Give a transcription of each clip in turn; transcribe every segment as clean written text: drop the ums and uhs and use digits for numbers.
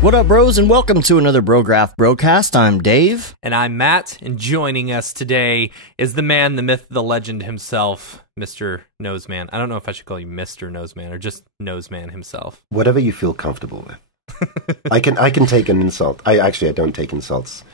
What up, bros, and welcome to another Brograph Brocast. I'm Dave. And I'm Matt, and joining us today is the man, the myth, the legend himself, Mr. Noseman. I don't know if I should call you Mr. Noseman or just Noseman himself. Whatever you feel comfortable with. I can take an insult. I don't take insults.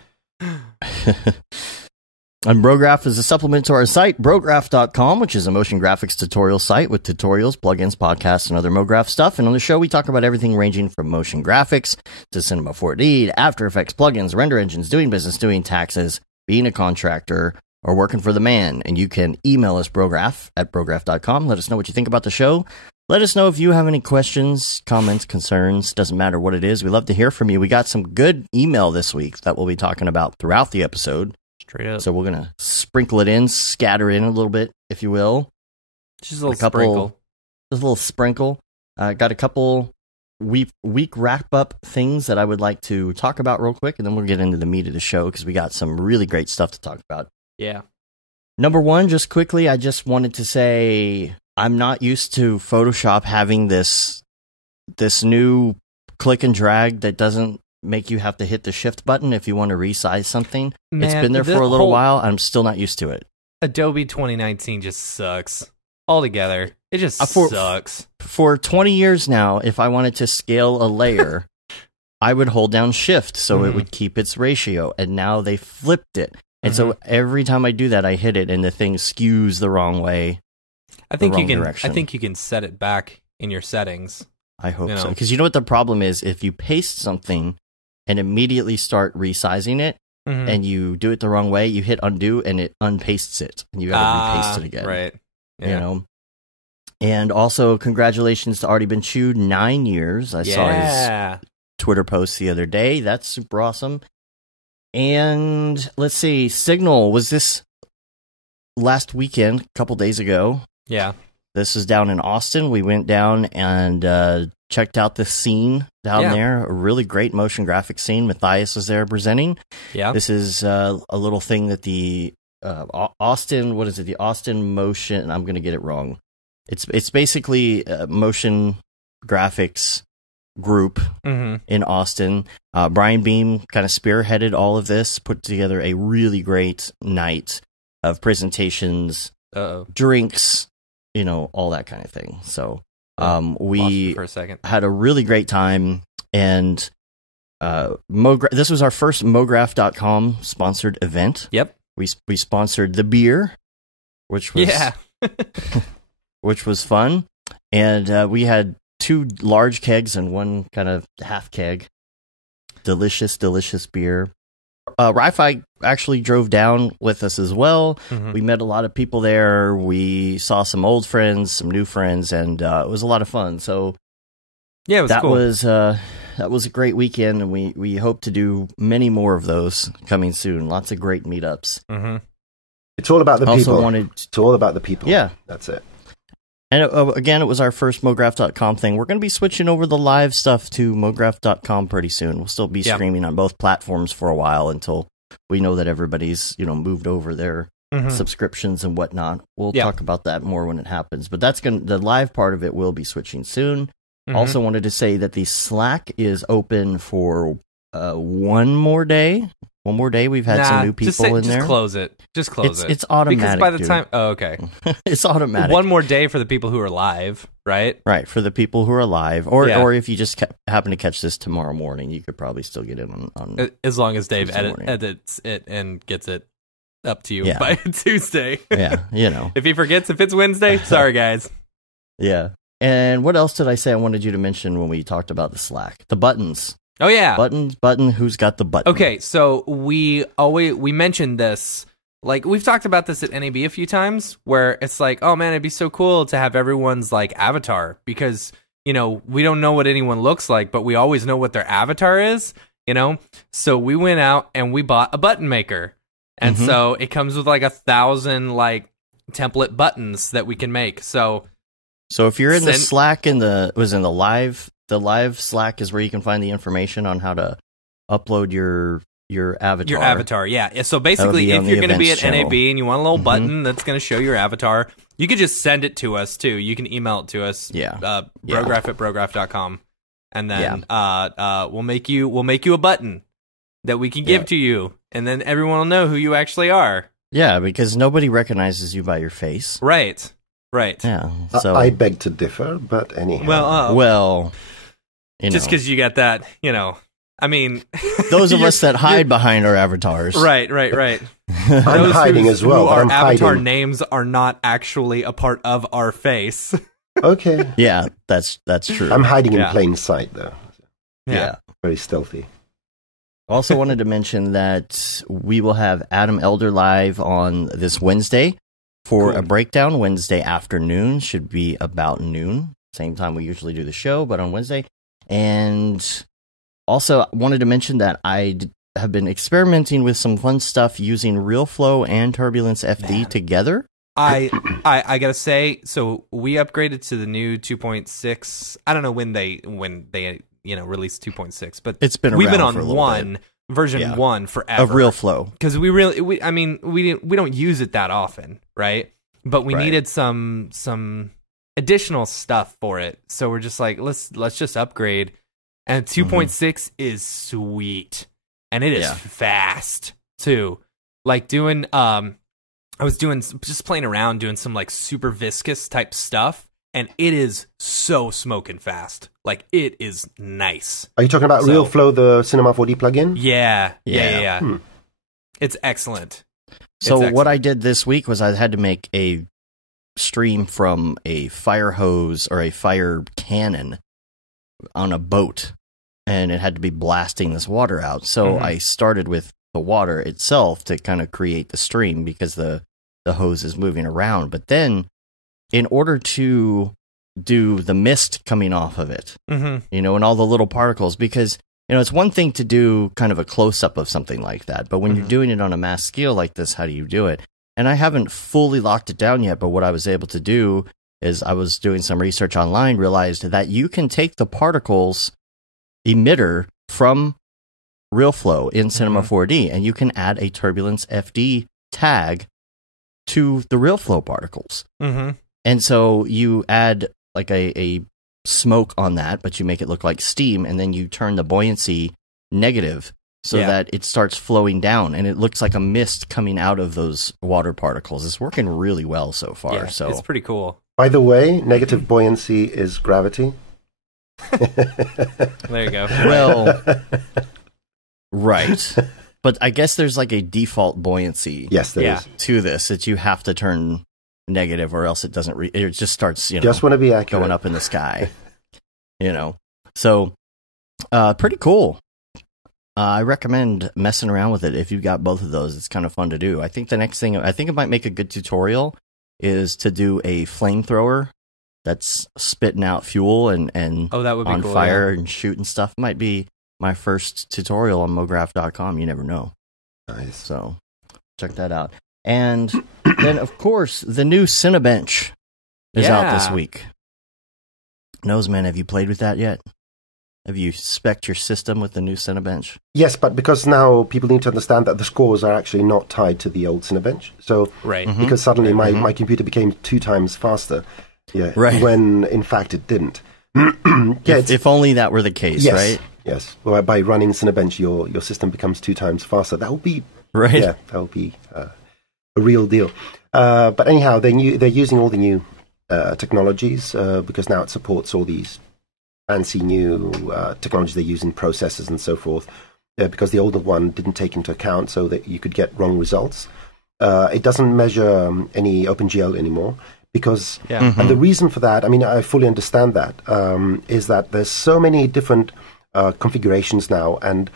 And Brograph is a supplement to our site, Brograph.com, which is a motion graphics tutorial site with tutorials, plugins, podcasts, and other MoGraph stuff. And on the show, we talk about everything ranging from motion graphics to Cinema 4D, After Effects, plugins, render engines, doing business, doing taxes, being a contractor, or working for the man. And you can email us, Brograph, at Brograph.com. Let us know what you think about the show. Let us know if you have any questions, comments, concerns. Doesn't matter what it is. We love to hear from you. We got some good email this week that we'll be talking about throughout the episode. Straight up. So we're going to sprinkle it in, scatter in a little bit, if you will. Just a little sprinkle. Just a little sprinkle. Got a couple week wrap-up things that I would like to talk about real quick, and then we'll get into the meat of the show, because we got some really great stuff to talk about. Yeah. Number one, just quickly, I just wanted to say I'm not used to Photoshop having this new click and drag that doesn't make you have to hit the shift button if you want to resize something. Man, it's been there for a little while. I'm still not used to it. Adobe 2019 just sucks altogether. It just sucks. For 20 years now, if I wanted to scale a layer, I would hold down shift so it would keep its ratio. And now they flipped it. And so every time I do that, I hit it and the thing skews the wrong way. I think you can set it back in your settings. I hope so. Because you know what the problem is? If you paste something and immediately start resizing it, and you do it the wrong way, you hit undo, and it unpastes it, and you gotta repaste it again. Right. Yeah. You know? And also, congratulations to Already Been Chewed, 9 years. I saw his Twitter post the other day. That's super awesome. And, let's see, Signal was this last weekend, a couple days ago. Yeah. This is down in Austin. We went down and checked out the scene down there. A really great motion graphics scene. Matthias was there presenting. Yeah. This is a little thing that the Austin, what is it? The Austin Motion, I'm going to get it wrong. It's basically a motion graphics group in Austin. Brian Beam kind of spearheaded all of this, put together a really great night of presentations, drinks, you know, all that kind of thing. So we for a second. Had a really great time, and this was our first MoGraph.com sponsored event. Yep. We sponsored the beer, which was which was fun, and we had 2 large kegs and 1 kind of half keg. Delicious beer. Ri-Fi actually drove down with us as well. We met a lot of people there. We saw some old friends, some new friends, and it was a lot of fun. So yeah, it was cool. That was a great weekend, and we hope to do many more of those coming soon. Lots of great meetups. It's all about the people. It's all about the people. Yeah. That's it. And again, it was our first MoGraph.com thing. We're going to be switching over the live stuff to MoGraph.com pretty soon. We'll still be streaming on both platforms for a while until we know that everybody's, moved over their subscriptions and whatnot. We'll talk about that more when it happens. But the live part of it will be switching soon. Also wanted to say that the Slack is open for one more day. One more day. We've had some new people in there. Just close it. Just close it. It's automatic. Because by the time, okay, it's automatic. One more day for the people who are live, right? Right, for the people who are live, or if you just happen to catch this tomorrow morning, you could probably still get in on as long as Dave edits it and gets it up to you by Tuesday. Yeah, If he forgets, if it's Wednesday, sorry guys. Yeah. And what else did I say I wanted you to mention when we talked about the Slack? The buttons. Oh yeah, button. Who's got the button? Okay, so we mentioned this. Like, we've talked about this at NAB a few times, where it's like, oh man, it'd be so cool to have everyone's like avatar, because we don't know what anyone looks like, but we always know what their avatar is. So we went out and we bought a button maker, and so it comes with like 1,000 like template buttons that we can make. So if you're in the Slack in the live the live Slack is where you can find the information on how to upload your avatar. Your avatar, yeah. So basically, if you're going to be at NAB and you want a little button that's going to show your avatar, you could just send it to us too. You can email it to us. Brograph@brograph.com, and then we'll make you a button that we can give to you, and then everyone will know who you actually are. Yeah, because nobody recognizes you by your face. Right. Yeah. So I beg to differ, but anyhow. Well, just because you got that, I mean, those of us that hide behind our avatars. Right. I'm hiding as well. Our avatar names are not actually a part of our face. Okay. Yeah, that's true. I'm hiding in plain sight, though. Yeah. Very stealthy. Also wanted to mention that we will have Adam Elder live on this Wednesday for a breakdown. Wednesday afternoon, should be about noon. Same time we usually do the show, but on Wednesday. And also wanted to mention that I have been experimenting with some fun stuff using RealFlow and Turbulence FD together. I gotta say, so we upgraded to the new 2.6. I don't know when they released 2.6, but we've been on version 1 forever of RealFlow because we don't use it that often, right? But we needed some additional stuff for it, so we're just like let's just upgrade. And 2.6 is sweet, and it is fast too. Like doing I was just playing around doing some like super viscous type stuff, and it is so smoking fast. Like it is nice. Are you talking about RealFlow, the Cinema 4D plugin? Yeah. It's excellent. So what I did this week was I had to make a stream from a fire hose or a fire cannon on a boat, and it had to be blasting this water out. So I started with the water itself to kind of create the stream because the hose is moving around. But then in order to do the mist coming off of it, and all the little particles, because, it's one thing to do kind of a close-up of something like that, but when you're doing it on a mass scale like this, how do you do it? And I haven't fully locked it down yet, but what I was able to do is I was doing some research online, realized that you can take the particles emitter from RealFlow in Cinema 4D, and you can add a Turbulence FD tag to the RealFlow particles. And so you add like a smoke on that, but you make it look like steam, and then you turn the buoyancy negative so that it starts flowing down, and it looks like a mist coming out of those water particles. It's working really well so far. Yeah, so it's pretty cool. By the way, negative buoyancy is gravity. There you go. Well, right. But I guess there's like a default buoyancy there is. To this that you have to turn negative, or else it doesn't it just starts just want to be accurate, going up in the sky. So pretty cool. I recommend messing around with it if you've got both of those. It's kind of fun to do. I think the next thing I think it might make a good tutorial is to do a flamethrower that's spitting out fuel and that would be on cool, fire and shooting stuff. Might be my first tutorial on mograph.com. You never know. Nice. So check that out. And then, of course, the new Cinebench is out this week. Noseman, have you played with that yet? Have you spec'd your system with the new Cinebench? Yes, but because now people need to understand that the scores are actually not tied to the old Cinebench. So, because suddenly my computer became 2 times faster, when in fact it didn't. If only that were the case, right? Yes. Well, by running Cinebench, your system becomes 2 times faster. That would be that would be a real deal. But anyhow, they're using all the new technologies because now it supports all these fancy new technology they use in processors and so forth, because the older one didn't take into account so that you could get wrong results. It doesn't measure any OpenGL anymore because, and the reason for that, I mean, I fully understand that, is that there's so many different configurations now, and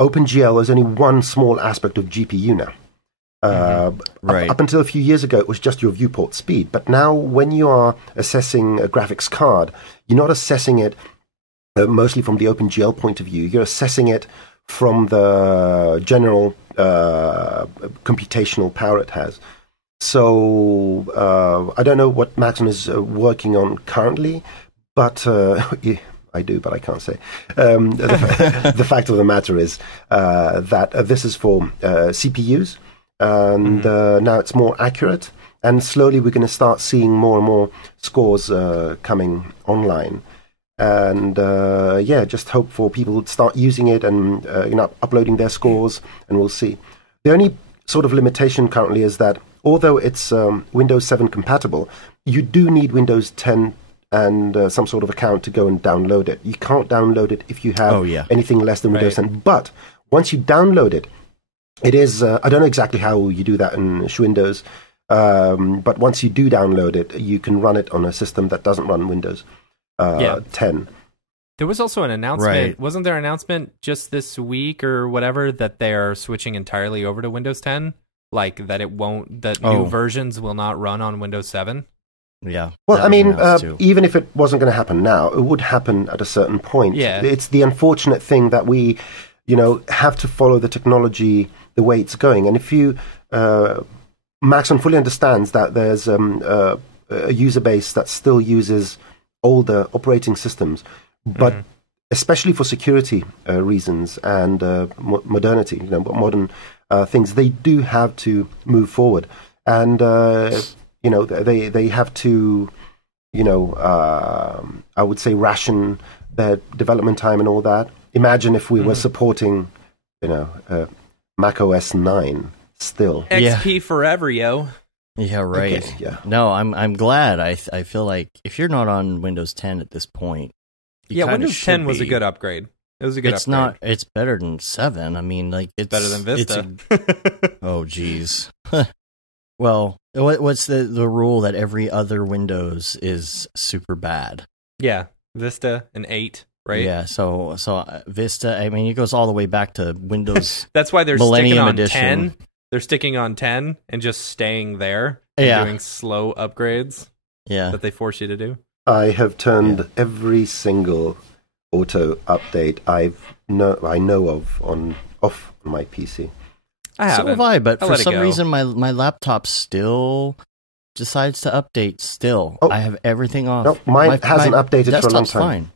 OpenGL is only one small aspect of GPU now. Up until a few years ago, it was just your viewport speed. But now, when you are assessing a graphics card, you're not assessing it mostly from the OpenGL point of view. You're assessing it from the general computational power it has. So I don't know what Maxon is working on currently, But yeah, I do, but I can't say. The fact of the matter is that this is for CPUs, and now it's more accurate. And slowly we're going to start seeing more and more scores coming online. And just hope for people to start using it and uploading their scores, and we'll see. The only sort of limitation currently is that although it's Windows 7 compatible, you do need Windows 10 and some sort of account to go and download it. You can't download it if you have anything less than Windows 10. But once you download it, it is, I don't know exactly how you do that in Windows, but once you do download it, you can run it on a system that doesn't run Windows 10. There was also an announcement, wasn't there an announcement just this week or whatever, that they're switching entirely over to Windows 10? Like that new versions will not run on Windows 7? Yeah. Well, I mean, even if it wasn't going to happen now, it would happen at a certain point. Yeah. It's the unfortunate thing that we, have to follow the technology the way it's going. And if you, Maxon fully understands that there's a user base that still uses older operating systems, but especially for security reasons and modernity, modern things, they do have to move forward. And they have to, I would say ration their development time and all that. Imagine if we were supporting, Mac OS 9 still. XP forever, yo. Yeah, right. Okay, yeah. No, I'm glad. I feel like if you're not on Windows 10 at this point, Windows 10 was a good upgrade. It was a good upgrade. It's better than 7. I mean, like it's better than Vista. Oh, geez. Well, what's the rule that every other Windows is super bad? Yeah, Vista and 8, right? Yeah, so Vista, I mean, it goes all the way back to Windows. That's why they're Millennium sticking on Edition. 10. They're sticking on 10 and just staying there and doing slow upgrades that they force you to do. I have turned every single auto update I know of off on my PC. So have I, but for some reason my laptop still decides to update still. I have everything off. No, mine hasn't updated for a long time. Fine.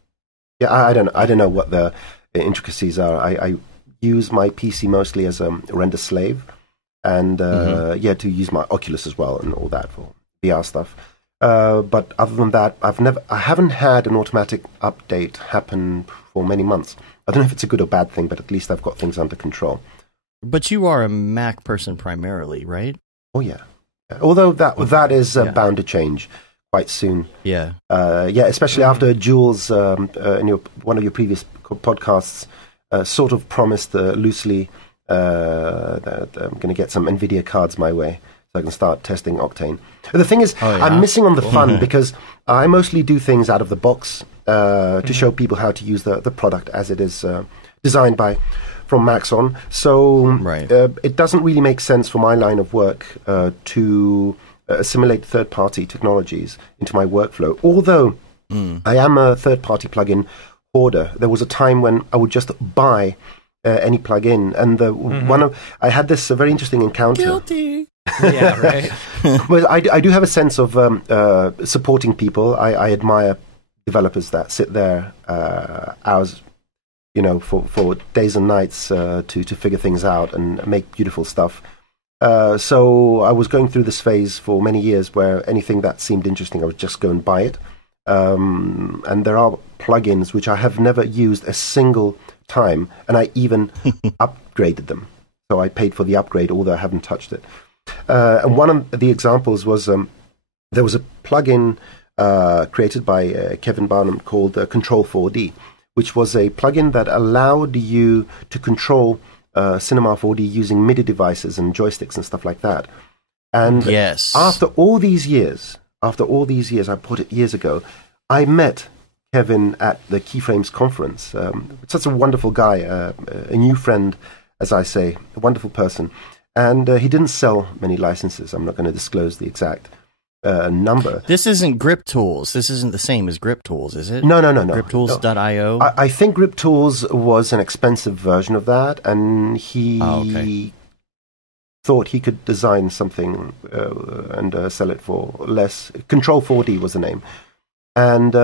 Yeah, I don't know what the intricacies are. I use my PC mostly as a render slave, and to use my Oculus as well and all that for VR stuff. But other than that, I haven't had an automatic update happen for many months. I don't know if it's a good or bad thing, but at least I've got things under control. But you are a Mac person primarily, right? Oh yeah. Although that is bound to change quite soon. Yeah. Especially after Jules, in one of your previous podcasts, sort of promised loosely that I'm going to get some NVIDIA cards my way so I can start testing Octane. The thing is, I'm missing on the fun because I mostly do things out of the box to show people how to use the product as it is designed from Maxon. So it doesn't really make sense for my line of work to assimilate third-party technologies into my workflow. Although I am a third-party plugin hoarder, there was a time when I would just buy any plugin, and I had this very interesting encounter. Guilty. Yeah, right. Well, I do have a sense of supporting people. I admire developers that sit there hours, for days and nights to figure things out and make beautiful stuff. So I was going through this phase for many years where anything that seemed interesting, I would just go and buy it. And there are plugins which I have never used a single time, and I even upgraded them. So I paid for the upgrade, although I haven't touched it. And one of the examples was there was a plugin created by Kevin Barnum called Control 4D, which was a plugin that allowed you to control Cinema 4D using MIDI devices and joysticks and stuff like that. And after all these years, I bought it years ago, I met Kevin at the Keyframes conference. Such a wonderful guy, a new friend, as I say, a wonderful person. And he didn't sell many licenses. I'm not going to disclose the exact number. This isn't Grip Tools. This isn't the same as Grip Tools, is it? No. GripTools.io? I think Grip Tools was an expensive version of that, and he thought he could design something and sell it for less. Control 4D was the name. And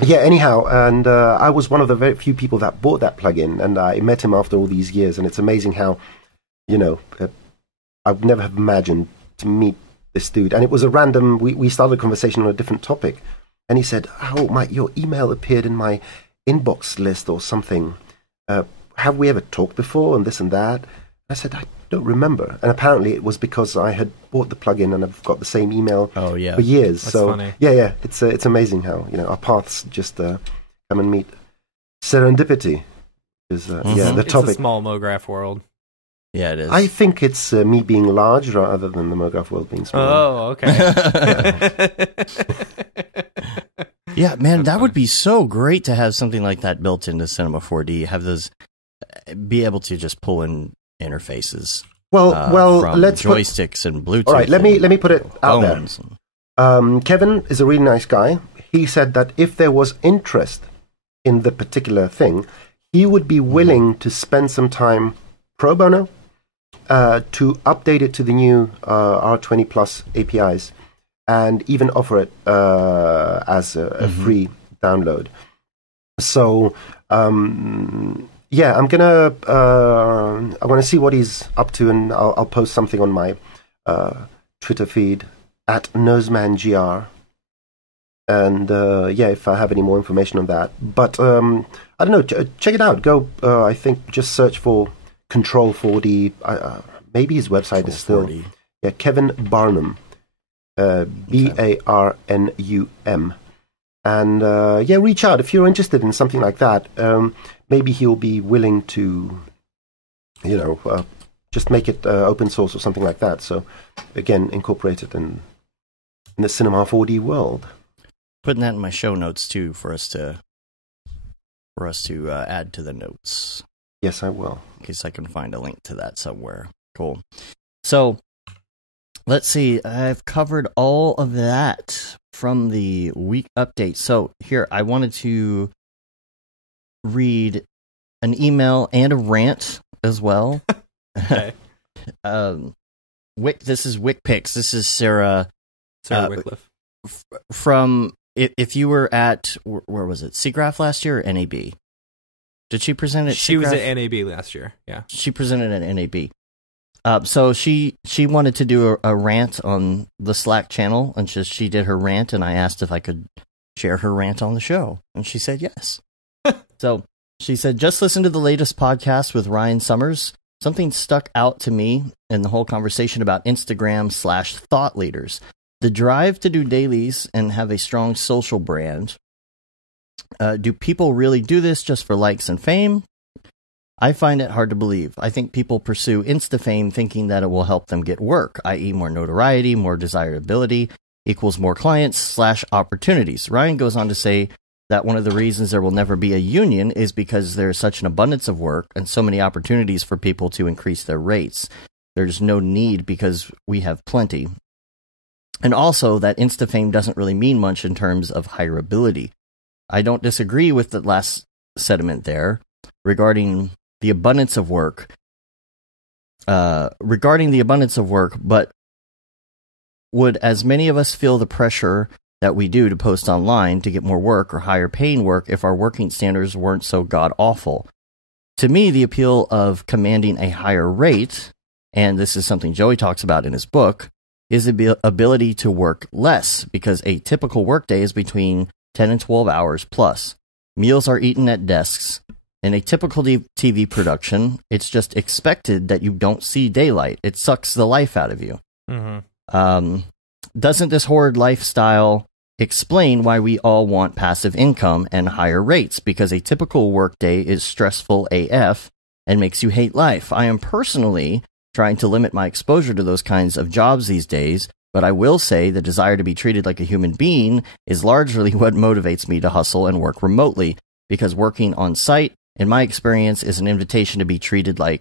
yeah, anyhow, and I was one of the very few people that bought that plugin, and I met him after all these years, and it's amazing how, I would never have imagined to meet this dude. And it was a random, we started a conversation on a different topic, and he said, your email appeared in my inbox list or something. Have we ever talked before, and this and that? I said, I don't remember. And apparently it was because I had bought the plugin and I've got the same email for years. That's so funny. yeah, it's amazing how our paths just come and meet. Serendipity is the topic. It's a small MoGraph world. Yeah, it is. I think it's me being large rather than the MoGraph world being small. Oh, okay. Yeah, man, that would be so great to have something like that built into Cinema 4D. Have those be able to just pull in interfaces. Well, from let's joysticks and Bluetooth. All right, let me put it out phones. there. Kevin is a really nice guy. He said that if there was interest in the particular thing, he would be willing to spend some time pro bono to update it to the new R20 Plus APIs, and even offer it as a free download. So yeah, I'm gonna see what he's up to, and I'll post something on my Twitter feed at NosemanGR. And yeah, if I have any more information on that. But I don't know. Check it out. Go. I think just search for Control 4D. Maybe his website is still 4D. Yeah, Kevin Barnum, Barnum, and yeah, reach out if you're interested in something like that. Maybe he'll be willing to, just make it open source or something like that. So again, incorporate it in the Cinema 4D world. Putting that in my show notes too for us to add to the notes. Yes, I will. In case I can find a link to that somewhere. Cool. So let's see. I've covered all of that from the week update. So here, I wanted to read an email and a rant as well. Okay. This is Wick Picks. This is Sarah Wycliffe. From if you were at where was it? SIGGRAPH last year or NAB? Did she present at She SIGGRAPH? was at NAB last year. Yeah. She presented at NAB. So she wanted to do a rant on the Slack channel, and she did her rant, and I asked if I could share her rant on the show, and she said yes. So she said, just listen to the latest podcast with Ryan Summers. Something stuck out to me in the whole conversation about Instagram/thought leaders. The drive to do dailies and have a strong social brand. Do people really do this just for likes and fame? I find it hard to believe. I think people pursue Insta-fame thinking that it will help them get work, i.e. more notoriety, more desirability, equals more clients/opportunities. Ryan goes on to say that one of the reasons there will never be a union is because there is such an abundance of work and so many opportunities for people to increase their rates. There's no need because we have plenty. And also that Insta-fame doesn't really mean much in terms of hireability. I don't disagree with the last sentiment there regarding the abundance of work. But would as many of us feel the pressure that we do to post online to get more work or higher paying work if our working standards weren't so god-awful? To me, the appeal of commanding a higher rate, and this is something Joey talks about in his book, is the ability to work less, because a typical workday is between 10 and 12 hours plus. Meals are eaten at desks. In a typical TV production, it's just expected that you don't see daylight. It sucks the life out of you. Mm-hmm. Doesn't this horrid lifestyle explain why we all want passive income and higher rates? Because a typical workday is stressful AF and makes you hate life. I am personally trying to limit my exposure to those kinds of jobs these days, but I will say the desire to be treated like a human being is largely what motivates me to hustle and work remotely, because working on site, in my experience, is an invitation to be treated like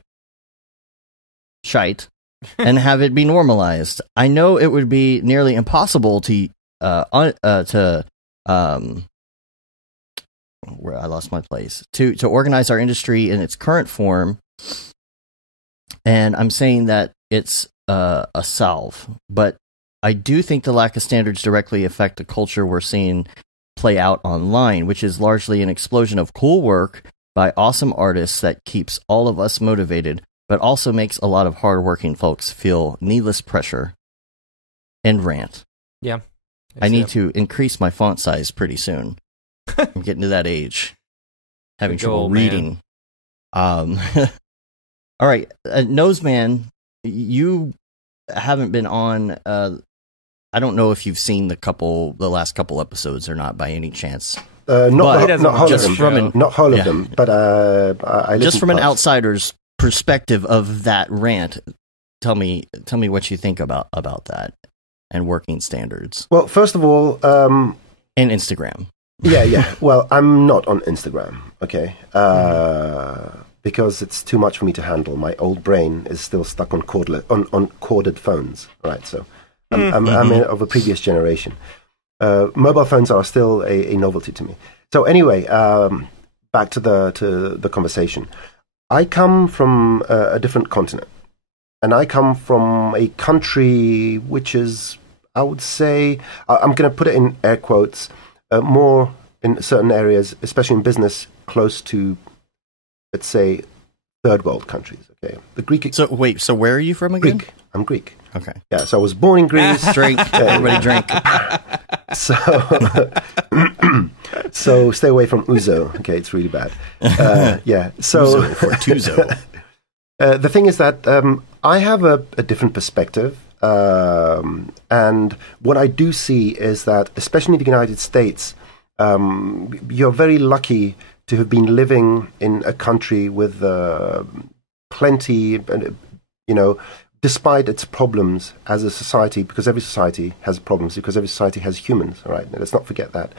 shite and have it be normalized. I know it would be nearly impossible to where I lost my place, to organize our industry in its current form. And I'm saying that it's a salve, but I do think the lack of standards directly affect the culture we're seeing play out online, which is largely an explosion of cool work by awesome artists that keeps all of us motivated, but also makes a lot of hardworking folks feel needless pressure and rant. Yeah. I need to increase my font size pretty soon. I'm getting to that age. Having trouble reading. All right. Noseman, you haven't been on... I don't know if you've seen the last couple episodes or not by any chance. Not whole of them, but I just from an outsider's perspective of that rant. Tell me what you think about that and working standards. Well, first of all, and Instagram. Yeah. Well, I'm not on Instagram, okay, because it's too much for me to handle. My old brain is still stuck on corded phones, right? So I'm of a previous generation. Mobile phones are still a novelty to me. So anyway, back to the conversation. I come from a different continent, and I come from a country which is, I would say, I'm going to put it in air quotes, more in certain areas, especially in business, close to, let's say, third world countries. Okay, the Greek. So wait, so where are you from again? Greek. I'm Greek. Okay. Yeah, so I was born in Greece. Drink. Everybody drink. So stay away from ouzo. Okay, it's really bad. Yeah. So ouzo for tuzo. The thing is that I have a different perspective, and what I do see is that, especially in the United States, you're very lucky to have been living in a country with plenty, despite its problems as a society, because every society has problems, because every society has humans, all right? Now, let's not forget that.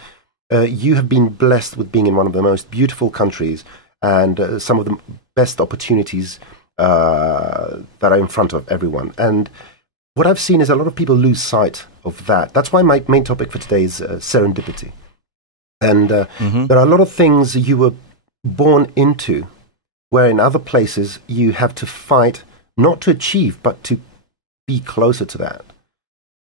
You have been blessed with being in one of the most beautiful countries and some of the best opportunities that are in front of everyone. And what I've seen is a lot of people lose sight of that. That's why my main topic for today is serendipity. And there are a lot of things you were born into, where in other places you have to fight not to achieve, but to be closer to that.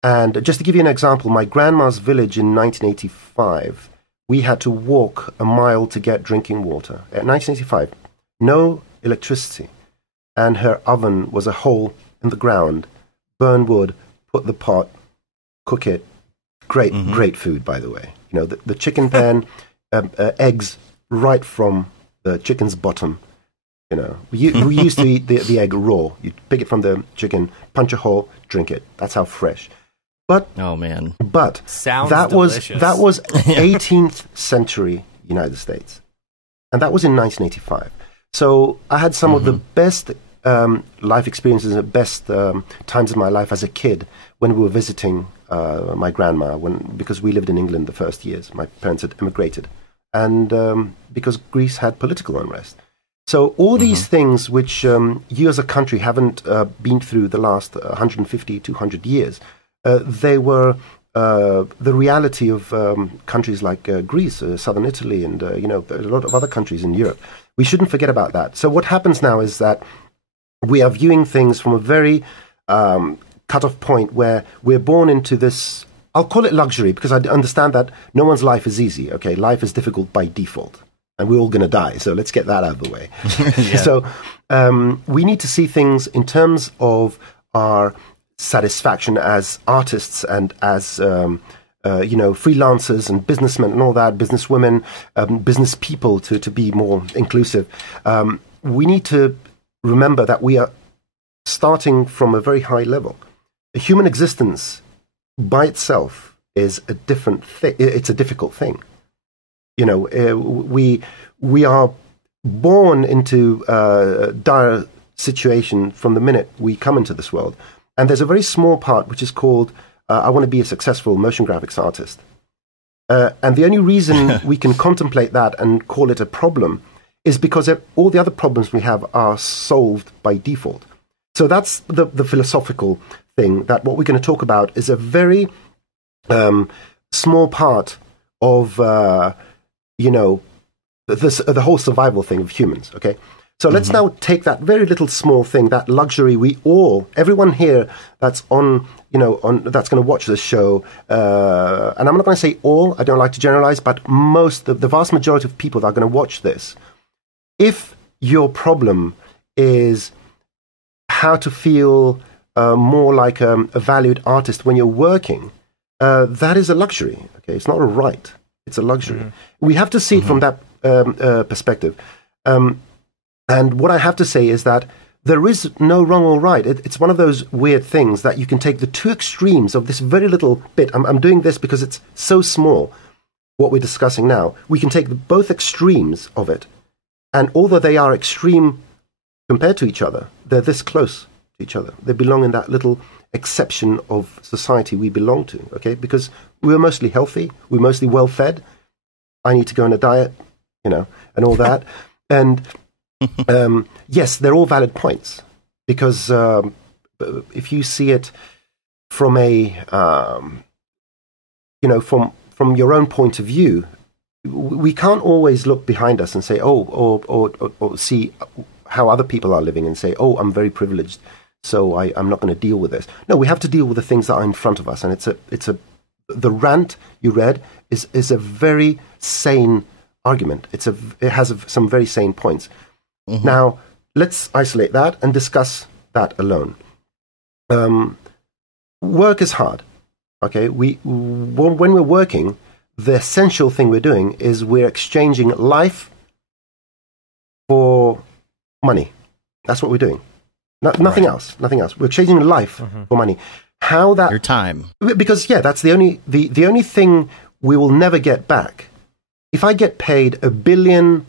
And just to give you an example, my grandma's village in 1985, we had to walk a mile to get drinking water. At 1985, no electricity. And her oven was a hole in the ground, burn wood, put the pot, cook it. Great food, by the way. The chicken pan, eggs right from the chicken's bottom. We used to eat the egg raw. You pick it from the chicken, punch a hole, drink it. That's how fresh. But oh man! But sounds that delicious. was 18th century United States, and that was in 1985. So I had some of the best life experiences, the best times of my life as a kid when we were visiting my grandma. Because we lived in England the first years, my parents had immigrated, and because Greece had political unrest. So all these things which you as a country haven't been through the last 150, 200 years, they were the reality of countries like Greece, southern Italy, and a lot of other countries in Europe. We shouldn't forget about that. So what happens now is that we are viewing things from a very cut-off point where we're born into this, I'll call it luxury, because I understand that no one's life is easy, okay? Life is difficult by default. And we're all going to die, so let's get that out of the way. So we need to see things in terms of our satisfaction as artists and as freelancers and businessmen and all that, businesswomen, business people, to be more inclusive. We need to remember that we are starting from a very high level. A human existence by itself is a different thing. It's a difficult thing. We are born into a dire situation from the minute we come into this world. And there's a very small part which is called, I want to be a successful motion graphics artist. And the only reason we can contemplate that and call it a problem is because all the other problems we have are solved by default. So that's the philosophical thing, that what we're going to talk about is a very small part of the whole survival thing of humans, okay? So let's now take that very little small thing, that luxury everyone here that's on, that's going to watch this show, and I'm not going to say all, I don't like to generalize, but the vast majority of people that are going to watch this, if your problem is how to feel more like a valued artist when you're working, that is a luxury. Okay, it's not a right; it's a luxury. We have to see it from that perspective. And what I have to say is that there is no wrong or right. It's one of those weird things that you can take the two extremes of this very little bit. I'm doing this because it's so small, what we're discussing now. We can take both extremes of it, and although they are extreme compared to each other, they're this close to each other. They belong in that little exception of society we belong to, okay? Because we're mostly healthy, we're mostly well-fed. I need to go on a diet, and all that. And yes, they're all valid points, because if you see it from from your own point of view, we can't always look behind us and say, or see how other people are living and say, I'm very privileged, so I'm not going to deal with this. No, we have to deal with the things that are in front of us, and the rant you read is a very sane argument. It has some very sane points. Now, let's isolate that and discuss that alone. Work is hard. Okay, when we're working, the essential thing we're doing is we're exchanging life for money. That's what we're doing. Nothing else. Nothing else. We're exchanging life for money. How that your time? Because that's the only thing we will never get back. If I get paid $1 billion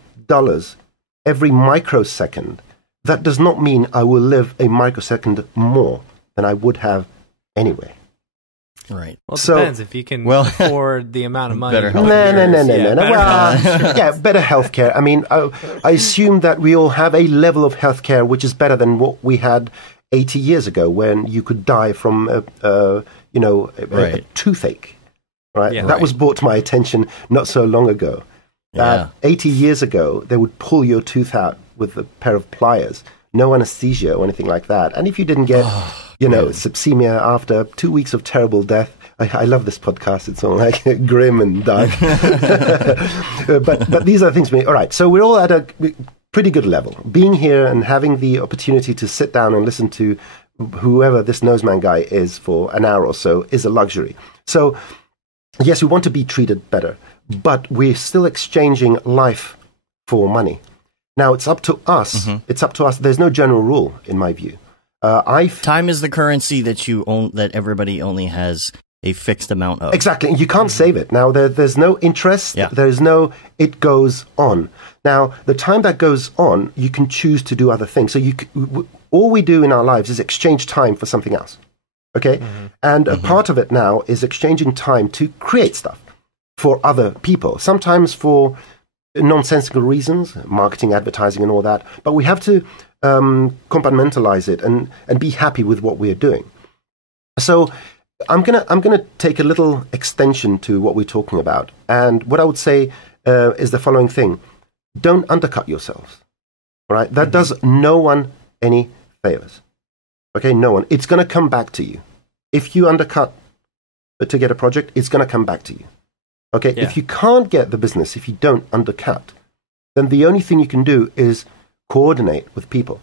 every microsecond, that does not mean I will live a microsecond more than I would have anyway. Right. Well, it depends if you can afford the amount of money. Better healthcare. No. Better healthcare. I mean, I assume that we all have a level of healthcare which is better than what we had 80 years ago, when you could die from a toothache. Right. Yeah, that was brought to my attention not so long ago. 80 years ago, they would pull your tooth out with a pair of pliers, no anesthesia or anything like that. And if you didn't get, sepsemia after 2 weeks of terrible death, I love this podcast. It's all like grim and dark. but these are things. All right. So we're all at a pretty good level. Being here and having the opportunity to sit down and listen to whoever this Noseman guy is for an hour or so is a luxury. So yes, we want to be treated better, but we're still exchanging life for money. Now, it's up to us. It's up to us. There's no general rule, in my view. Time is the currency that you own, that everybody only has a fixed amount of. Exactly. You can't save it. Now, there's no interest. Yeah. There's no, it goes on. Now, the time that goes on, you can choose to do other things. So all we do in our lives is exchange time for something else. Okay? And a part of it now is exchanging time to create stuff for other people, sometimes for nonsensical reasons, marketing, advertising, and all that. But we have to compartmentalize it and be happy with what we're doing. So I'm gonna take a little extension to what we're talking about. And what I would say is the following thing. Don't undercut yourselves. All right? That does no one any favors. Okay, no one. It's going to come back to you. If you undercut to get a project, it's going to come back to you. Okay, if you can't get the business, if you don't undercut, then the only thing you can do is coordinate with people.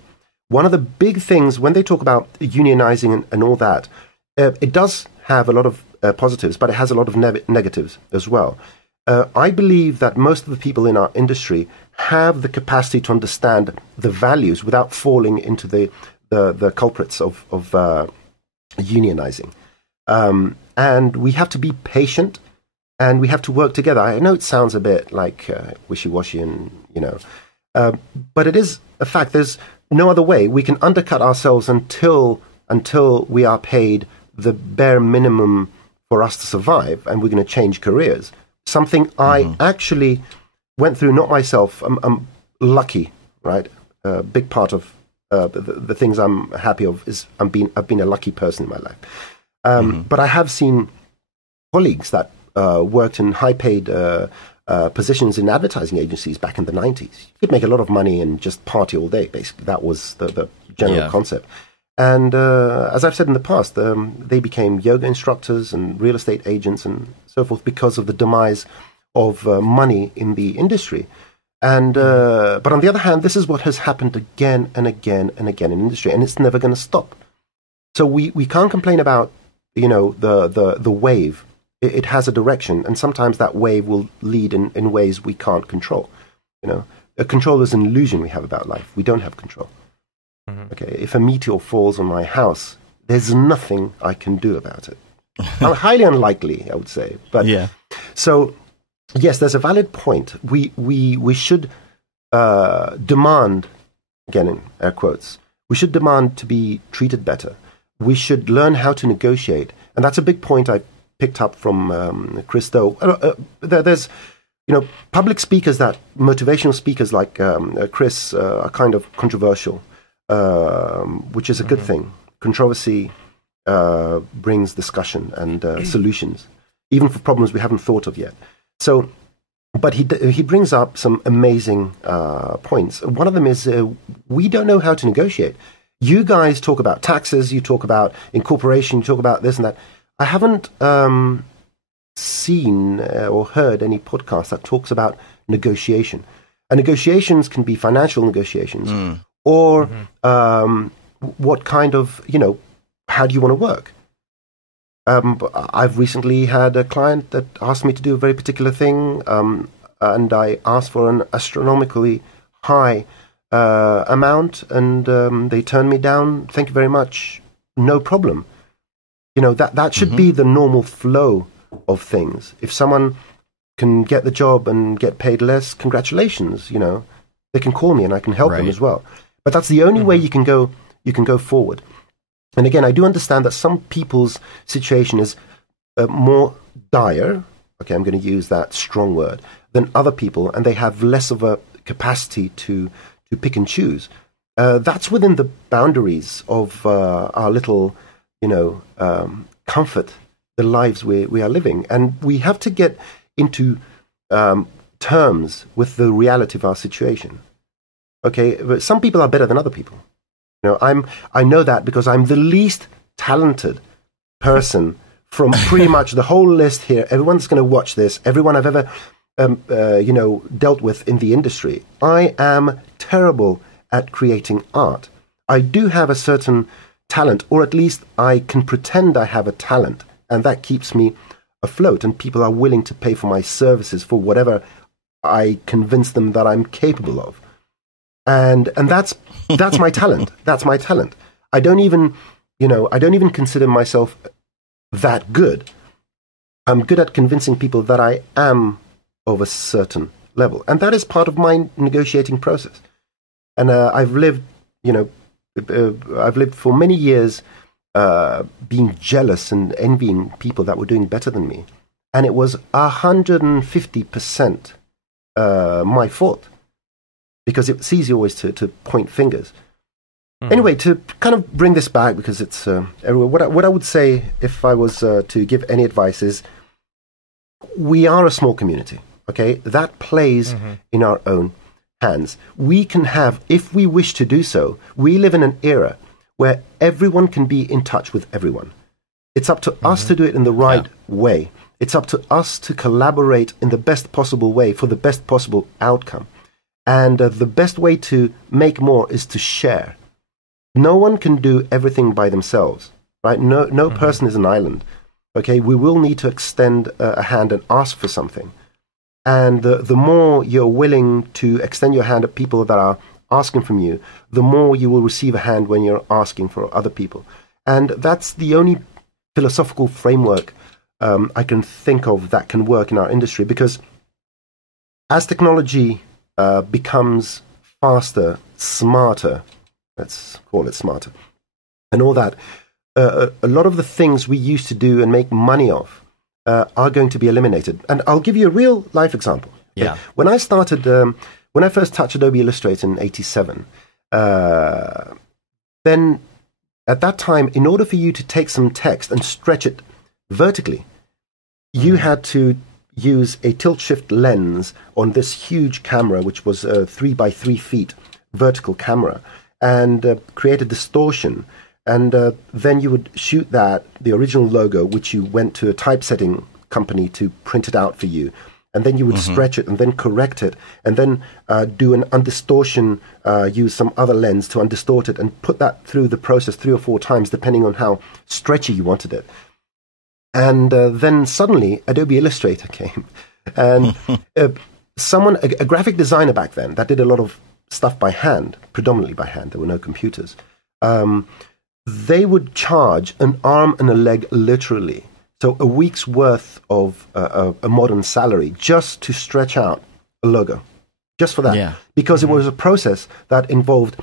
One of the big things when they talk about unionizing and all that, it does have a lot of positives, but it has a lot of negatives as well. I believe that most of the people in our industry have the capacity to understand the values without falling into the culprits of unionizing. And we have to be patient, and we have to work together. I know it sounds a bit like wishy-washy, and but it is a fact. There's no other way. We can undercut ourselves until we are paid the bare minimum for us to survive, and we're going to change careers. Something I actually went through, not myself. I'm lucky, right? A big part of the things I'm happy of is I've been a lucky person in my life. But I have seen colleagues that worked in high-paid positions in advertising agencies back in the 90s. You could make a lot of money and just party all day, basically. That was the general concept. And as I've said in the past, they became yoga instructors and real estate agents and so forth because of the demise of money in the industry. And but on the other hand, this is what has happened again and again and again in industry, and it's never going to stop. So we can't complain about, you know, the wave. It has a direction, and sometimes that wave will lead in ways we can't control. You know, control is an illusion we have about life. We don't have control. Mm-hmm. Okay, if a meteor falls on my house, there's nothing I can do about it. Highly unlikely, I would say. But yeah. So yes, there's a valid point. We should demand, again in air quotes, we should demand to be treated better. We should learn how to negotiate, and that's a big point I picked up from Chris Doe. There's, you know, public speakers, that motivational speakers like Chris are kind of controversial, which is a good thing. Controversy brings discussion and solutions, even for problems we haven't thought of yet. So, but he brings up some amazing points. One of them is we don't know how to negotiate. You guys talk about taxes, you talk about incorporation, you talk about this and that. I haven't seen or heard any podcast that talks about negotiation. And negotiations can be financial negotiations or what kind of, you know, how do you want to work? I've recently had a client that asked me to do a very particular thing, and I asked for an astronomically high amount, and they turned me down. Thank you very much. No problem. You know, that should be the normal flow of things. If someone can get the job and get paid less, congratulations. You know, they can call me and I can help them as well. But that's the only way you can go forward. And again, I do understand that some people's situation is more dire. Okay, I'm going to use that strong word than other people, and they have less of a capacity to pick and choose. That's within the boundaries of our little, you know, comfort, the lives we are living. And we have to get into terms with the reality of our situation. Okay, but some people are better than other people. You know, I know that because I'm the least talented person from pretty much the whole list here. Everyone's going to watch this. Everyone I've ever, you know, dealt with in the industry. I am terrible at creating art. I do have a certain talent, or at least I can pretend I have a talent, and that keeps me afloat, and people are willing to pay for my services for whatever I convince them that I'm capable of. And that's my talent. That's my talent. I don't even consider myself that good. I'm good at convincing people that I am of a certain level, and that is part of my negotiating process. And I've lived for many years being jealous and envying people that were doing better than me, and it was 150% my fault, because it's easy always to point fingers. Anyway, to kind of bring this back, because it's everywhere, what I would say if I was to give any advice is, we are a small community, okay? That plays in our own hands. We can have, if we wish to do so, we live in an era where everyone can be in touch with everyone. It's up to us to do it in the right way. It's up to us to collaborate in the best possible way for the best possible outcome. And the best way to make more is to share. No one can do everything by themselves, right? No person is an island. Okay, we will need to extend a hand and ask for something. And the more you're willing to extend your hand at people that are asking from you, the more you will receive a hand when you're asking for other people. And that's the only philosophical framework I can think of that can work in our industry, because as technology becomes faster, smarter, let's call it smarter, and all that, a lot of the things we used to do and make money off are going to be eliminated. And I'll give you a real life example. Okay? Yeah. When I started, when I first touched Adobe Illustrator in '87, then at that time, in order for you to take some text and stretch it vertically, you had to use a tilt-shift lens on this huge camera, which was a 3 by 3 feet vertical camera, and create a distortion And then you would shoot the original logo, which you went to a typesetting company to print it out for you. And then you would stretch it and then correct it and then do an undistortion, use some other lens to undistort it and put that through the process 3 or 4 times, depending on how stretchy you wanted it. And then suddenly Adobe Illustrator came. And a graphic designer back then that did a lot of stuff by hand, predominantly by hand, there were no computers, they would charge an arm and a leg literally. So a week's worth of a modern salary just to stretch out a logo, just for that. Yeah. Because it was a process that involved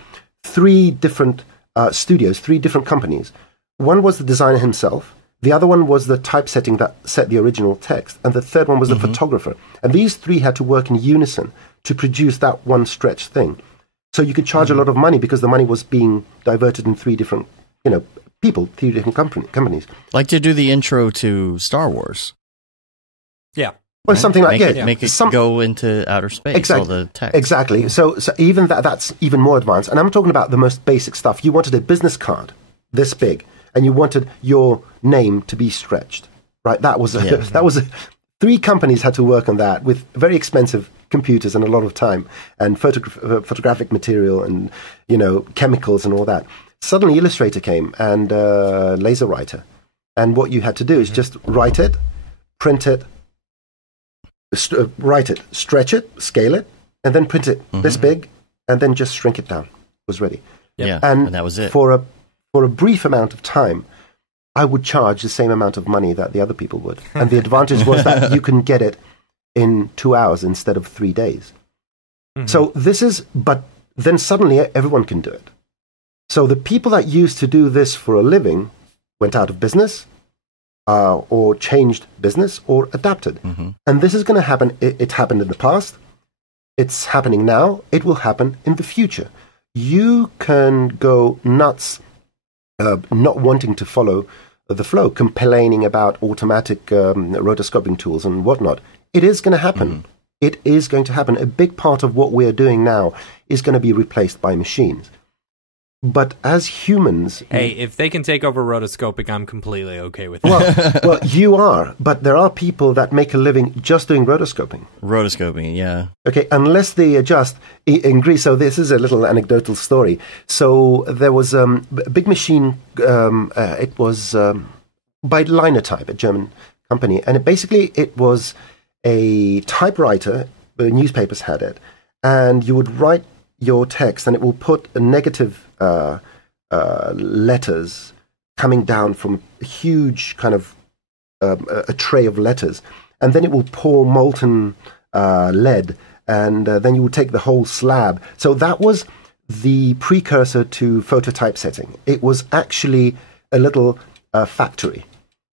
3 different studios, 3 different companies. One was the designer himself. The other one was the typesetting that set the original text. And the third one was the photographer. And these 3 had to work in unison to produce that one stretched thing. So you could charge a lot of money because the money was being diverted in 3 different, people, 3 different companies. Like to do the intro to Star Wars. Yeah. Well, something like Make it go into outer space. Exactly. All the text. Exactly. So even that's even more advanced. And I'm talking about the most basic stuff. You wanted a business card this big, and you wanted your name to be stretched, right? That was 3 companies had to work on that with very expensive computers and a lot of time and photographic material and chemicals and all that. Suddenly Illustrator came and Laser Writer, and what you had to do is just write it, print it, write it, stretch it, scale it, and then print it this big, and then just shrink it down. It was ready. Yeah, and that was it. For a brief amount of time, I would charge the same amount of money that the other people would, and the advantage was that you can get it in 2 hours instead of 3 days. So but then suddenly everyone can do it. So the people that used to do this for a living went out of business, or changed business, or adapted. And this is going to happen. It happened in the past. It's happening now. It will happen in the future. You can go nuts, not wanting to follow the flow, complaining about automatic rotoscoping tools and whatnot. It is going to happen. It is going to happen. A big part of what we're doing now is going to be replaced by machines. But as humans... Hey, if they can take over rotoscoping, I'm completely okay with that. Well, you are, but there are people that make a living just doing rotoscoping. Rotoscoping, yeah. Okay, unless they adjust. In Greece, so this is a little anecdotal story. So there was a big machine, it was by Linotype, a German company, and it was a typewriter, the newspapers had it, and you would write your text, and it will put a negative letters coming down from a huge kind of a tray of letters, and then it will pour molten lead, and then you would take the whole slab. So that was the precursor to phototypesetting. It was actually a little factory,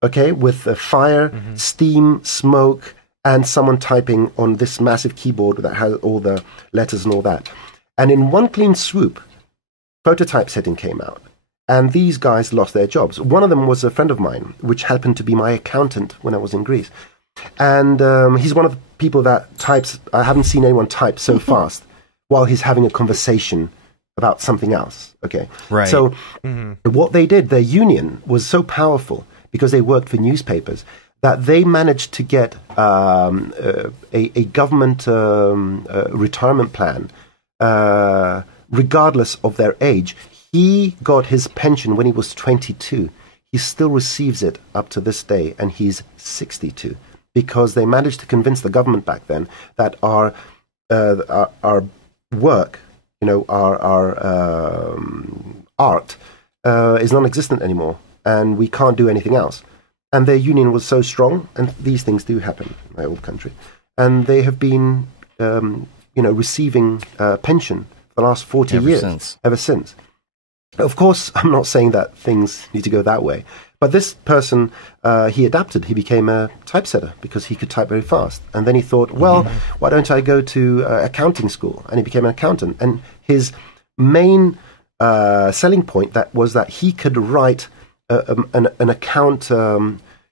okay, with fire, steam, smoke, and someone typing on this massive keyboard that has all the letters and all that. And in one clean swoop, phototypesetting came out, and these guys lost their jobs. One of them was a friend of mine, which happened to be my accountant when I was in Greece. And he's one of the people that types. I haven't seen anyone type so fast while he's having a conversation about something else. Okay, right. So what they did, their union was so powerful because they worked for newspapers that they managed to get a government retirement plan, regardless of their age. He got his pension when he was 22. He still receives it up to this day, and he's 62, because they managed to convince the government back then that our work, our art, is non-existent anymore, and we can't do anything else. And their union was so strong, and these things do happen in my old country, and they have been, receiving pension for the last 40 years. Ever since. Of course, I'm not saying that things need to go that way, but this person, he adapted. He became a typesetter because he could type very fast. And then he thought, well, why don't I go to accounting school? And he became an accountant. And his main selling point was that he could write an account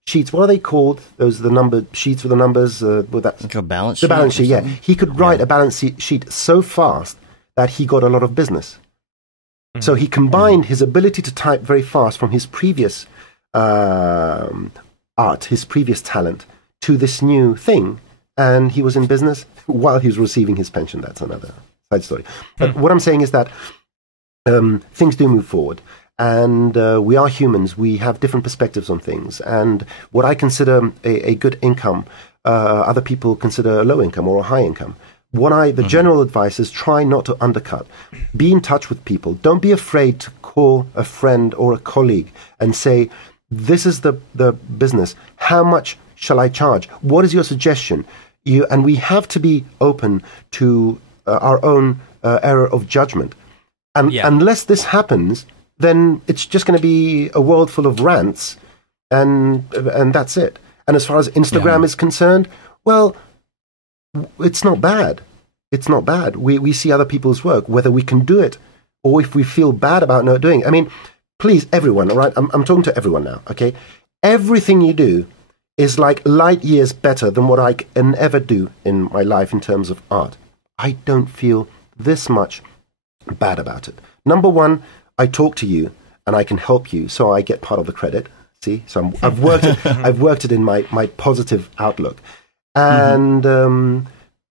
sheets. What are they called? Those are the number sheets with the numbers. With that, like a balance sheet. The balance sheet, yeah. He could write a balance sheet so fast that he got a lot of business. So he combined his ability to type very fast from his previous art, his previous talent, to this new thing, and he was in business while he was receiving his pension. That's another side story. But what I'm saying is that things do move forward, and we are humans. We have different perspectives on things, and what I consider a good income, other people consider a low income or a high income. The general advice is try not to undercut. Be in touch with people. Don't be afraid to call a friend or a colleague and say, this is the business. How much shall I charge? What is your suggestion? And we have to be open to our own error of judgment. And unless this happens, then it's just going to be a world full of rants, and that's it. And as far as Instagram is concerned, well, it's not bad. It's not bad. We see other people's work, whether we can do it or if we feel bad about not doing it. I mean, please, everyone, all right? I'm talking to everyone now, okay? Everything you do is like light years better than what I can ever do in my life in terms of art. I don't feel this much bad about it. Number one, I talk to you and I can help you, so I get part of the credit. See? So I've worked it in my positive outlook. And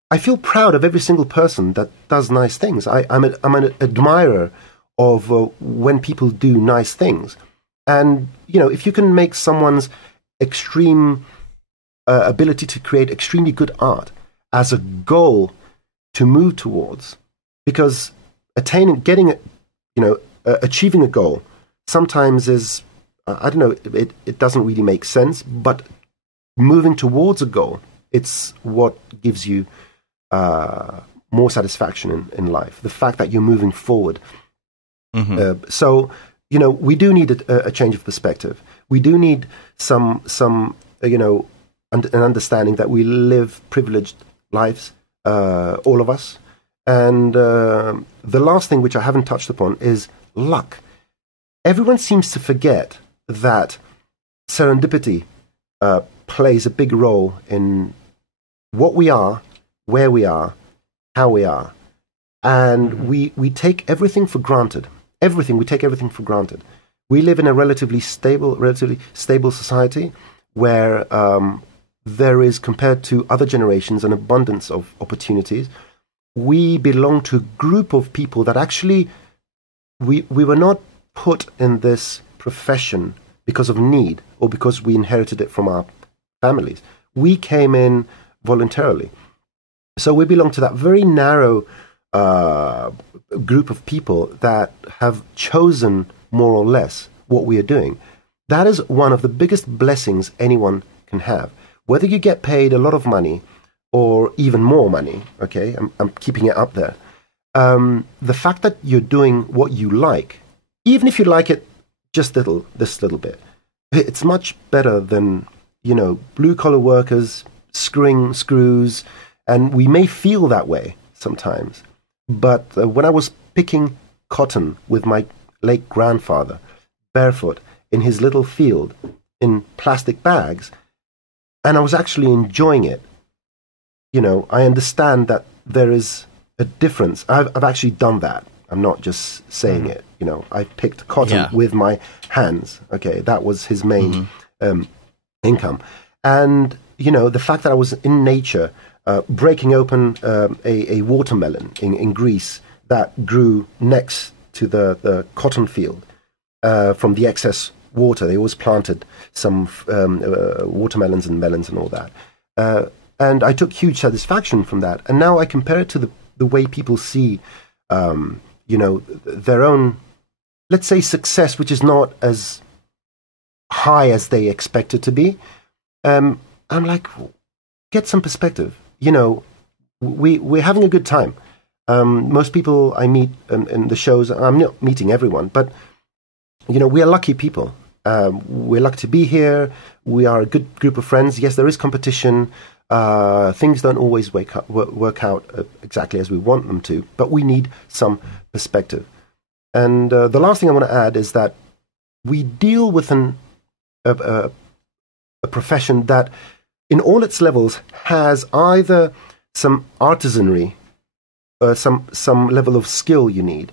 I feel proud of every single person that does nice things. I'm an admirer of when people do nice things. And, if you can make someone's extreme ability to create extremely good art as a goal to move towards, because achieving a goal sometimes is, I don't know, it doesn't really make sense, but moving towards a goal, it's what gives you more satisfaction in life. The fact that you're moving forward. So, we do need a change of perspective. We do need some an understanding that we live privileged lives, all of us. And the last thing, which I haven't touched upon, is luck. Everyone seems to forget that serendipity plays a big role in what we are, where we are, how we are. And we take everything for granted. We take everything for granted. We live in a relatively stable society where there is, compared to other generations, an abundance of opportunities. We belong to a group of people that actually, we were not put in this profession because of need or because we inherited it from our families. We came in voluntarily. So we belong to that very narrow group of people that have chosen more or less what we are doing. That is one of the biggest blessings anyone can have. Whether you get paid a lot of money or even more money, okay, I'm keeping it up there. The fact that you're doing what you like, even if you like it just this little bit, it's much better than, blue-collar workers screwing screws, and we may feel that way sometimes. But when I was picking cotton with my late grandfather, barefoot, in his little field, in plastic bags, and I was actually enjoying it, I understand that there is a difference. I've actually done that. I'm not just saying it. I picked cotton with my hands. Okay, that was his main income. And, the fact that I was in nature, breaking open a watermelon in Greece that grew next to the cotton field from the excess water. They always planted some watermelons and melons and all that. And I took huge satisfaction from that. And now I compare it to the way people see, their own, let's say, success, which is not as high as they expect it to be. I'm like, get some perspective. We're having a good time. Most people I meet in the shows, I'm not meeting everyone, but, we are lucky people. We're lucky to be here. We are a good group of friends. Yes, there is competition. Things don't always work out exactly as we want them to, but we need some perspective. And the last thing I want to add is that we deal with a profession that, in all its levels, has either some artisanry, some level of skill you need,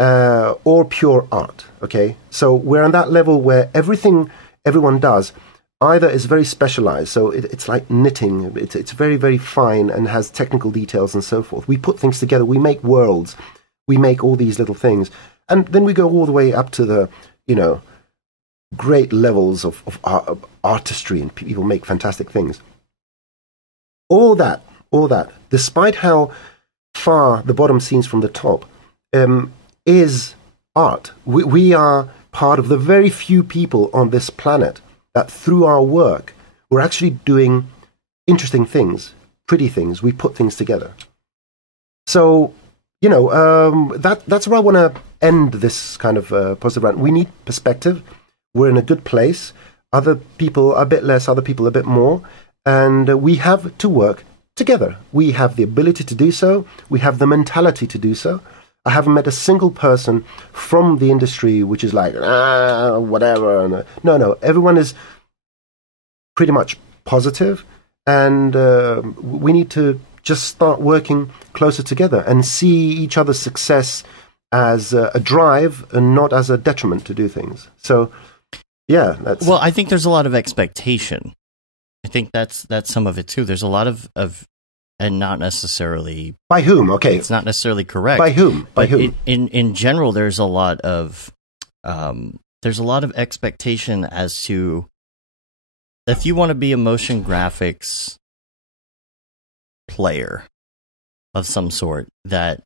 or pure art. Okay, so we're on that level where everything everyone does either is very specialized, so it's like knitting. It's very, very fine and has technical details and so forth. We put things together. We make worlds. We make all these little things. And then we go all the way up to the, great levels of artistry, and people make fantastic things. All that, despite how far the bottom seems from the top, is art. We are part of the very few people on this planet that through our work, we're actually doing interesting things, pretty things. We put things together. So, that's where I want to end this kind of positive rant. We need perspective. We're in a good place. Other people a bit less, other people a bit more. And we have to work together. We have the ability to do so. We have the mentality to do so. I haven't met a single person from the industry which is like, whatever. No, everyone is pretty much positive, and we need to just start working closer together and see each other's success as a drive and not as a detriment to do things. So, yeah. Well, I think there's a lot of expectation. I think that's some of it too. There's a lot of and not necessarily by whom. Okay, it's not necessarily correct. By whom? By whom? In general, there's a lot of expectation as to if you want to be a motion graphics player of some sort, that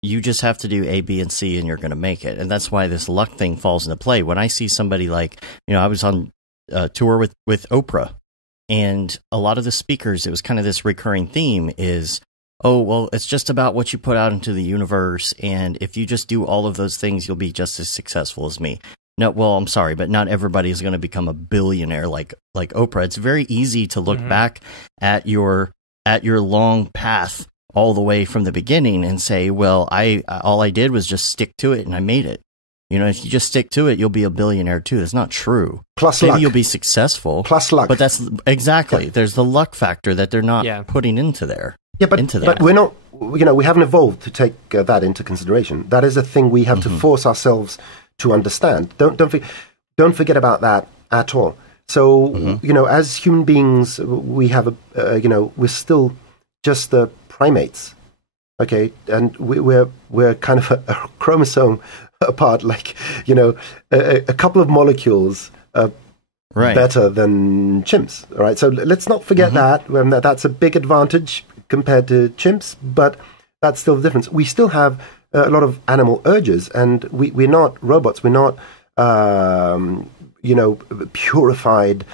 you just have to do A, B, and C, and you're going to make it. And that's why this luck thing falls into play. When I see somebody like, I was on a tour with Oprah. And a lot of the speakers, it was kind of this recurring theme is, oh, well, it's just about what you put out into the universe. And if you just do all of those things, you'll be just as successful as me. No, well, I'm sorry, but not everybody is going to become a billionaire like Oprah. It's very easy to look back at your long path all the way from the beginning and say, well, all I did was just stick to it and I made it. If you just stick to it, you'll be a billionaire too. That's not true. Plus maybe luck. You'll be successful. Plus luck. But that's exactly. Yeah. There's the luck factor that they're not putting into there. Yeah, but we're not. We haven't evolved to take that into consideration. That is a thing we have to force ourselves to understand. Don't forget about that at all. So as human beings, we have we're still just primates. Okay, and we're kind of a chromosome apart, like a couple of molecules better than chimps. All right, so let's not forget that's a big advantage compared to chimps, but that's still the difference. We still have a lot of animal urges, and we're not robots. We're not purified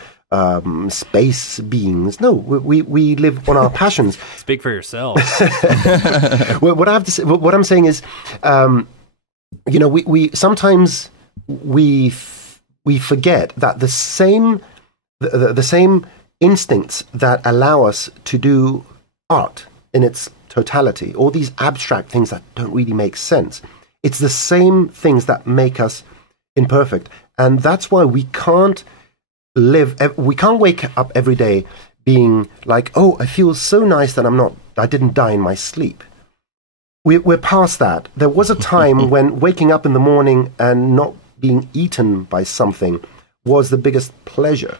space beings. No, we live on our passions. Speak for yourself. What I have to say, what I'm saying is, we sometimes we forget that the same instincts that allow us to do art in its totality, all these abstract things that don't really make sense, it's the same things that make us imperfect, and that's why we can't wake up every day being like, oh, I feel so nice that I didn't die in my sleep. We're past that. There was a time when waking up in the morning and not being eaten by something was the biggest pleasure.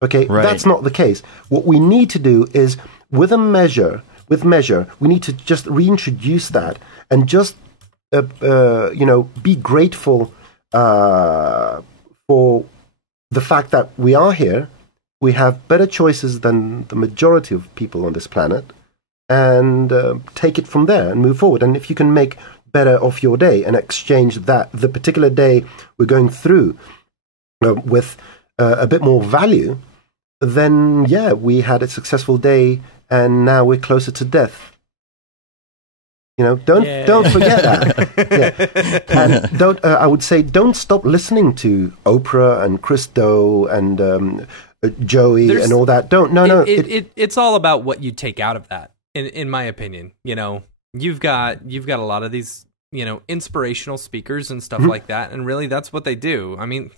Okay, That's not the case. What we need to do is, with measure, we need to just reintroduce that and just, be grateful for the fact that we are here. We have better choices than the majority of people on this planet, and take it from there and move forward. And if you can make better of your day and exchange the particular day we're going through with a bit more value, then we had a successful day, and now we're closer to death. Don't forget that. And I would say, don't stop listening to Oprah and Chris Do and Joey and all that. It's all about what you take out of that. In my opinion, you've got a lot of these, inspirational speakers and stuff like that, and really that's what they do. I mean,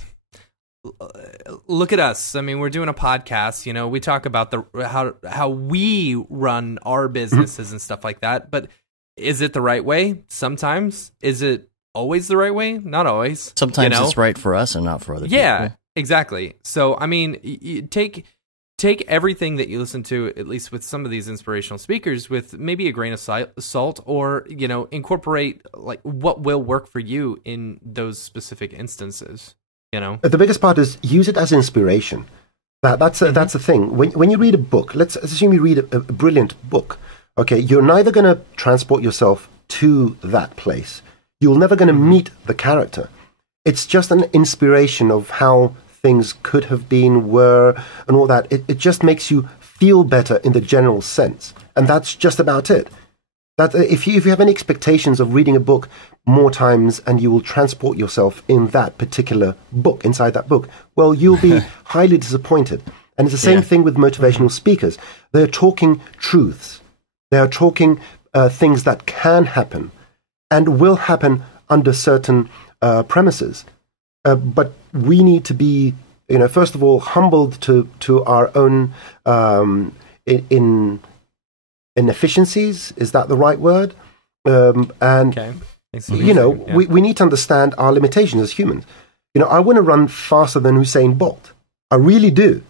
look at us. I mean, we're doing a podcast. We talk about how we run our businesses and stuff like that. But is it the right way? Sometimes. Is it always the right way. Not always. Sometimes it's right for us and not for other people. Yeah, exactly. So, I mean, you take everything that you listen to, at least with some of these inspirational speakers, with maybe a grain of salt, or, incorporate like what will work for you in those specific instances, The biggest part is use it as inspiration. That's the thing. When you read a book, let's assume you read a brilliant book, okay, you're neither going to transport yourself to that place. You're never going to meet the character. It's just an inspiration of how things could have been, were, and all that. It just makes you feel better in the general sense. And that's just about it. That if you have any expectations of reading a book more times and you will transport yourself in that particular book, inside that book, well, you'll be highly disappointed. And it's the same thing with motivational speakers. They're talking truths. They are talking things that can happen and will happen under certain premises. But we need to be, first of all, humbled to our own inefficiencies. Is that the right word? Okay. We need to understand our limitations as humans. I want to run faster than Usain Bolt. I really do.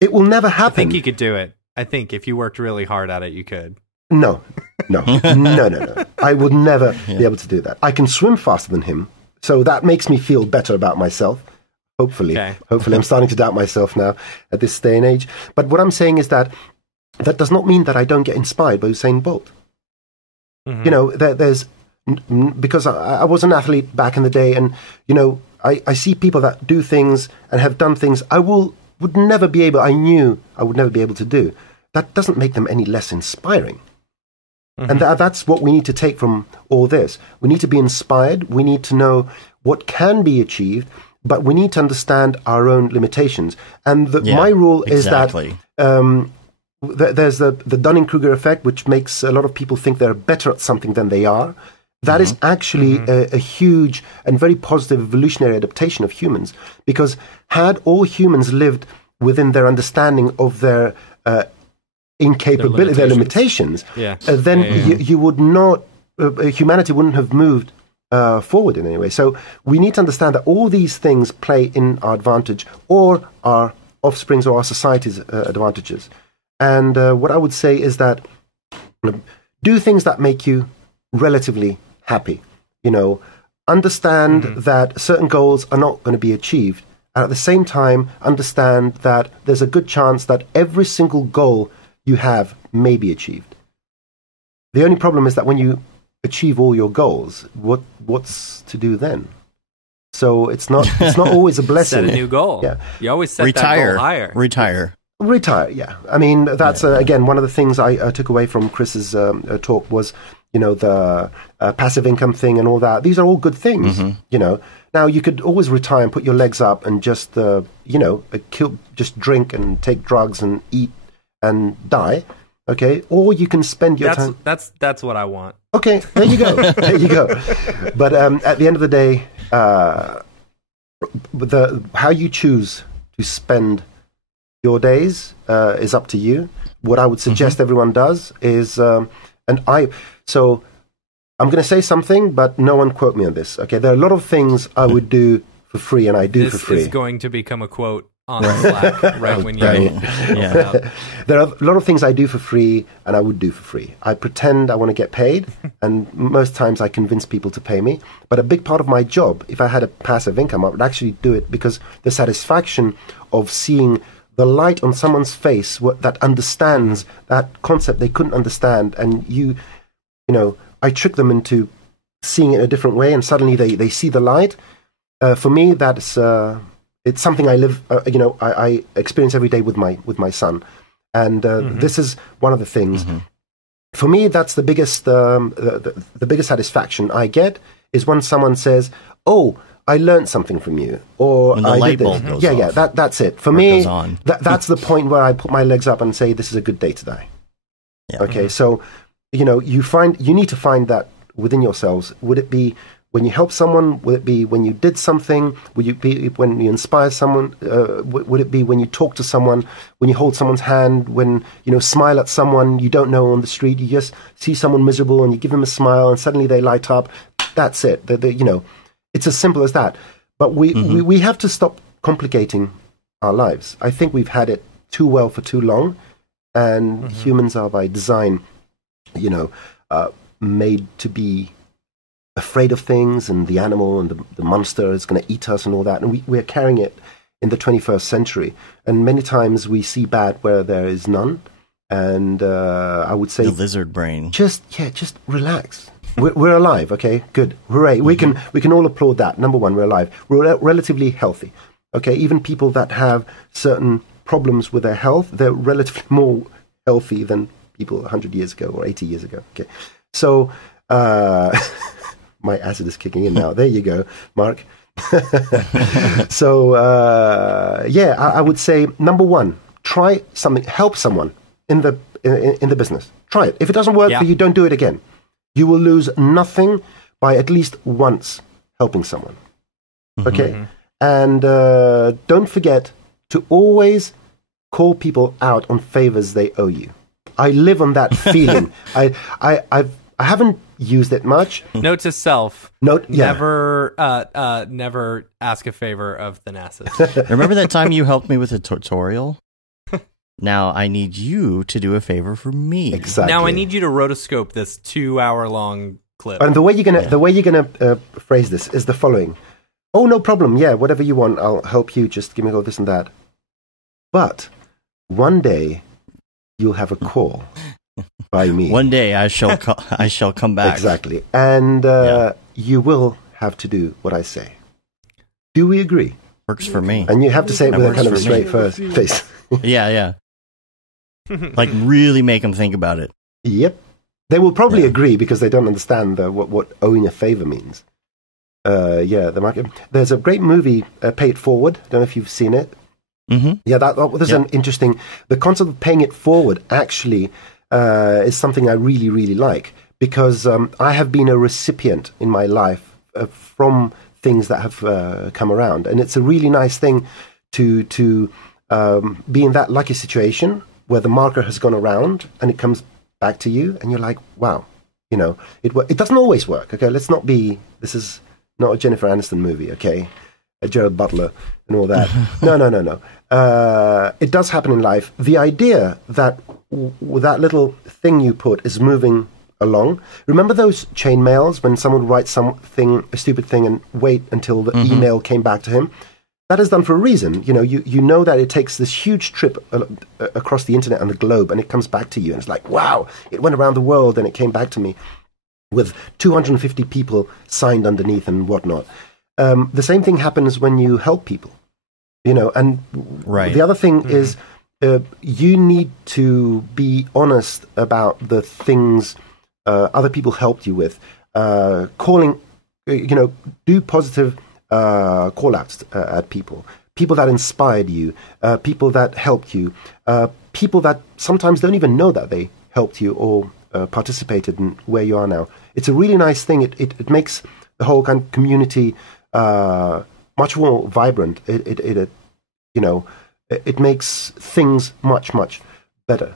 It will never happen. I think you could do it. I think if you worked really hard at it, you could. No. I would never be able to do that. I can swim faster than him, so that makes me feel better about myself. Hopefully. Hopefully. I'm starting to doubt myself now at this day and age. But what I'm saying is that does not mean that I don't get inspired by Usain Bolt. There's because I was an athlete back in the day, and I see people that do things and have done things I knew I would never be able to do. That doesn't make them any less inspiring. And that's what we need to take from all this. We need to be inspired. We need to know what can be achieved, but we need to understand our own limitations. And my rule is that there's the Dunning-Kruger effect, which makes a lot of people think they're better at something than they are. That is actually a huge and very positive evolutionary adaptation of humans, because had all humans lived within their understanding of their incapability, their limitations, then you would not, humanity wouldn't have moved forward in any way. So we need to understand that all these things play in our advantage, or our offspring's or our society's advantages. And what I would say is that do things that make you relatively happy. Understand that certain goals are not going to be achieved. And at the same time, understand that there's a good chance that every single goal you have may be achieved. The only problem is that when you achieve all your goals, what's to do then? So it's not always a blessing. Set a new goal. Yeah. You always set that goal higher. Retire, yeah. I mean, that's, again, one of the things I took away from Chris's talk was, the passive income thing and all that. These are all good things, Now, you could always retire and put your legs up and just, just drink and take drugs and eat and die, okay? Or you can spend your time... That's what I want. Okay, there you go. But at the end of the day, how you choose to spend your days is up to you. What I would suggest everyone does is, so I'm going to say something, but no one quote me on this. Okay, there are a lot of things I would do for free, and I do for free. This is going to become a quote on Slack when you. There are a lot of things I do for free, and I would do for free. I pretend I want to get paid, and most times I convince people to pay me. But a big part of my job, if I had a passive income, I would actually do it because the satisfaction of seeing the light on someone's face that understands that concept they couldn't understand, and I trick them into seeing it a different way, and suddenly they see the light. For me, that's it's something I live. I experience every day with my son, and this is one of the things. For me, that's the biggest the biggest satisfaction I get is when someone says, "Oh, I learned something from you," or when the light bulb goes off. That's it. For me, that's the point where I put my legs up and say, "This is a good day today." Yeah. Okay, so you need to find that within yourselves. Would it be when you help someone? Would it be when you did something? Would it be when you inspire someone? Would it be when you talk to someone? When you hold someone's hand? When smile at someone you don't know on the street? You just see someone miserable and you give them a smile and suddenly they light up. That's it. It's as simple as that. But we have to stop complicating our lives. I think we've had it too well for too long, and humans are by design, made to be afraid of things, and the animal and the monster is going to eat us and all that. And we're carrying it in the 21st century. And many times we see bad where there is none. And I would say... The lizard brain. Just relax. We're alive, okay? Good. Hooray. We can all applaud that. Number one, we're alive. We're relatively healthy, okay? Even people that have certain problems with their health, they're relatively more healthy than people 100 years ago or 80 years ago, okay? So, my acid is kicking in now. There you go, Mark. So, I would say, number one, try something, help someone in the business. Try it. If it doesn't work for you, don't do it again. You will lose nothing by at least once helping someone. Okay? And don't forget to always call people out on favors they owe you. I live on that feeling. I haven't used it much. Note to self: never ask a favor of Thanasis. Remember that time you helped me with a tutorial? Now I need you to do a favor for me. Exactly. Now I need you to rotoscope this 2-hour-long clip. And the way you're gonna phrase this is the following: oh, no problem. Yeah, whatever you want, I'll help you. Just give me all this and that. But one day you'll have a call by me. One day I shall come back. Exactly, and you will have to do what I say. Do we agree? Works for me. And you have to say it with a kind of a straight face. Yeah. Like really make them think about it. Yep. They will probably agree because they don't understand what owing a favor means. The market. There's a great movie, Pay It Forward. I don't know if you've seen it. Yeah, there's an interesting... The concept of paying it forward actually is something I really, really like, because I have been a recipient in my life from things that have come around. And it's a really nice thing to be in that lucky situation where the marker has gone around and it comes back to you and you're like, wow, it doesn't always work. Okay, let's not be... This is not a Jennifer Aniston movie, okay? A Gerald Butler and all that. No. It does happen in life. The idea that that little thing you put is moving along. Remember those chain mails when someone would write something, a stupid thing, and wait until the email came back to him? That is done for a reason. You know that it takes this huge trip across the internet and the globe, and it comes back to you, and it's like, wow, it went around the world, and it came back to me with 250 people signed underneath and whatnot. The same thing happens when you help people, and the other thing is you need to be honest about the things other people helped you with. Do positive call-outs at people that inspired you, people that helped you, people that sometimes don't even know that they helped you or participated in where you are now. It's a really nice thing. It makes the whole kind of community much more vibrant. It makes things much, much better.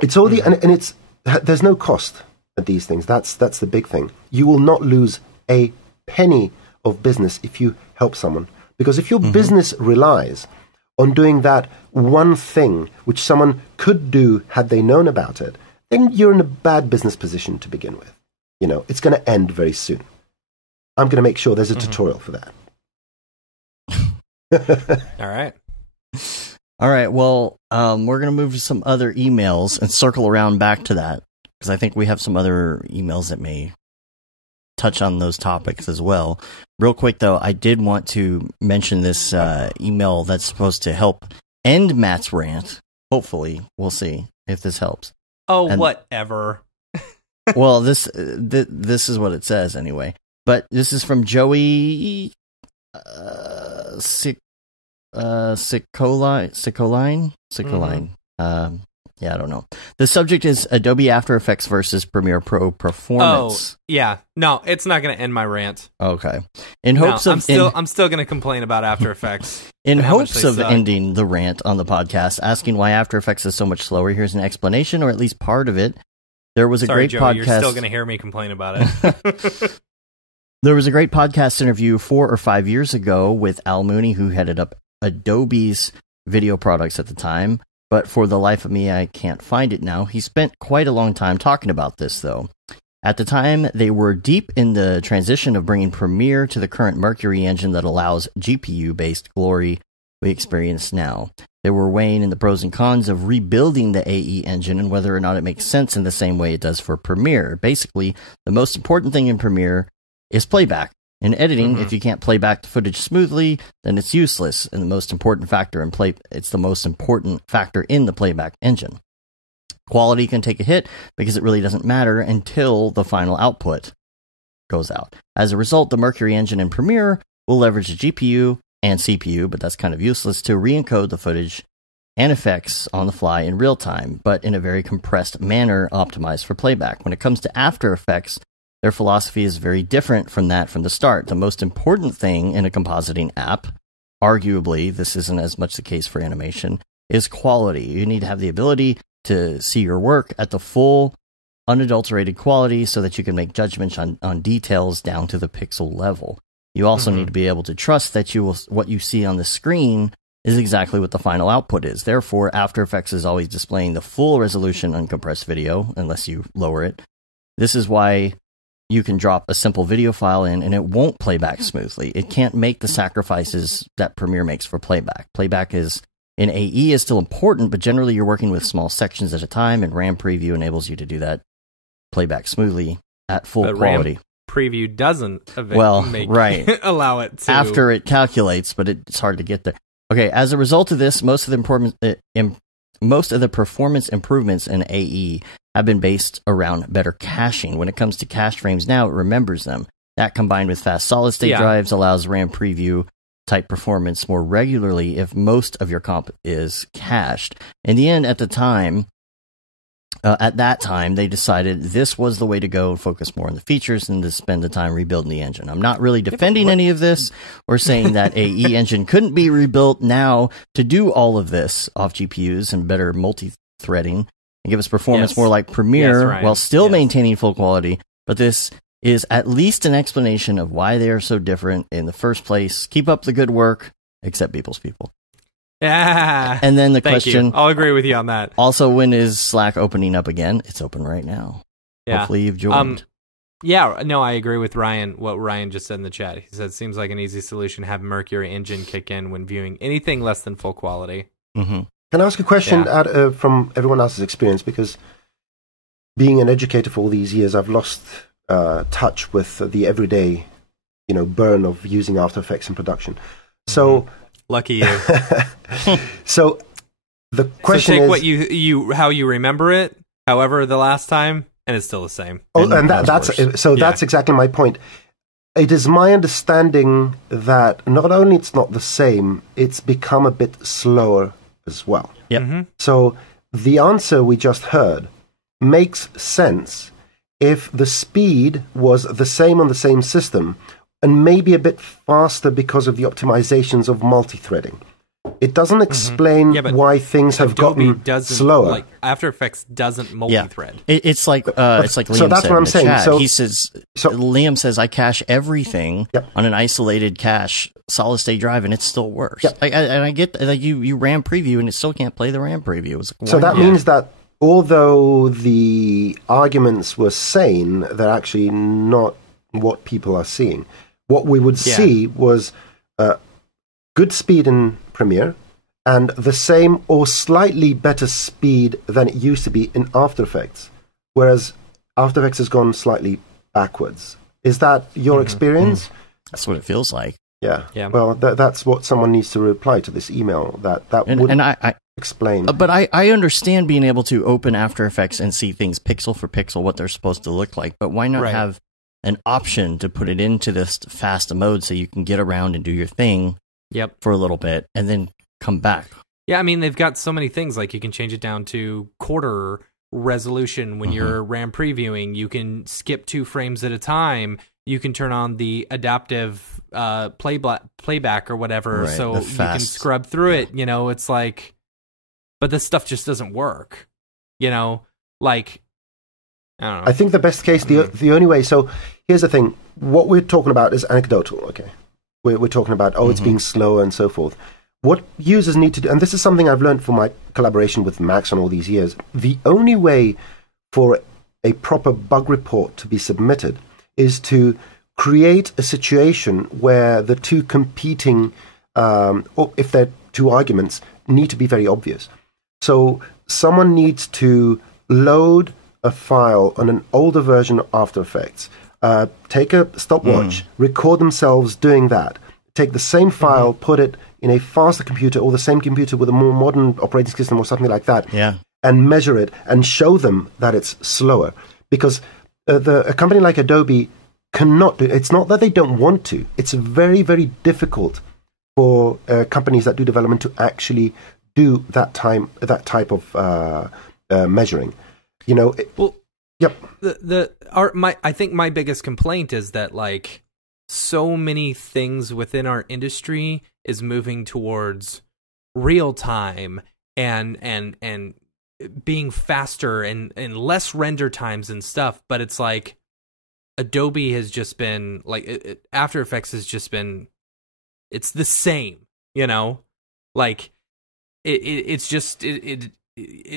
It's all there's no cost at these things. That's the big thing. You will not lose a penny of business if you help someone, because if your business relies on doing that one thing which someone could do had they known about it, then you're in a bad business position to begin with. It's going to end very soon. I'm going to make sure there's a tutorial for that. All right. Well, we're going to move to some other emails and circle around back to that, because I think we have some other emails that may touch on those topics as well. Real quick, though, I did want to mention this email that's supposed to help end Matt's rant. Hopefully, we'll see if this helps. Whatever. Well, this is what it says anyway. But this is from Joey Sicoline. I don't know. The subject is Adobe After Effects versus Premiere Pro performance. Oh, yeah. No, it's not going to end my rant. Okay. I'm still going to complain about After Effects. In hopes of ending the rant on the podcast, asking why After Effects is so much slower, here's an explanation, or at least part of it. There was a great Joey, podcast. You're still going to hear me complain about it. There was a great podcast interview 4 or 5 years ago with Al Mooney, who headed up Adobe's video products at the time, but for the life of me, I can't find it now. He spent quite a long time talking about this, though. At the time, they were deep in the transition of bringing Premiere to the current Mercury engine that allows GPU-based glory we experience now. They were weighing in the pros and cons of rebuilding the AE engine and whether or not it makes sense in the same way it does for Premiere. Basically, the most important thing in Premiere is playback. In editing, if you can't play back the footage smoothly, then it's useless, and it's the most important factor in the playback engine. Quality can take a hit because it really doesn't matter until the final output goes out. As a result, the Mercury engine in Premiere will leverage the GPU and CPU, but that's kind of useless, to re-encode the footage and effects on the fly in real time, but in a very compressed manner optimized for playback. When it comes to After Effects, their philosophy is very different from that from the start. The most important thing in a compositing app, arguably, this isn't as much the case for animation, is quality. You need to have the ability to see your work at the full, unadulterated quality so that you can make judgments on details down to the pixel level. You also need to be able to trust that what you see on the screen is exactly what the final output is. Therefore, After Effects is always displaying the full resolution uncompressed video, unless you lower it. This is why you can drop a simple video file in and it won't play back smoothly. It can't make the sacrifices that Premiere makes for playback. Playback in AE is still important, but generally you're working with small sections at a time, and RAM Preview enables you to do that playback smoothly at full quality. RAM Preview doesn't allow it to. After it calculates, but it's hard to get there. Okay, as a result of this, most of the performance improvements in AE have been based around better caching. When it comes to cached frames now, it remembers them. That combined with fast solid-state drives allows RAM Preview type performance more regularly if most of your comp is cached. In the end, at that time, they decided this was the way to go and focus more on the features than to spend the time rebuilding the engine. I'm not really defending any of this or saying that AE engine couldn't be rebuilt now to do all of this off GPUs and better multi-threading and give us performance more like Premiere while still maintaining full quality. But this is at least an explanation of why they are so different in the first place. Keep up the good work, except people's people. Yeah. And then the question, I'll agree with you on that. Also, when is Slack opening up again? It's open right now. Yeah. Hopefully you've joined. I agree with Ryan, what Ryan just said in the chat. He said, seems like an easy solution to have Mercury engine kick in when viewing anything less than full quality. Can I ask a question from everyone else's experience? Because being an educator for all these years, I've lost touch with the everyday, burn of using After Effects in production. So lucky you. So the question take is, what you how you remember it, however, the last time, and it's still the same. That's exactly my point. It is my understanding that not only it's not the same, it's become a bit slower as well. Yep. So the answer we just heard makes sense if the speed was the same on the same system and maybe a bit faster because of the optimizations of multi-threading. It doesn't explain why things have gotten slower. Like After Effects doesn't multi-thread. It's like Liam so that's said what I'm in the saying. chat. So, he says Liam says I cache everything on an isolated cache solid state drive and it still works. Yep. I get that you RAM preview and it still can't play the RAM preview. So that means that although the arguments were sane, they're actually not what people are seeing. What we would see was good speed in Premiere and the same or slightly better speed than it used to be in After Effects, whereas After Effects has gone slightly backwards. Is that your experience? That's what it feels like. Yeah. Well, that's what someone needs to reply to this email. That would explain. But I understand being able to open After Effects and see things pixel for pixel, what they're supposed to look like. But why not have an option to put it into this fast mode so you can get around and do your thing for a little bit and then come back? Yeah, I mean, they've got so many things. Like you can change it down to quarter resolution when you're RAM previewing. You can skip 2 frames at a time. You can turn on the adaptive playback or whatever, so you can scrub through it. It's like, but this stuff just doesn't work. Like I think the best case, the only way. So here's the thing: what we're talking about is anecdotal. Okay, we're talking about it's being slower and so forth. What users need to do, and this is something I've learned from my collaboration with Max on all these years. The only way for a proper bug report to be submitted is to create a situation where the two competing, or if they're two arguments, need to be very obvious. So someone needs to load a file on an older version of After Effects, take a stopwatch, record themselves doing that, take the same file, put it in a faster computer or the same computer with a more modern operating system or something like that, and measure it and show them that it's slower. Because a company like Adobe cannot do it. It's not that they don't want to. It's very, very difficult for companies that do development to actually do that type of measuring. You know. Yep. I think my biggest complaint is that like so many things within our industry is moving towards real time and being faster and less render times and stuff, but it's like Adobe has just been like After Effects has just been, it's the same, you know, like it's just it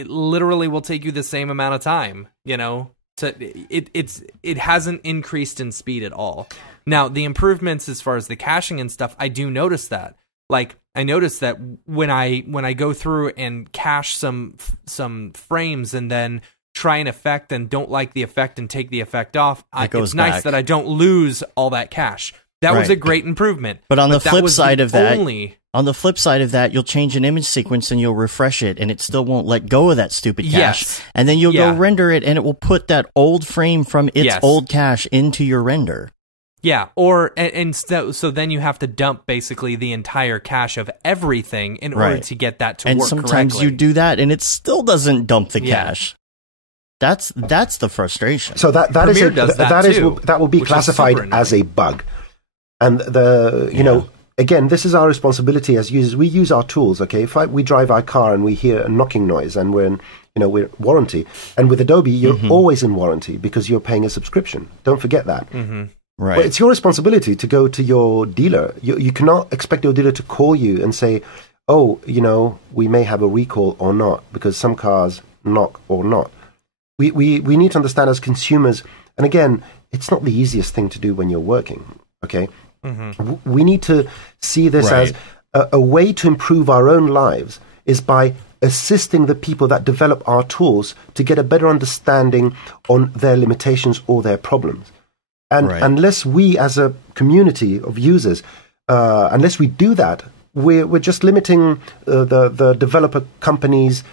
literally will take you the same amount of time, you know. It hasn't increased in speed at all. Now the improvements as far as the caching and stuff, I do notice that. Like I noticed that when I go through and cache some frames and then try an effect and don't like the effect and take the effect off, it's nice that I don't lose all that cache. That was a great improvement. But on the flip side of that, you'll change an image sequence and you'll refresh it, and it still won't let go of that stupid cache. Yes. And then you'll go render it, and it will put that old frame from its old cache into your render. Yeah, so then you have to dump basically the entire cache of everything in order to get that to work correctly. And sometimes you do that, and it still doesn't dump the cache. That's the frustration. So that will be classified as a bug. And know, again, this is our responsibility as users. We use our tools. Okay, if we drive our car and we hear a knocking noise and we're warranty, and with Adobe you're always in warranty because you're paying a subscription. Don't forget that. Right. But it's your responsibility to go to your dealer. You cannot expect your dealer to call you and say, "Oh, we may have a recall or not," because some cars knock or not. We need to understand as consumers, and again, it's not the easiest thing to do when you're working. Okay. We need to see this as a way to improve our own lives is by assisting the people that develop our tools to get a better understanding on their limitations or their problems. And unless we as a community of users, unless we do that, we're just limiting the developer company's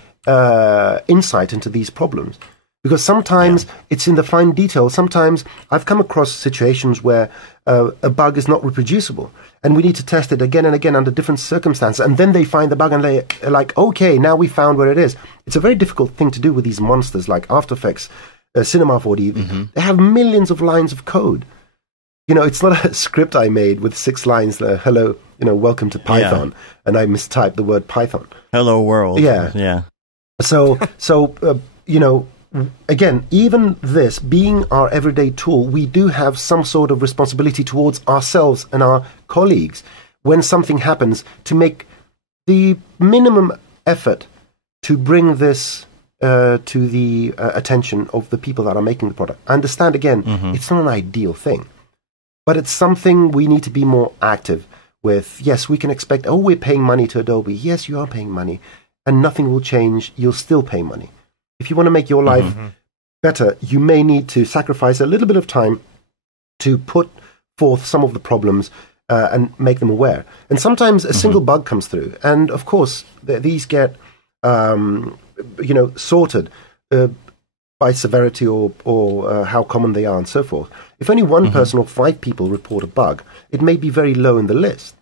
insight into these problems. Because sometimes it's in the fine detail. Sometimes I've come across situations where a bug is not reproducible, and we need to test it again and again under different circumstances. And then they find the bug, and they're like, "Okay, now we found where it is." It's a very difficult thing to do with these monsters like After Effects, Cinema 4D. They have millions of lines of code. It's not a script I made with 6 lines. Hello, welcome to Python, and I mistyped the word Python. Hello world. Yeah. So again, even this being our everyday tool, we do have some sort of responsibility towards ourselves and our colleagues when something happens to make the minimum effort to bring this to the attention of the people that are making the product. I understand, again, it's not an ideal thing, but it's something we need to be more active with. Yes, we can expect, we're paying money to Adobe. Yes, you are paying money, and nothing will change. You'll still pay money. If you want to make your life better, you may need to sacrifice a little bit of time to put forth some of the problems and make them aware. And sometimes a single bug comes through, and of course these get sorted by severity or how common they are and so forth. If only one person or 5 people report a bug, it may be very low in the list.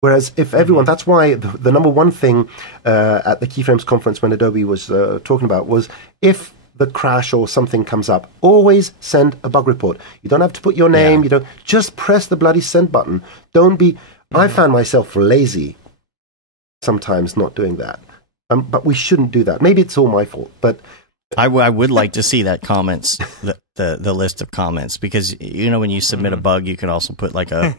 Whereas if everyone, that's why the number one thing at the Keyframes conference when Adobe was talking about was, if the crash or something comes up, always send a bug report. You don't have to put your name. You don't, just press the bloody send button. Don't be. I found myself lazy sometimes not doing that. But we shouldn't do that. Maybe it's all my fault. But I would like to see that comments, the list of comments, because when you submit a bug, you can also put like a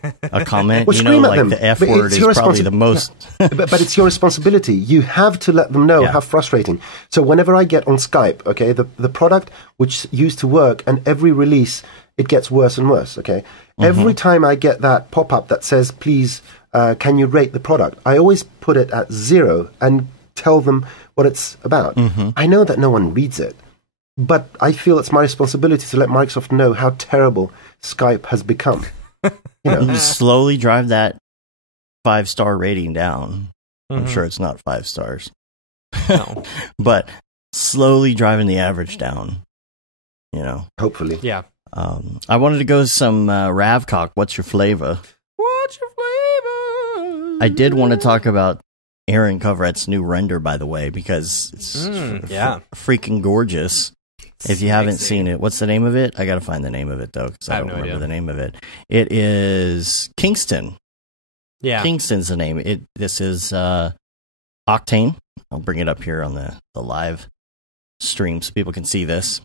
comment. Well, like them. The F word is probably the most. Yeah. but it's your responsibility. You have to let them know how frustrating. So whenever I get on Skype, okay, the product which used to work, and every release it gets worse and worse. Okay, every time I get that pop up that says, "Please, can you rate the product?" I always put it at 0 and tell them what it's about. I know that no one reads it, but I feel it's my responsibility to let Microsoft know how terrible Skype has become. Just slowly drive that 5-star rating down. I'm sure it's not 5 stars, no. But slowly driving the average down. Hopefully, yeah. I wanted to go some Ravcock. What's your flavor? What's your flavor? I did want to talk about Aaron Coverett's new render, by the way, because it's freaking gorgeous. If you haven't seen it, what's the name of it? I got to find the name of it, though, because I don't remember the name of it. It is Kingston. Yeah. Kingston's the name. This is Octane. I'll bring it up here on the live stream so people can see this.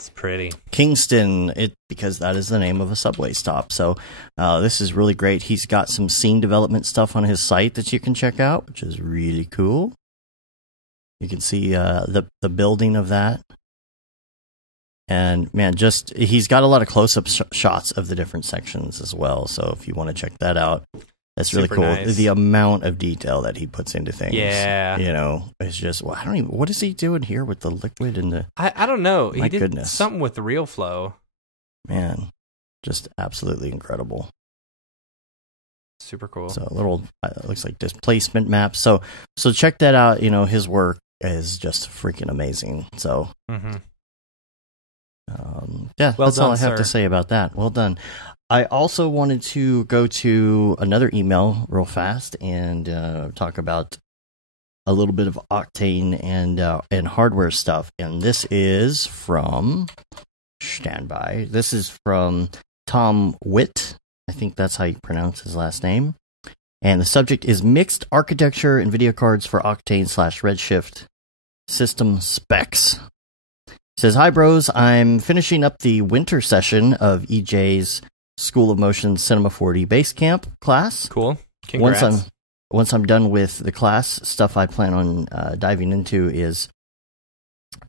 It's pretty. Kingston, because that is the name of a subway stop. So this is really great. He's got some scene development stuff on his site that you can check out, which is really cool. You can see the building of that. And man, he's got a lot of close-up shots of the different sections as well. So if you want to check that out, that's really cool. Nice. The amount of detail that he puts into things. Yeah. It's just, what is he doing here with the liquid and the... I don't know. My he did goodness. Something with the real flow. Man, just absolutely incredible. Super cool. So a little, looks like displacement maps. So check that out. His work is just freaking amazing. So, that's all I have to say about that. Well done. I also wanted to go to another email real fast and talk about a little bit of Octane and hardware stuff. And this is from Standby. This is from Tom Witt. I think that's how you pronounce his last name. And the subject is mixed architecture and video cards for Octane/Redshift system specs. It says, "Hi bros, I'm finishing up the winter session of EJ's School of Motion Cinema 4D Basecamp class. Cool. Congrats. Once I'm done with the class, stuff I plan on diving into is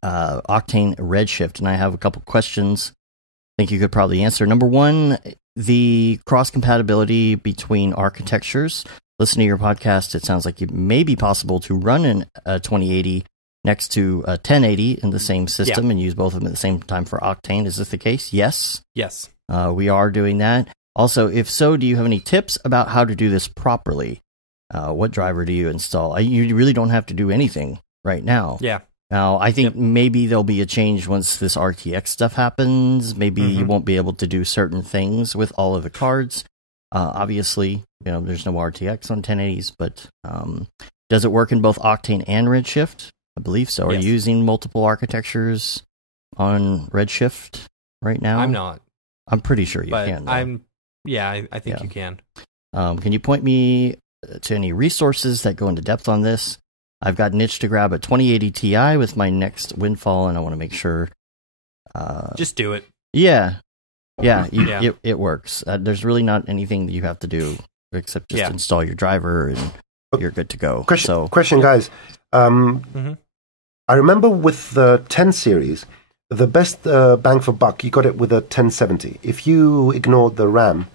Octane Redshift, and I have a couple questions I think you could probably answer. Number one, the cross-compatibility between architectures. Listen to your podcast. It sounds like it may be possible to run a 2080 next to a 1080 in the same system and use both of them at the same time for Octane. Is this the case? Yes. Yes. We are doing that. Also, if so, do you have any tips about how to do this properly? What driver do you install? You really don't have to do anything right now. Yeah. Now, I think maybe there'll be a change once this RTX stuff happens. Maybe you won't be able to do certain things with all of the cards. Obviously, there's no RTX on 1080s, but does it work in both Octane and Redshift? I believe so. Yes. Are you using multiple architectures on Redshift right now? I'm not. I'm pretty sure you can. Though. I think you can. Can you point me to any resources that go into depth on this? I've got an itch to grab a 2080 Ti with my next Windfall, and I want to make sure. Just do it. Yeah. It works. There's really not anything that you have to do except just install your driver, and you're good to go. Question, guys. I remember with the 10 series, the best bang for buck, you got it with a 1070. If you ignored the RAM,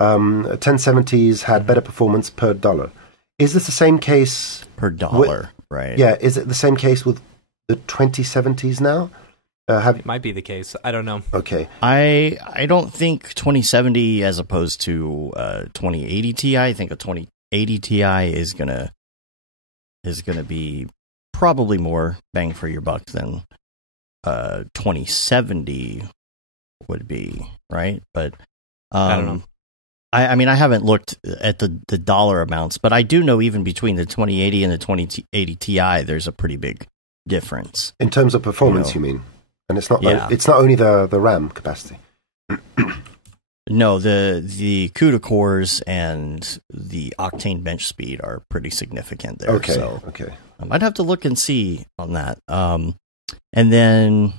1070s had better performance per dollar. Is this the same case? Per dollar, right. Yeah, is it the same case with the 2070s now? It might be the case. I don't know. Okay. I don't think 2070 as opposed to 2080 Ti. I think a 2080 Ti is gonna be probably more bang for your buck than 2070 would be, right? But I don't know. I mean, I haven't looked at the dollar amounts, but I do know even between the 2080 and the 2080 Ti, there's a pretty big difference. In terms of performance, you mean? And it's not only the RAM capacity. No, the CUDA cores and the Octane bench speed are pretty significant there. Okay, so okay. I'd have to look and see on that. And then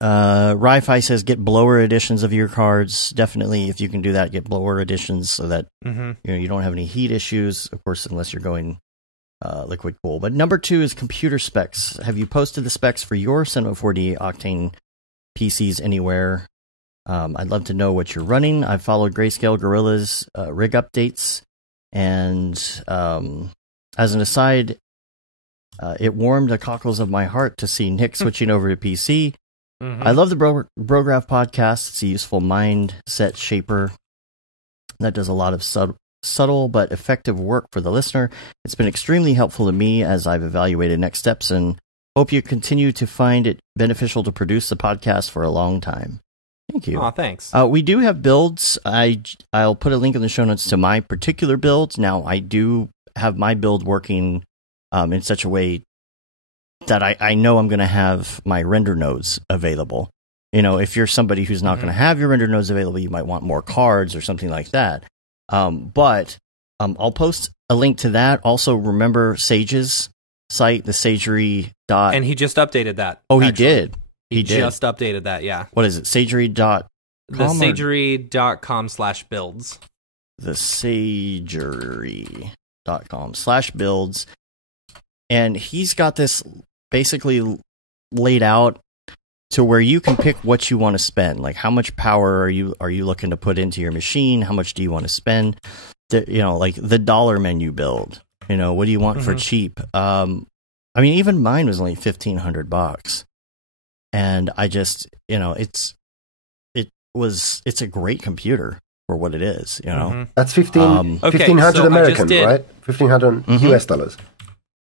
Ri-Fi says get blower editions of your cards. Definitely, if you can do that, get blower editions so that you don't have any heat issues. Of course, unless you're going liquid cool. But number 2 is computer specs. Have you posted the specs for your Cinema 4D Octane PCs anywhere? I'd love to know what you're running. I've followed Grayscale Gorilla's rig updates, and as an aside, it warmed the cockles of my heart to see Nick switching over to PC. I love the Brograph podcast. It's a useful mindset shaper that does a lot of subtle but effective work for the listener. It's been extremely helpful to me as I've evaluated next steps, and hope you continue to find it beneficial to produce the podcast for a long time. Thank you. Oh, thanks. We do have builds. I'll put a link in the show notes to my particular build. Now, I do have my build working in such a way that I know I'm going to have my render nodes available. If you're somebody who's not going to have your render nodes available, you might want more cards or something like that. But I'll post a link to that. Also, remember Sage's site, the Sagery. And he just updated that. Oh, he did. He just updated that, yeah. What is it? Sagery.com? The Sagery.com/builds. The Sagery.com/builds. And he's got this basically laid out to where you can pick what you want to spend. Like, how much power are you looking to put into your machine? How much do you want to spend? Like the dollar menu build. What do you want for cheap? Even mine was only $1,500. And I just, it's a great computer for what it is, That's 1,500 so American, right? 1,500 US dollars.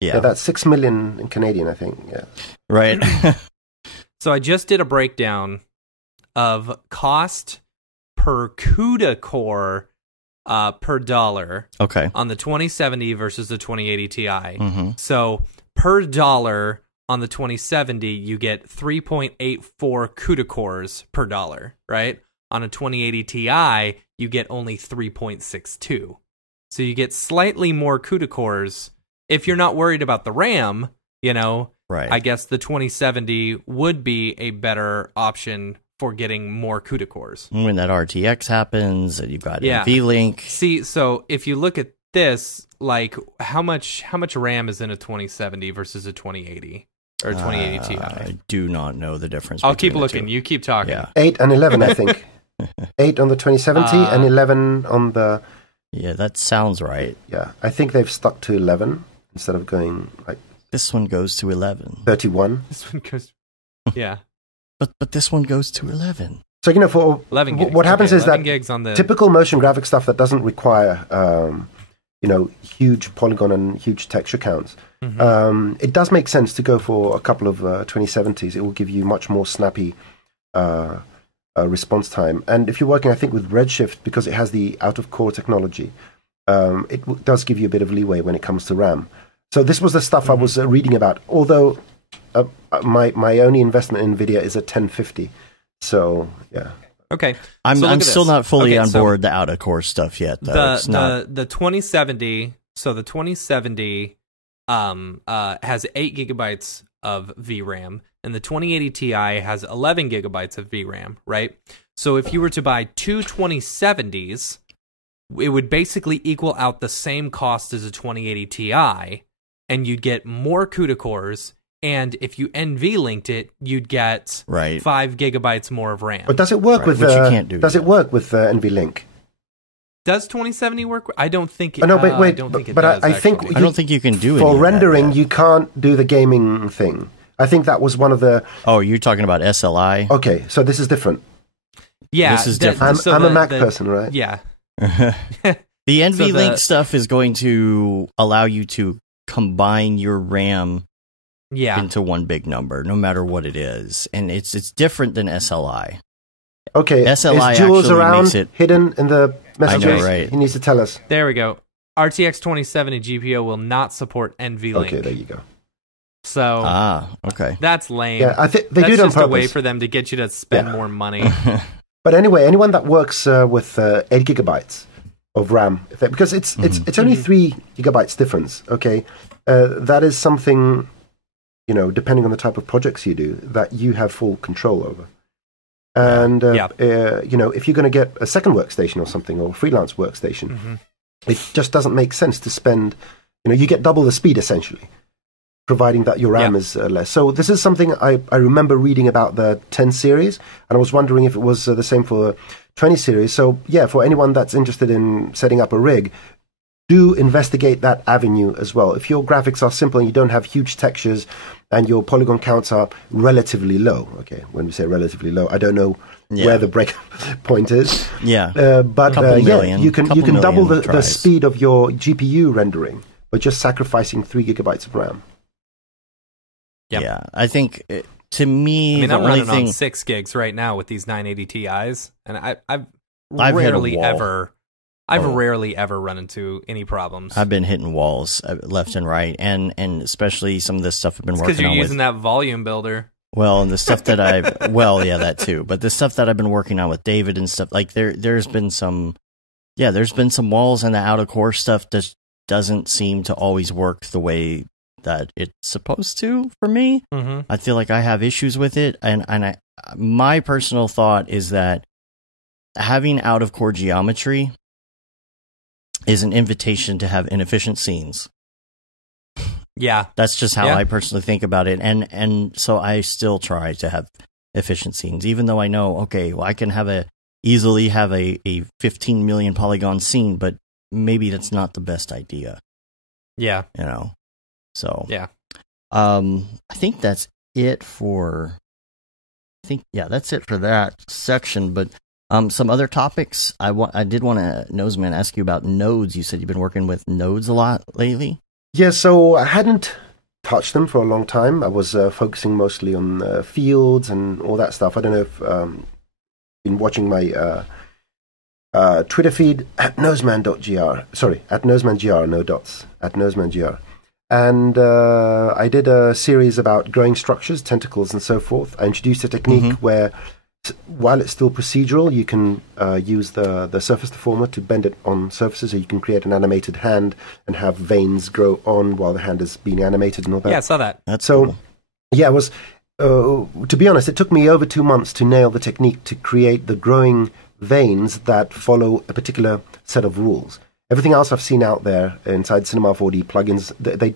Yeah, that's 6 million in Canadian, I think. Yeah, right. So I just did a breakdown of cost per CUDA core per dollar. Okay. On the 2070 versus the 2080 Ti. So per dollar. On the 2070, you get 3.84 CUDA cores per dollar, right? On a 2080 Ti, you get only 3.62. So you get slightly more CUDA cores. If you're not worried about the RAM, right. I guess the 2070 would be a better option for getting more CUDA cores. When that RTX happens, and you've got NVLink. See, so if you look at this, like how much RAM is in a 2070 versus a 2080? Or 2080 Ti. I do not know the difference. I'll keep looking. You keep talking. Yeah. 8 and 11, I think. 8 on the 2070 and 11 on the... Yeah, that sounds right. Yeah, I think they've stuck to 11 instead of going like... This one goes to 11. 31. This one goes... Yeah. But this one goes to 11. So, for 11 gigs. What happens is that gigs on the... typical motion graphic stuff that doesn't require, huge polygon and huge texture counts, it does make sense to go for a couple of 2070s. It will give you much more snappy response time. And if you're working, I think, with Redshift, because it has the out-of-core technology, it does give you a bit of leeway when it comes to RAM. So this was the stuff I was reading about, although my only investment in NVIDIA is a 1050. So, yeah. Okay. I'm still not fully on board the out-of-core stuff yet, though. The 2070, so the 2070 has 8 gigabytes of VRAM, and the 2080 Ti has 11 gigabytes of VRAM, right? So if you were to buy two 2070s, it would basically equal out the same cost as a 2080 Ti, and you'd get more CUDA cores, and if you NV-linked it, you'd get 5 gigabytes more of RAM. But does it work with NV-Link? Does 2070 work? I don't think it does. I don't think I don't think you can do it. For rendering, you can't do the gaming thing. I think that was one of the... Oh, you're talking about SLI? Okay, so this is different. Yeah. This is different. I'm a Mac person, right? Yeah. The NVLink stuff is going to allow you to combine your RAM into one big number, no matter what it is. And it's different than SLI. Okay, SLI is Jules around, makes it hidden in the messages? I know, right? He needs to tell us. There we go. RTX 2070 GPU will not support NVLink. Okay, there you go. So okay, that's lame. Yeah, I think they do it on purpose. That's just a way for them to get you to spend more money. But anyway, anyone that works with 8 gigabytes of RAM, because it's only 3 gigabytes difference. Okay, that is something depending on the type of projects you do, that you have full control over. And, if you're going to get a second workstation or something, or a freelance workstation, it just doesn't make sense to spend, you get double the speed essentially, providing that your RAM is less. So this is something I remember reading about the 10 series, and I was wondering if it was the same for 20 series. So yeah, for anyone that's interested in setting up a rig, do investigate that avenue as well. If your graphics are simple and you don't have huge textures and your polygon counts are relatively low, okay, when we say relatively low, I don't know where the break point is. But you can double the speed of your GPU rendering by just sacrificing 3 gigabytes of RAM. Yeah, I think to me, I'm running on 6 gigs right now with these 980 Ti's, and I've rarely ever run into any problems. I've been hitting walls left and right, and especially some of this stuff I've been working on. Because you're using that volume builder. Well, and the stuff that that too. But the stuff that I've been working on with David and stuff, like there's been some walls, and the out of core stuff just doesn't seem to always work the way that it's supposed to for me. I feel like I have issues with it, and my personal thought is that having out of core geometry is an invitation to have inefficient scenes. Yeah. That's just how I personally think about it. And so I still try to have efficient scenes, even though I know, okay, well, I can easily have a 15 million polygon scene, but maybe that's not the best idea. Yeah. So. Yeah. I think that's it for that section, but some other topics. I did want to, Noseman, ask you about nodes. You said you've been working with nodes a lot lately. Yeah, so I hadn't touched them for a long time. I was focusing mostly on fields and all that stuff. I don't know if you've been watching my Twitter feed at noseman.gr. Sorry, at noseman.gr, no dots, at noseman.gr. And I did a series about growing structures, tentacles, and so forth. I introduced a technique where, while it's still procedural, you can use the surface deformer to bend it on surfaces, so you can create an animated hand and have veins grow on while the hand is being animated and all that. Yeah, I saw that. That's cool. Yeah, it was, to be honest, it took me over 2 months to nail the technique to create the growing veins that follow a particular set of rules. Everything else I've seen out there inside Cinema 4D plugins, they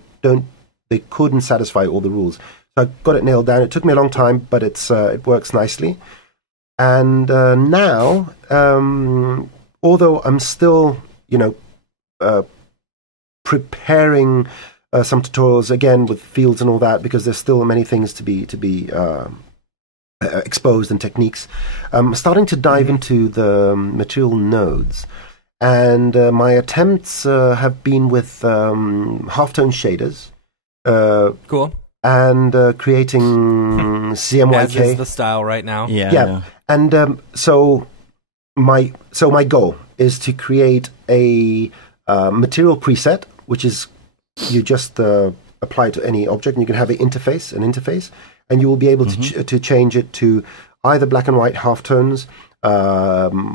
couldn't satisfy all the rules. So I got it nailed down. It took me a long time, but it works nicely. And now, although I'm still, preparing some tutorials again with fields and all that, because there's still many things to be exposed and techniques, I'm starting to dive into the material nodes. And my attempts have been with halftone shaders. Cool. And creating CMYK. As is the style right now. Yeah. And so my goal is to create a material preset, which is you just apply to any object, and you can have an interface, and you will be able to change it to either black and white halftones.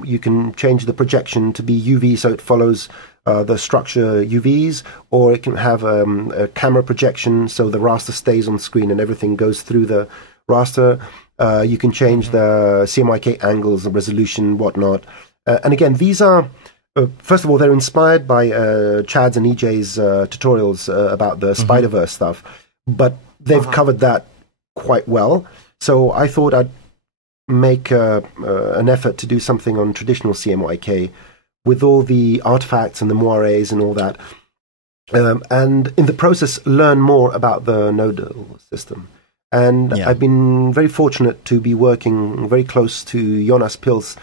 You can change the projection to be UV, so it follows the structure UVs, or it can have a camera projection, so the raster stays on screen and everything goes through the raster. You can change the CMYK angles, the resolution, whatnot. And again, these are, first of all, they're inspired by Chad's and EJ's tutorials about the Spider-Verse stuff, but they've covered that quite well. So I thought I'd make an effort to do something on traditional CMYK with all the artifacts and the moires and all that, and in the process learn more about the nodal system. And I've been very fortunate to be working very close to Jonas Pils.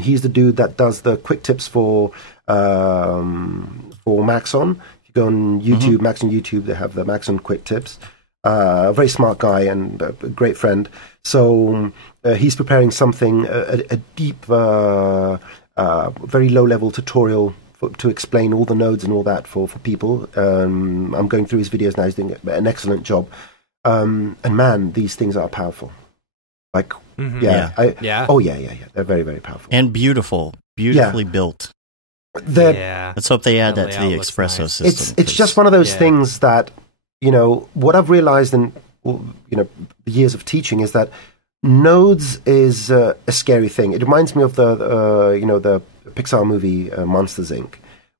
He's the dude that does the quick tips for Maxon. If you go on YouTube, Maxon YouTube, they have the Maxon quick tips. A very smart guy and a great friend. So he's preparing something, a deep, very low-level tutorial to explain all the nodes and all that for people. I'm going through his videos now. He's doing an excellent job. And man, these things are powerful. Like, They're very, very powerful. And beautifully built. Let's hope they add that to the Espresso system. It's just one of those things that, what I've realized in the years of teaching is that nodes is a scary thing. It reminds me of the Pixar movie Monsters Inc.,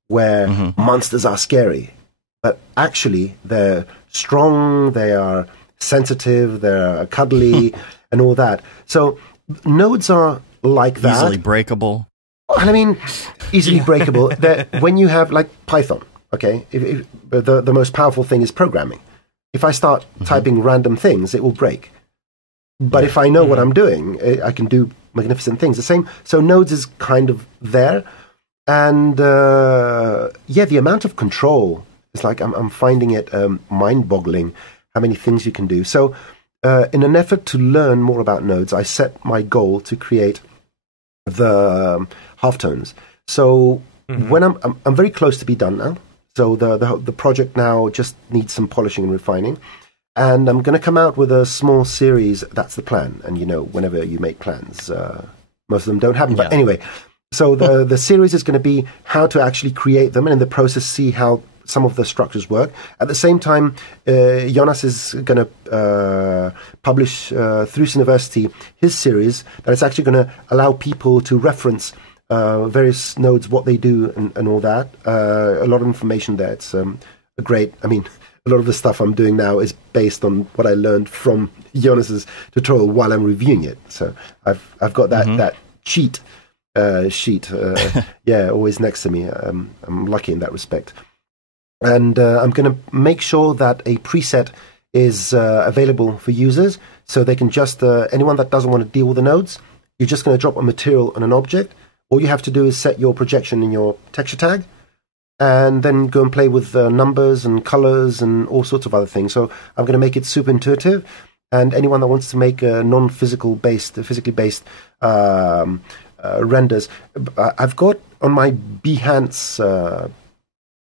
where monsters are scary, but actually they're strong, they are sensitive, they're cuddly, and all that. So nodes are like that. Easily breakable. And I mean, easily breakable. When you have, like, Python, okay, if the most powerful thing is programming. If I start typing random things, it will break. But if I know what I'm doing, I can do magnificent things. The same. So nodes is kind of there. And, the amount of control is like, I'm finding it mind-boggling how many things you can do. So in an effort to learn more about nodes, I set my goal to create the halftones. So when I'm very close to be done now. So the project now just needs some polishing and refining. And I'm going to come out with a small series. That's the plan. And, whenever you make plans, most of them don't happen. But anyway, so the series is going to be how to actually create them, and in the process see how some of the structures work. At the same time, Jonas is going to publish through University his series that is actually going to allow people to reference various nodes, what they do, and all that. A lot of information there. It's a lot of the stuff I'm doing now is based on what I learned from Jonas's tutorial while I'm reviewing it. So I've got that cheat sheet, always next to me. I'm lucky in that respect. And I'm going to make sure that a preset is available for users, so they can just, anyone that doesn't want to deal with the nodes, you're just going to drop a material on an object. All you have to do is set your projection in your texture tag, and then go and play with numbers and colors and all sorts of other things. So I'm going to make it super intuitive, and anyone that wants to make physically based renders, I've got on my Behance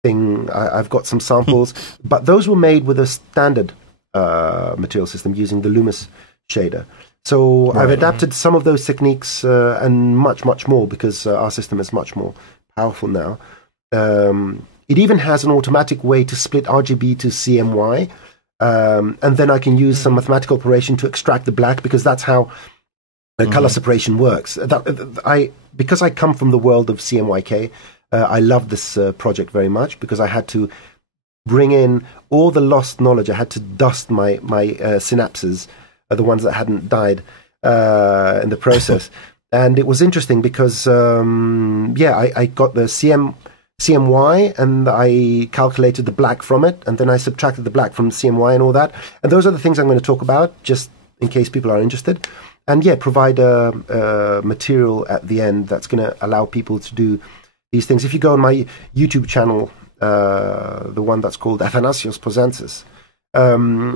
thing, I've got some samples, but those were made with a standard material system using the Loomis shader. So I've adapted some of those techniques and much, much more, because our system is much more powerful now. It even has an automatic way to split RGB to CMY, and then I can use some mathematical operation to extract the black, because that's how color separation works. Because I come from the world of CMYK, I love this project very much, because I had to bring in all the lost knowledge. I had to dust my synapses, the ones that hadn't died in the process. And it was interesting because, I got the CMY, and I calculated the black from it, and then I subtracted the black from CMY and all that. And those are the things I'm going to talk about, just in case people are interested. And provide a material at the end that's going to allow people to do these things. If you go on my YouTube channel, the one that's called Athanasios Posantzis,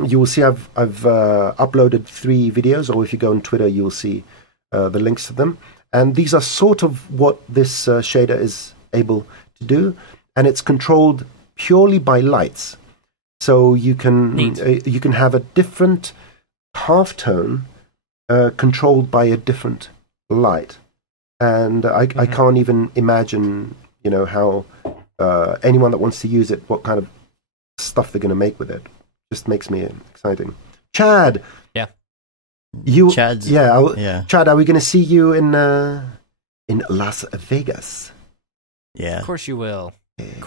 you will see I've uploaded 3 videos, or if you go on Twitter, you'll see the links to them. And these are sort of what this shader is able to do, and it's controlled purely by lights. So you can have a different halftone controlled by a different light. And I can't even imagine, how anyone that wants to use it, what kind of stuff they're going to make with it. Just makes me exciting. Chad, Chad, are we going to see you in Las Vegas? Yeah, of course you will.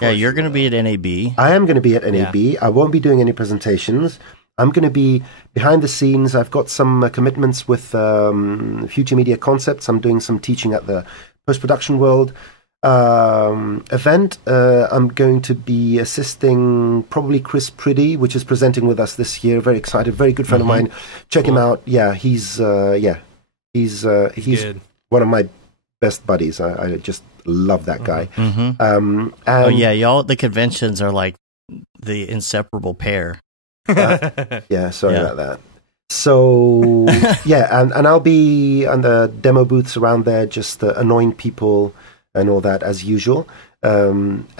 Yeah, you're going to be at NAB. I am going to be at NAB. Yeah. I won't be doing any presentations. I'm going to be behind the scenes. I've got some commitments with Future Media Concepts. I'm doing some teaching at the Post-Production World event. I'm going to be assisting probably Chris Priddy, which is presenting with us this year. Very excited. Very good friend of mine. Check him out. Yeah, he's good. One of my best buddies. I just love that guy. Y'all at the conventions are like the inseparable pair. Sorry about that. So and I'll be on the demo booths around there, just annoying people and all that as usual. What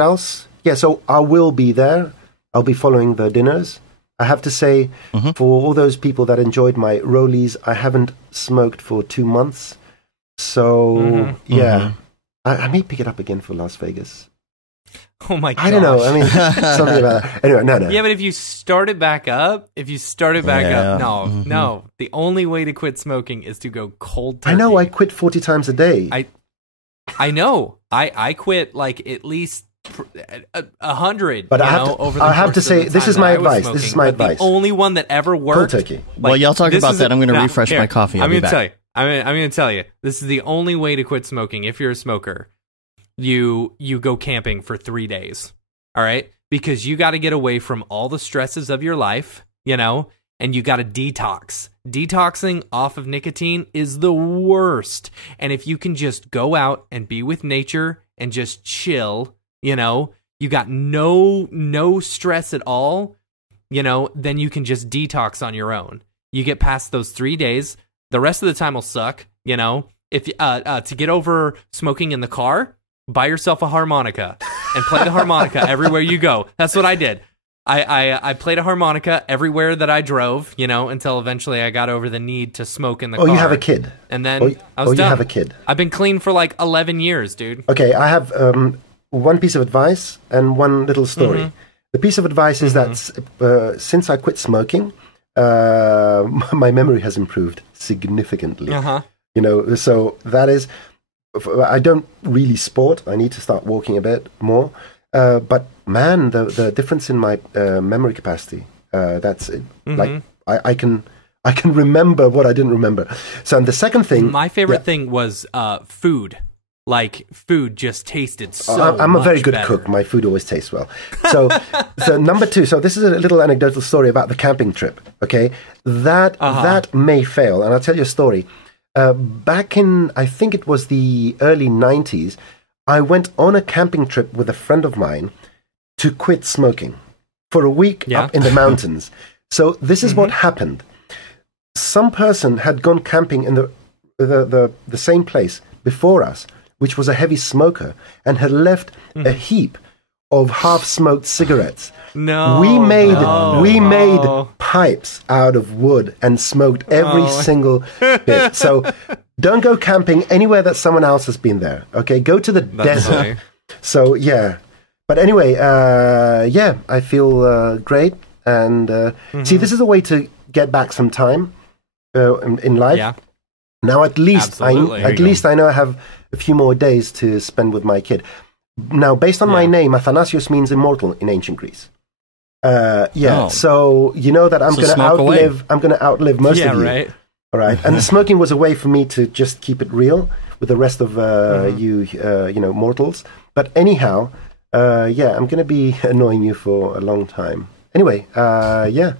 else? So I will be there. I'll be following the dinners. I have to say, for all those people that enjoyed my rollies, I haven't smoked for 2 months. So I may pick it up again for Las Vegas. Oh my gosh. I don't know. I mean, something about that. Anyway, no. Yeah, but if you start it back up, no. The only way to quit smoking is to go cold turkey. I know. I quit 40 times a day. I know. I quit like at least 100. But I have to say, this is my advice. This is my advice. The only one that ever worked. Cold turkey. Well, y'all talk about that. I'm going to refresh my coffee. I'm going to tell you. I'm going to tell you. This is the only way to quit smoking. If you're a smoker, you go camping for 3 days. All right, because you got to get away from all the stresses of your life, and you got to detox. Detoxing off of nicotine is the worst. And if you can just go out and be with nature and just chill, you got no stress at all, then you can just detox on your own. You get past those 3 days. The rest of the time will suck, If to get over smoking in the car, buy yourself a harmonica and play the harmonica everywhere you go. That's what I did. I played a harmonica everywhere that I drove, until eventually I got over the need to smoke in the car. Oh, you have a kid. And then I was done. You have a kid. I've been clean for like 11 years, dude. Okay, I have one piece of advice and one little story. Mm-hmm. The piece of advice is that since I quit smoking, my memory has improved significantly. Uh-huh. So that is... I don't really sport. I need to start walking a bit more. But man, the difference in my memory capacity, that's it. Mm-hmm. Like I can remember what I didn't remember. So and the second thing... My favorite thing was food. Like, food just tasted so I'm a very good better. cook. My food always tastes well. So number two, so this is a little anecdotal story about the camping trip, okay? That may fail, and I'll tell you a story. Back in, I think it was the early 90s, I went on a camping trip with a friend of mine to quit smoking for a week up in the mountains. So this is what happened. Some person had gone camping in the same place before us, which was a heavy smoker, and had left a heap of half-smoked cigarettes. We made pipes out of wood and smoked every single bit. So don't go camping anywhere that someone else has been there. Okay, go to the desert. Funny. So yeah, but anyway, I feel great, and see, this is a way to get back some time in life. Yeah. Now at least I know I have a few more days to spend with my kid. Now, based on my name, Athanasios means immortal in ancient Greece. So you know that I'm going to outlive most of you. Right. All right, and the smoking was a way for me to just keep it real with the rest of you mortals. But anyhow, I'm going to be annoying you for a long time. Anyway, I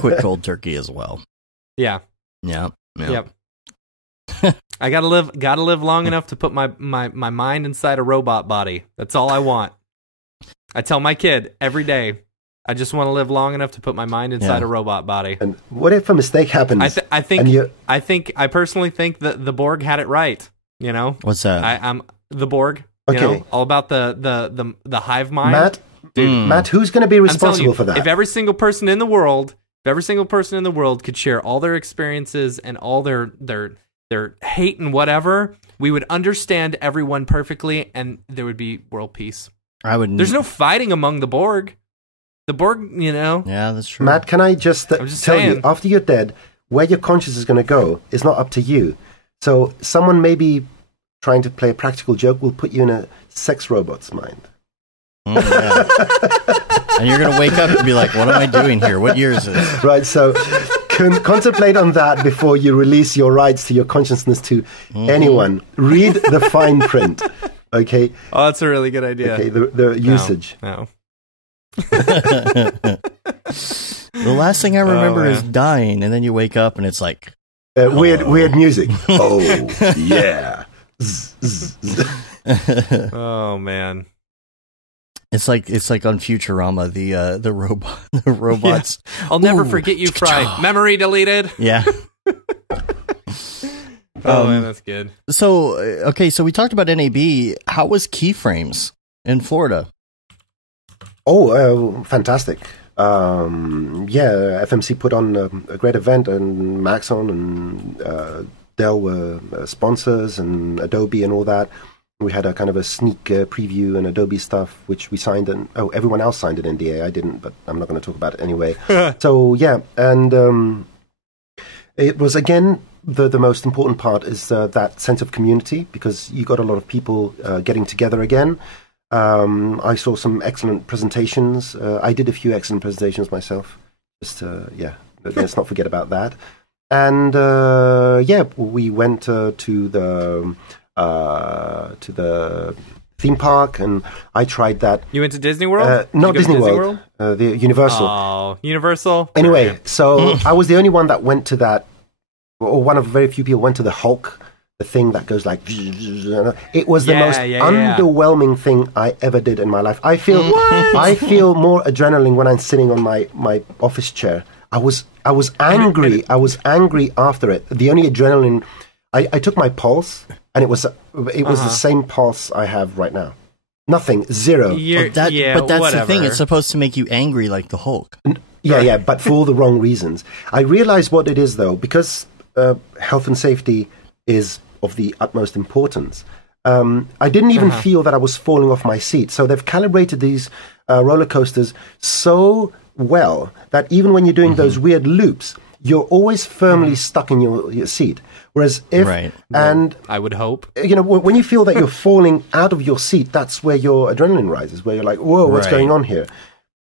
quit cold turkey as well. Yeah. Yep. I gotta live long enough to put my mind inside a robot body. That's all I want. I tell my kid every day, I just want to live long enough to put my mind inside a robot body. And what if a mistake happens? I personally think that the Borg had it right. What's that? I'm the Borg. Okay. All about the hive mind. Matt, who's going to be responsible for that? If every single person in the world could share all their experiences and all their hate and whatever, we would understand everyone perfectly, and there would be world peace. There's no fighting among the Borg. The Borg, Yeah, that's true. Matt, can I just tell you, after you're dead, where your conscience is going to go is not up to you. So someone maybe trying to play a practical joke will put you in a sex robot's mind. Yeah. And you're going to wake up and be like, what am I doing here? What year is this? Right, so contemplate on that before you release your rights to your consciousness to anyone. Read the fine print, okay? Oh, that's a really good idea. Okay, the usage. No. The last thing I remember is dying, and then you wake up and it's like... weird music. Oh, yeah. Oh, man. It's like on Futurama, the robots. Yeah. I'll never forget you, Fry. Memory deleted. Yeah. Oh man, that's good. So we talked about NAB. How was Keyframes in Florida? Oh, fantastic. FMC put on a great event, and Maxon and Dell were sponsors, and Adobe and all that. We had a kind of a sneak preview and Adobe stuff, which we signed, and everyone else signed an NDA. I didn't, but I'm not going to talk about it anyway. So yeah, and it was again the most important part is that sense of community, because you got a lot of people getting together again. I saw some excellent presentations. I did a few excellent presentations myself. Just let's not forget about that. And we went to the theme park, and I tried that. You went to Disney World? Not Disney World. The Universal. Oh, Universal. Anyway, so I was the only one that went to that, or one of very few people went to the Hulk, the thing that goes like. It was the most underwhelming thing I ever did in my life. I feel more adrenaline when I'm sitting on my office chair. I was angry. I was angry after it. The only adrenaline, I took my pulse, and it was the same pulse I have right now. Nothing, zero. But that's the thing. It's supposed to make you angry like the Hulk. But for all the wrong reasons. I realize what it is, though, because health and safety is of the utmost importance. I didn't even feel that I was falling off my seat. So they've calibrated these roller coasters so well that even when you're doing those weird loops, you're always firmly stuck in your seat. Whereas and I would hope, when you feel that you're falling out of your seat, that's where your adrenaline rises, where you're like, whoa, what's going on here?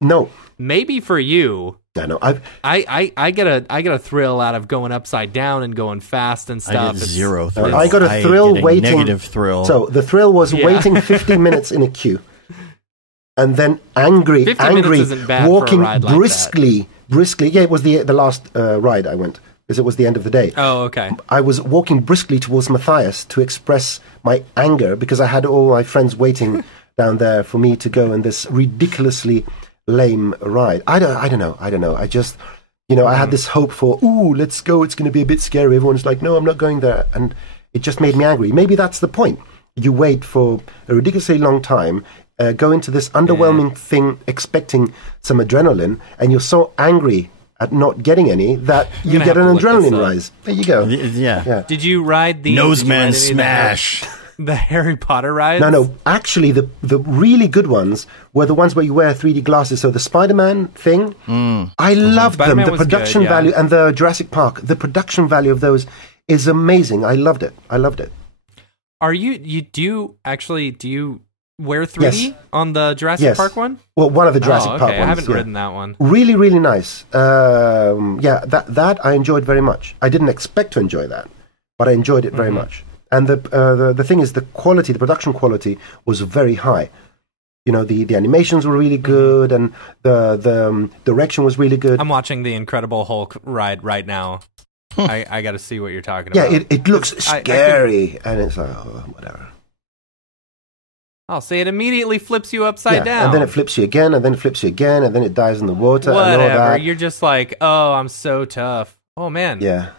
No. Maybe for you. I know. I get a thrill out of going upside down and going fast and stuff. I get zero thrill. I got a thrill waiting. Negative thrill. So the thrill was waiting 50 minutes in a queue, and then angry, walking briskly. Yeah, it was the last ride I went, because it was the end of the day. Oh, okay. I was walking briskly towards Matthias to express my anger, because I had all my friends waiting down there for me to go on this ridiculously lame ride. I don't know. I just, I had this hope for, let's go. It's going to be a bit scary. Everyone's like, no, I'm not going there. And it just made me angry. Maybe that's the point. You wait for a ridiculously long time, go into this underwhelming thing, expecting some adrenaline, and you're so angry at not getting any that you get an adrenaline rise. There you go. Yeah. Did you ride the Noseman Smash? The Harry Potter rides? No. Actually, the really good ones were the ones where you wear 3D glasses. So the Spider-Man thing, I loved them. The production value, and the Jurassic Park, the production value of those is amazing. I loved it. Are do you wear 3D on the Jurassic Park one? Well, one of the Jurassic Park ones. I haven't ridden that one. Really, really nice. That I enjoyed very much. I didn't expect to enjoy that, but I enjoyed it very much. And the thing is, the production quality was very high. The animations were really good, and the direction was really good. I'm watching the Incredible Hulk ride right now. I got to see what you're talking about. Yeah, it looks scary, and it's like, whatever. I'll say it immediately flips you upside down. And then it flips you again, and then it flips you again, and then it dies in the water. Whatever. And all that. You're just like, oh, I'm so tough. Oh man. Yeah.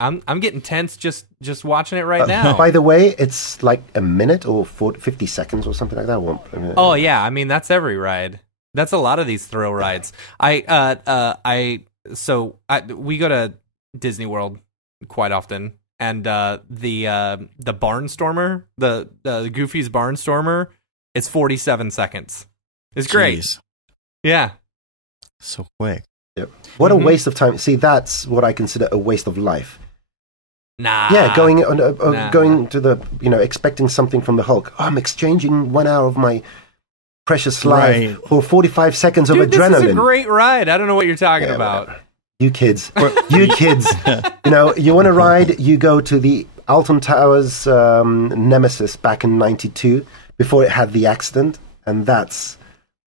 I'm getting tense just watching it right now. By the way, it's like a minute or 50 seconds or something like that. Oh yeah, I mean that's every ride. That's a lot of these thrill rides. We go to Disney World quite often, and the Barnstormer, the Goofy's Barnstormer, it's 47 seconds. It's great. Jeez. Yeah. So quick. Yep. What a waste of time. See, that's what I consider a waste of life. Nah. Yeah, going to the, expecting something from the Hulk. I'm exchanging 1 hour of my precious life for 45 seconds of adrenaline. This is a great ride. I don't know what you're talking about. Whatever. You kids. You want to ride, you go to the Alton Towers Nemesis back in 92, before it had the accident, and that's...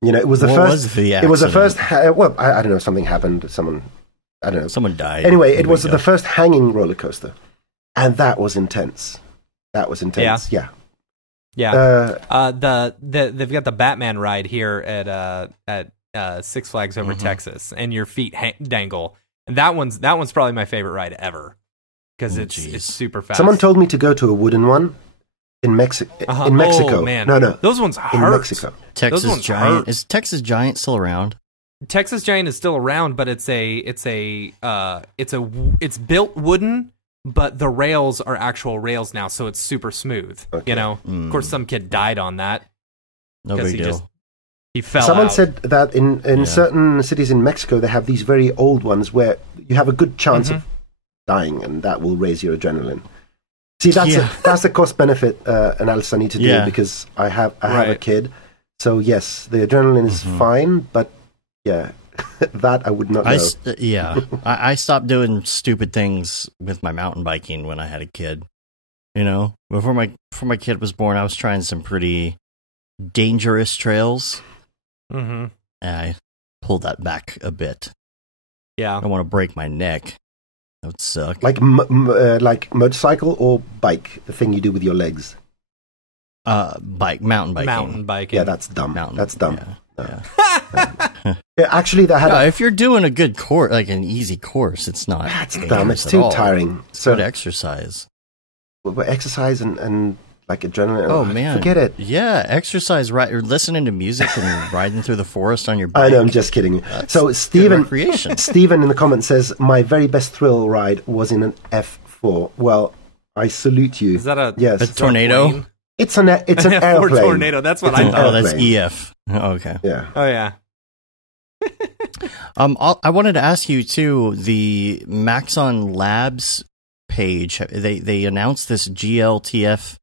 it was the first. It was the first. I don't know. Something happened. Someone died. Anyway, it was the first hanging roller coaster, and that was intense. Yeah. They've got the Batman ride here at Six Flags over Texas, and your feet dangle. And that one's probably my favorite ride ever, because it's super fast. Someone told me to go to a wooden one in Mexico. In Mexico, oh, man. No, those ones hurt. In Mexico. Texas Giant. Is Texas Giant still around? Texas Giant is still around, but it's built wooden but the rails are actual rails now, so it's super smooth. Okay. You know, of course, some kid died on that. No big deal. He fell Someone out. said that in certain cities in Mexico, they have these very old ones where you have a good chance of dying, and that will raise your adrenaline. See, that's the cost-benefit analysis I need to do because I have a kid. So, yes, the adrenaline is fine, but, that I would not know. I stopped doing stupid things with my mountain biking when I had a kid. You know, before my kid was born, I was trying some pretty dangerous trails. And I pulled that back a bit. Yeah. I don't want to break my neck. That would suck. Like motorcycle or bike, the thing you do with your legs? Mountain biking. Mountain biking. Yeah, that's dumb. That's dumb. Yeah. Actually, that had. If you're doing a good course, like an easy course, it's not. That's dumb. It's too tiring. So good exercise. Well, exercise and like adrenaline. Oh man, forget it. Yeah, exercise. Right, or listening to music and riding through the forest on your bike. I know. I'm just kidding. So Stephen in the comments says my very best thrill ride was in an F4. Well, I salute you. Is that a tornado? It's an airplane. Tornado. That's what I thought. Oh, that's EF. Oh, okay. Yeah. Oh yeah. I wanted to ask you too. The Maxon Labs page. They announced this GLTF.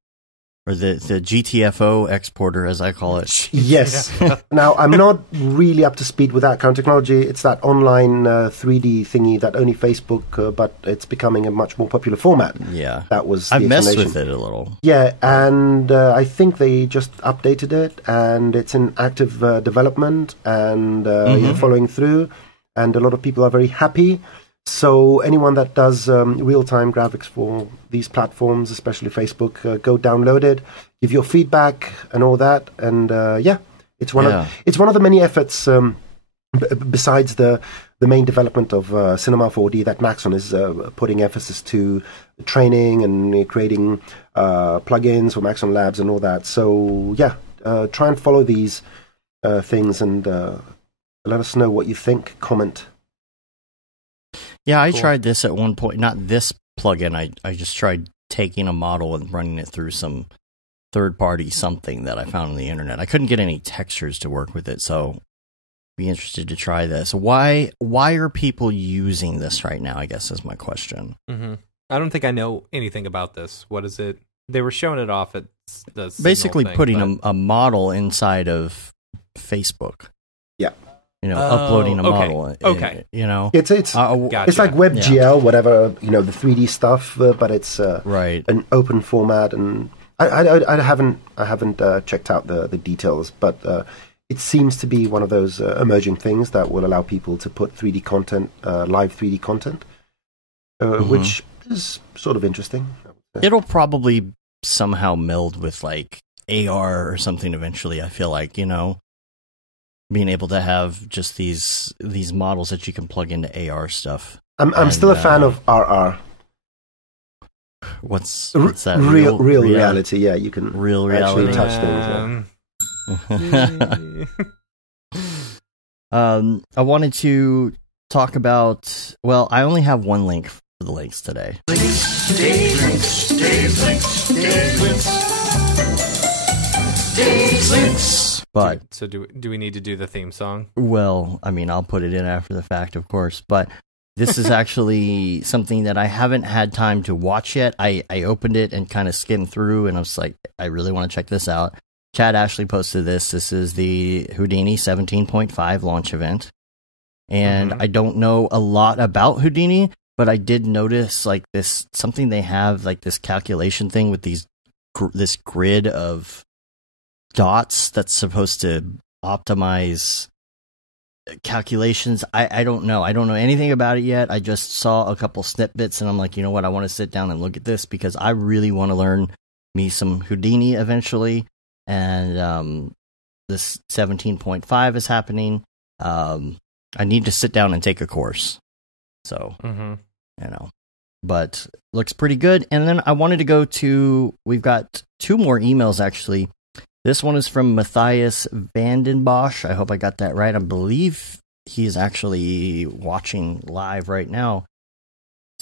Or the GTFO exporter, as I call it. Yes. Now, I'm not really up to speed with that kind of technology. It's that online 3D thingy that only Facebook, but it's becoming a much more popular format. Yeah. That was I've messed with it a little. Yeah, and I think they just updated it, and it's in active development, and following through, and a lot of people are very happy. So anyone that does real-time graphics for these platforms, especially Facebook, go download it, give your feedback and all that, and it's one of the many efforts besides the main development of Cinema 4D that Maxon is putting emphasis to training and creating plugins for Maxon Labs and all that. So try and follow these things and let us know what you think. Comment. Yeah, I tried this at one point. Not this plugin. I just tried taking a model and running it through some third-party something that I found on the internet. I couldn't get any textures to work with it, so be interested to try this. Why are people using this right now, I guess is my question. I don't think I know anything about this. What is it? They were showing it off at the basically thing, putting a model inside of Facebook. Yeah. You know, uploading a model. Okay. You know, it's gotcha. It's like WebGL, whatever, the 3D stuff, but it's an open format, and I haven't checked out the details, but it seems to be one of those emerging things that will allow people to put 3D content, live 3D content, which is sort of interesting. It'll probably somehow meld with like AR or something eventually. I feel like, being able to have just these models that you can plug into AR stuff. I'm still a fan of RR. What's that? Real reality. Yeah, you can real reality actually touch things. I wanted to talk about. Well, I only have one link for the links today. But so do we need to do the theme song? Well, I mean, I'll put it in after the fact, of course. But this is actually something that I haven't had time to watch yet. I opened it and kind of skimmed through, and I was like, I really want to check this out. Chad Ashley posted this. This is the Houdini 17.5 launch event. And I don't know a lot about Houdini, but I did notice like this something they have, like this calculation thing with this grid of dots that's supposed to optimize calculations. I don't know. I don't know anything about it yet. I just saw a couple snippets and I'm like, you know what? I want to sit down and look at this because I really want to learn me some Houdini eventually. And this 17.5 is happening. I need to sit down and take a course. So, but looks pretty good. And then I wanted to go to, we've got two more emails actually. This one is from Matthias Vandenbosch. I hope I got that right. I believe he is actually watching live right now.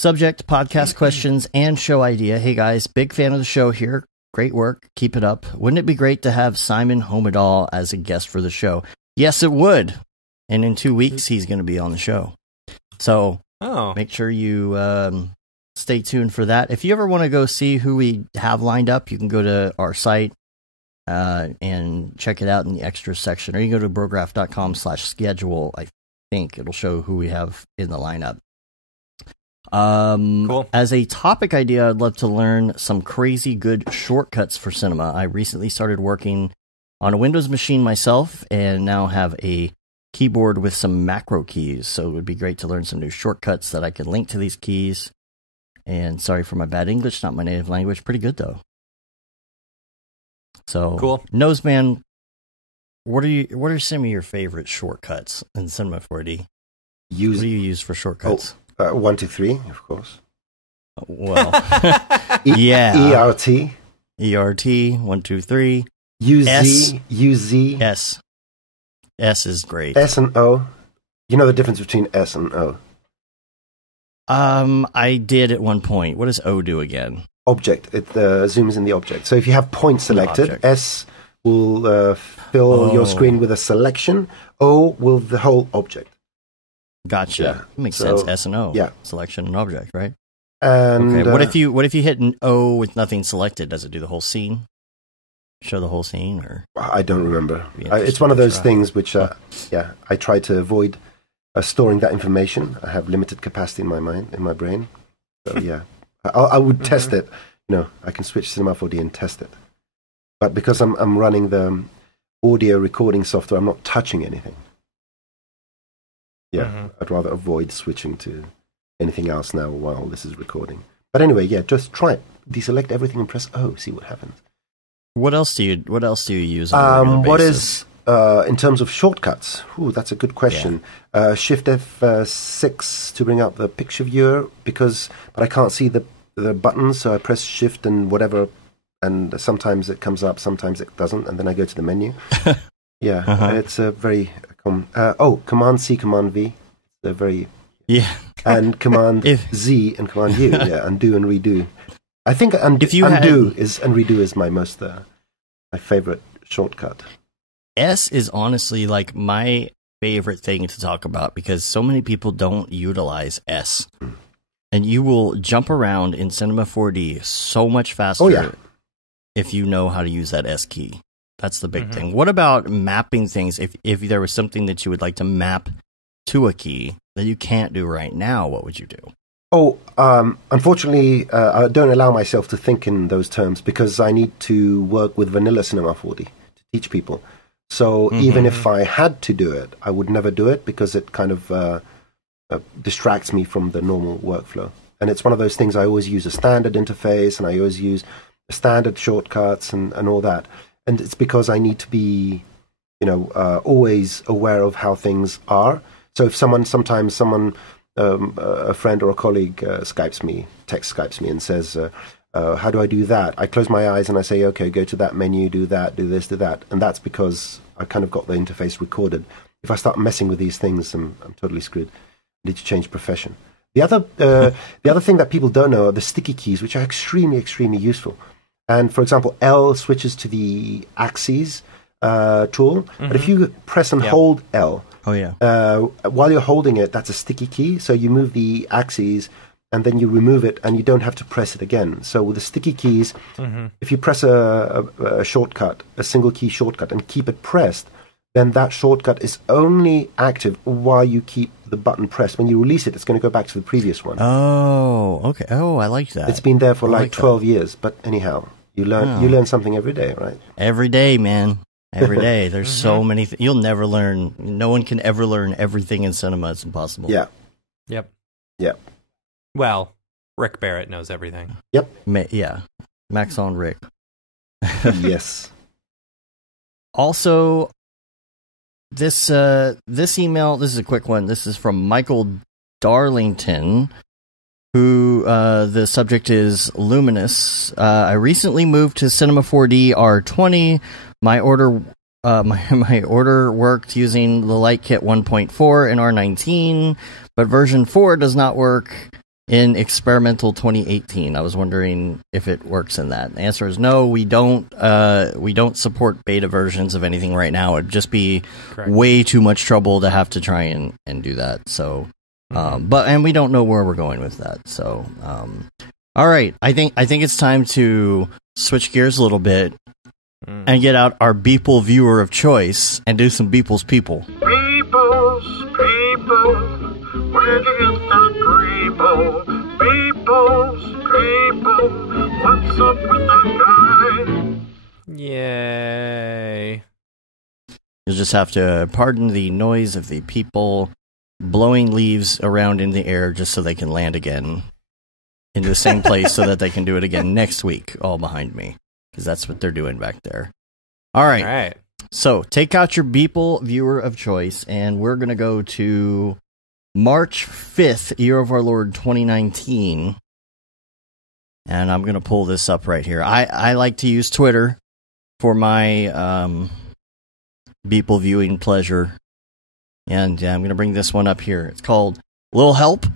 Subject, podcast questions, and show idea. Hey guys, big fan of the show here. Great work. Keep it up. Wouldn't it be great to have Simon Homedal as a guest for the show? Yes, it would. And in 2 weeks, he's going to be on the show. So make sure you stay tuned for that. If you ever want to go see who we have lined up, you can go to our site and check it out in the extras section. Or you can go to brograph.com/schedule. I think it'll show who we have in the lineup. Cool. As a topic idea, I'd love to learn some crazy good shortcuts for cinema. I recently started working on a Windows machine myself and now have a keyboard with some macro keys, so it would be great to learn some new shortcuts that I can link to these keys. And sorry for my bad English, not my native language. Pretty good though. So cool. Noseman, what are some of your favorite shortcuts in Cinema 4D? What do you use for shortcuts? 1, 2, 3, of course. Well, yeah. ERT. ERT, 1, 2, 3. UZ. S. S is great. S and O. You know the difference between S and O? I did at one point. What does O do again? Object. It zooms in the object. So if you have points selected, S will fill your screen with a selection. O will the whole object. Gotcha. Yeah. Makes sense. S and O. Yeah. Selection and object, right? And okay. What if you hit an O with nothing selected? Does it do the whole scene? Show the whole scene, or I don't remember. It's one of those things which, I try to avoid storing that information. I have limited capacity in my mind, in my brain. So yeah, I would test it. I can switch Cinema 4D and test it. But because I'm running the audio recording software, I'm not touching anything. Yeah, I'd rather avoid switching to anything else now while this is recording. But anyway, yeah, just try it. Deselect everything and press O. See what happens. What else do you use on a regular basis? In terms of shortcuts? Ooh, that's a good question. Yeah. Shift F6 to bring up the picture viewer but I can't see the buttons, so I press Shift and whatever, and sometimes it comes up, sometimes it doesn't, and then I go to the menu. Yeah, it's a very Command C, Command V. They're very and Command Z and Command U. Yeah, undo and redo. I think undo is my my favorite shortcut. S is honestly like my favorite thing to talk about because so many people don't utilize S. And you will jump around in Cinema 4D so much faster if you know how to use that S key. That's the big thing. What about mapping things? If there was something that you would like to map to a key that you can't do right now, what would you do? Unfortunately, I don't allow myself to think in those terms because I need to work with vanilla Cinema 4D to teach people. So even if I had to do it, I would never do it because it kind of distracts me from the normal workflow. And it's one of those things I always use a standard interface and I always use standard shortcuts and all that. And it's because I need to be, always aware of how things are. So if sometimes someone, a friend or a colleague text Skypes me and says, how do I do that? I close my eyes and I say, okay, go to that menu, do that, do this, do that. And that's because I kind of got the interface recorded. If I start messing with these things, I'm totally screwed. I need to change profession. The other thing that people don't know are the sticky keys, which are extremely, extremely useful. And for example, L switches to the axes tool. But if you press and hold L, while you're holding it, that's a sticky key. So you move the axes and then you remove it and you don't have to press it again. So with the sticky keys, if you press a shortcut, a single key shortcut, and keep it pressed, then that shortcut is only active while you keep the button pressed. When you release it, it's going to go back to the previous one. Oh, okay. Oh, I like that. It's been there for like 12 years. But anyhow, you learn something every day, right? Every day, man. Every day. There's so many you'll never learn. No one can ever learn everything in cinema. It's impossible. Yeah. Yep. Yep. Well, Rick Barrett knows everything. Yep. Max on Rick. Yes. Also, this email, this is a quick one. This is from Michael Darlington, who the subject is Luminous. I recently moved to Cinema 4D R20. My order worked using the Light Kit 1.4 and R19, but version 4 does not work. in experimental 2018. I was wondering if it works in that. The answer is no. We don't support beta versions of anything right now. It'd just be way too much trouble to have to try and do that. So, and we don't know where we're going with that. So, all right. I think it's time to switch gears a little bit and get out our Beeple viewer of choice and do some Beeple's people. Beeple's people, where'd you get that Grebo? Beeple's people, what's up with that guy? Yay. You'll just have to pardon the noise of the people blowing leaves around in the air just so they can land again in the same place so that they can do it again next week, all behind me. Because that's what they're doing back there. All right. So take out your Beeple viewer of choice, and we're going to go to March 5th, year of our Lord 2019. And I'm going to pull this up right here. I like to use Twitter for my Beeple viewing pleasure. And I'm going to bring this one up here. It's called Little Help.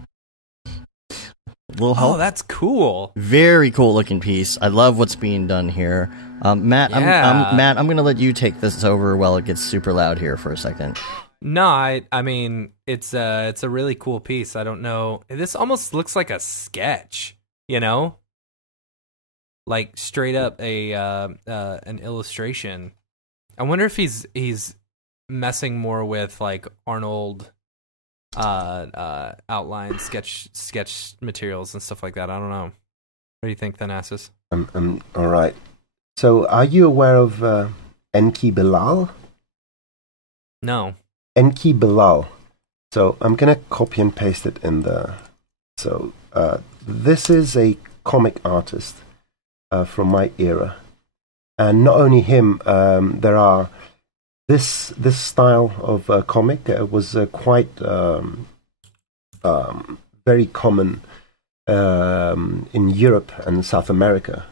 Oh, that's cool. Very cool looking piece. I love what's being done here. Matt, Matt, I'm going to let you take this over while it gets super loud here for a second. No, I mean, it's a really cool piece. I don't know. This almost looks like a sketch, you know? Like straight up an illustration. I wonder if he's messing more with like Arnold outline sketch materials and stuff like that. I don't know. What do you think, Thanasis? All right. So, are you aware of Enki Bilal? No. Enki Bilal. So, I'm going to copy and paste it in the... So, this is a comic artist from my era. And not only him, there are... This style of comic was quite very common in Europe and South America.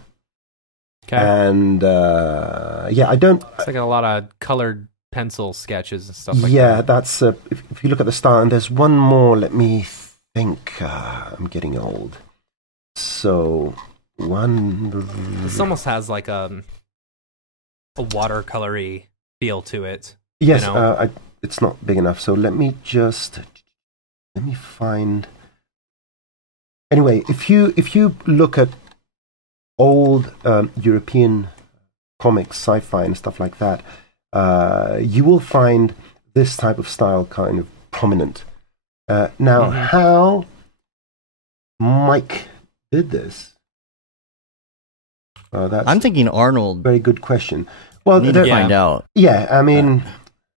Okay. And I don't... It's like a lot of colored pencil sketches and stuff like that. Yeah, that's... if you look at the style, and there's one more, let me think. I'm getting old. So, This almost has like a watercolory feel to it. Yes, you know? it's not big enough. So let me find. Anyway, if you look at old European comics, sci-fi, and stuff like that, you will find this type of style kind of prominent. Now, how Mike did this? I'm thinking Arnold. Very good question. Well, need to find out. Yeah, I mean,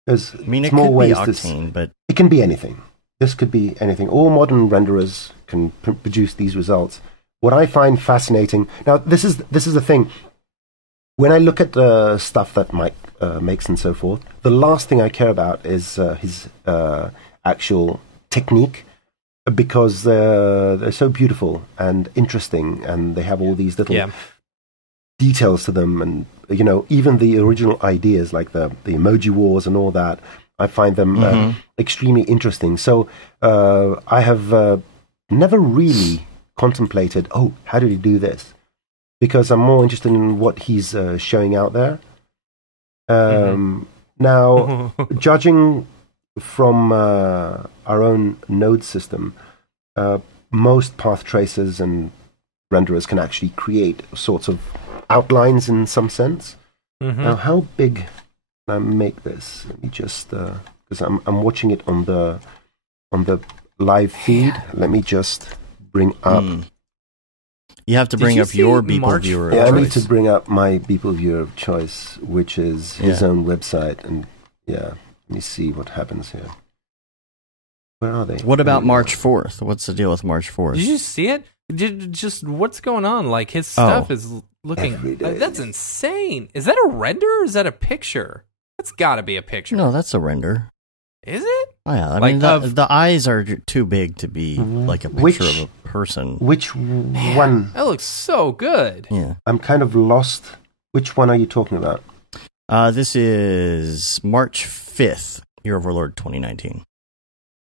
there's it small could ways. Be Octane, but it can be anything. This could be anything. All modern renderers can produce these results. What I find fascinating now, this is the thing. When I look at the stuff that Mike makes and so forth, the last thing I care about is his actual technique, because they're so beautiful and interesting, and they have all these little details to them, and even the original ideas like the emoji wars and all that, I find them extremely interesting. So I have never really contemplated, how did he do this? Because I'm more interested in what he's showing out there. Now, judging from our own node system, most path tracers and renderers can actually create sorts of outlines in some sense. Now, how big can I make this? Let me just, because I'm watching it on the live feed. Let me just bring up. You have to bring up your Beeple viewer of choice. I need to bring up my Beeple viewer of choice, which is his own website. And let me see what happens here. Where are they? What about March 4th? What's the deal with March 4th? Did you see it? Just what's going on? Like, his stuff is looking... that's insane. Is that a render or is that a picture? That's got to be a picture. No, that's a render. Is it? Oh, yeah, I mean, the eyes are too big to be like a picture of a person. Which one? That looks so good. Yeah. I'm kind of lost. Which one are you talking about? This is March 5th, Year of Our Lord 2019.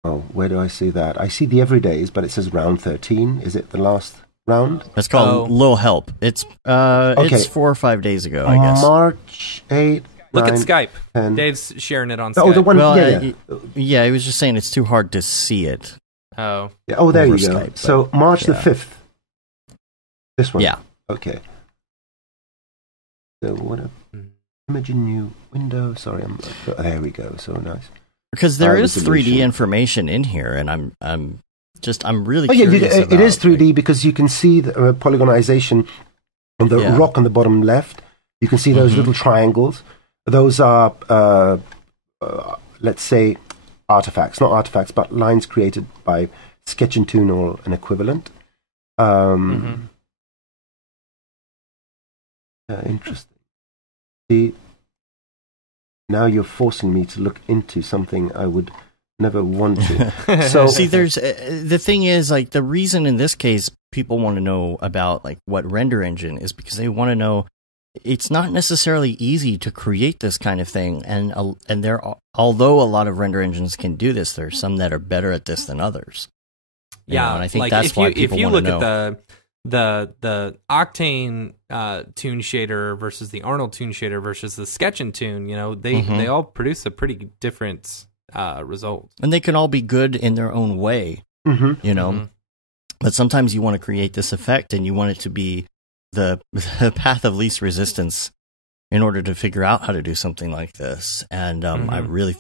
Oh, where do I see that? I see the everydays, but it says round 13. Is it the last round? It's called Little Help. It's it's 4 or 5 days ago, I guess. March 8th. Look 9, at Skype. 10. Dave's sharing it on Skype. Oh, the one. Well, yeah, he was just saying it's too hard to see it. Oh. Yeah, oh, there you go. Skype, so March the 5th. This one. Yeah. Okay. So what a image in new window. Sorry, there we go. So nice. Because there is 3D information in here, and I'm really curious about it is 3D because you can see the polygonization on the rock on the bottom left. You can see those little triangles. Those are, let's say, artifacts. Not artifacts, but lines created by Sketch and Toon or an equivalent. Interesting. See, now you're forcing me to look into something I would never want to. So see, there's the thing is, like, the reason in this case people want to know about like what render engine is because they want to know it's not necessarily easy to create this kind of thing, and although a lot of render engines can do this, there's some that are better at this than others. Yeah, and I think that's why people want to know. If you look at the Octane Toon shader versus the Arnold Toon shader versus the Sketch and Toon, they all produce a pretty different result, and they can all be good in their own way, But sometimes you want to create this effect, and you want it to be the path of least resistance in order to figure out how to do something like this. And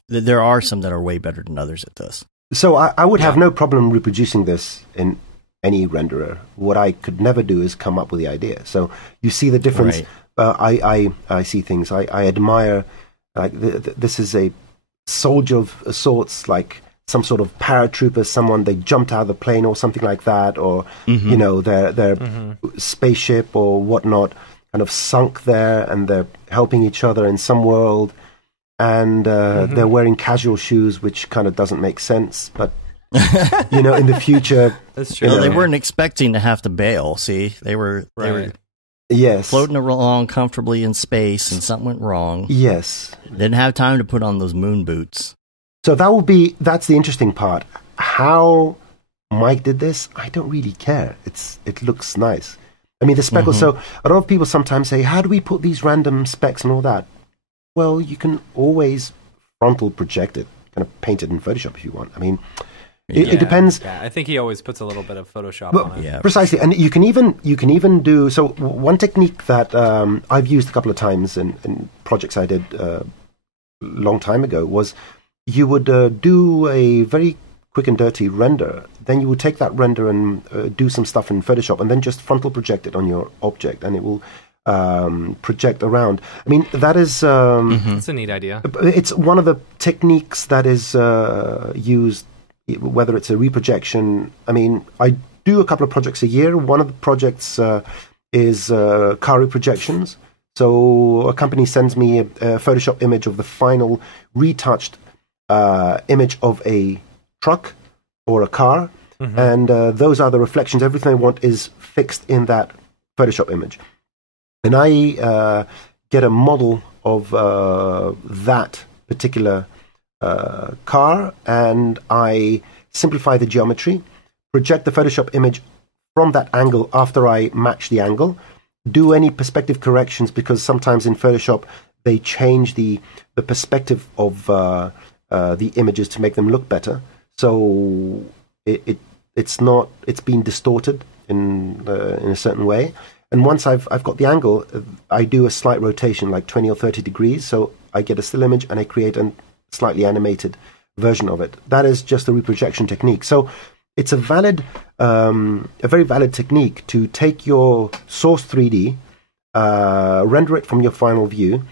there are some that are way better than others at this. So I would have no problem reproducing this in any renderer. What I could never do is come up with the idea. So you see the difference. Right. I see things. I admire, like, this is a soldier of sorts, like some sort of paratrooper, someone, they jumped out of the plane or something like that, or, their spaceship or whatnot kind of sunk there, and they're helping each other in some world, and they're wearing casual shoes, which kind of doesn't make sense, but in the future, that's true. Well, they weren't expecting to have to bail. See, they were floating along comfortably in space, and something went wrong. Yes, didn't have time to put on those moon boots. So that's the interesting part. How Mike did this, I don't really care. It looks nice. I mean, the speckles. So a lot of people sometimes say, "How do we put these random specks and all that?" Well, you can always frontal project it, kind of paint it in Photoshop if you want. I mean. It depends. Yeah, I think he always puts a little bit of Photoshop on it. Yeah, precisely, and you can even do so. One technique that I've used a couple of times in projects I did a long time ago was you would do a very quick and dirty render. Then you would take that render and do some stuff in Photoshop, and then just frontal project it on your object, and it will project around. I mean, that is that's a neat idea. It's one of the techniques that is used. Whether it's a reprojection, I mean, I do a couple of projects a year. One of the projects is car reprojections. So a company sends me a Photoshop image of the final retouched image of a truck or a car, and those are the reflections. Everything I want is fixed in that Photoshop image. And I get a model of that particular car, and I simplify the geometry, project the Photoshop image from that angle after I match the angle, do any perspective corrections, because sometimes in Photoshop they change the perspective of the images to make them look better. So it's been distorted in a certain way. And once I've got the angle, I do a slight rotation, like 20 or 30 degrees. So I get a still image and I create a slightly animated version of it. That is just a reprojection technique. So it's a very valid technique to take your source 3D, render it from your final view,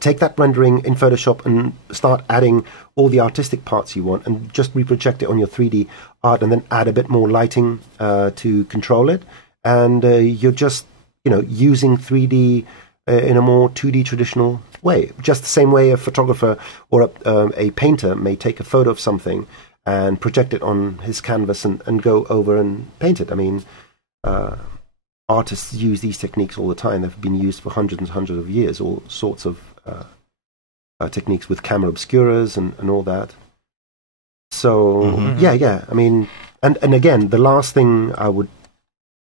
take that rendering in Photoshop and start adding all the artistic parts you want, and just reproject it on your 3D art, and then add a bit more lighting to control it. And you're just, using 3D in a more 2D traditional way. Just the same way a photographer or a painter may take a photo of something and project it on his canvas and go over and paint it. I mean, artists use these techniques all the time. They've been used for hundreds and hundreds of years, all sorts of techniques with camera obscuras and all that. So yeah. I mean, and again, the last thing I would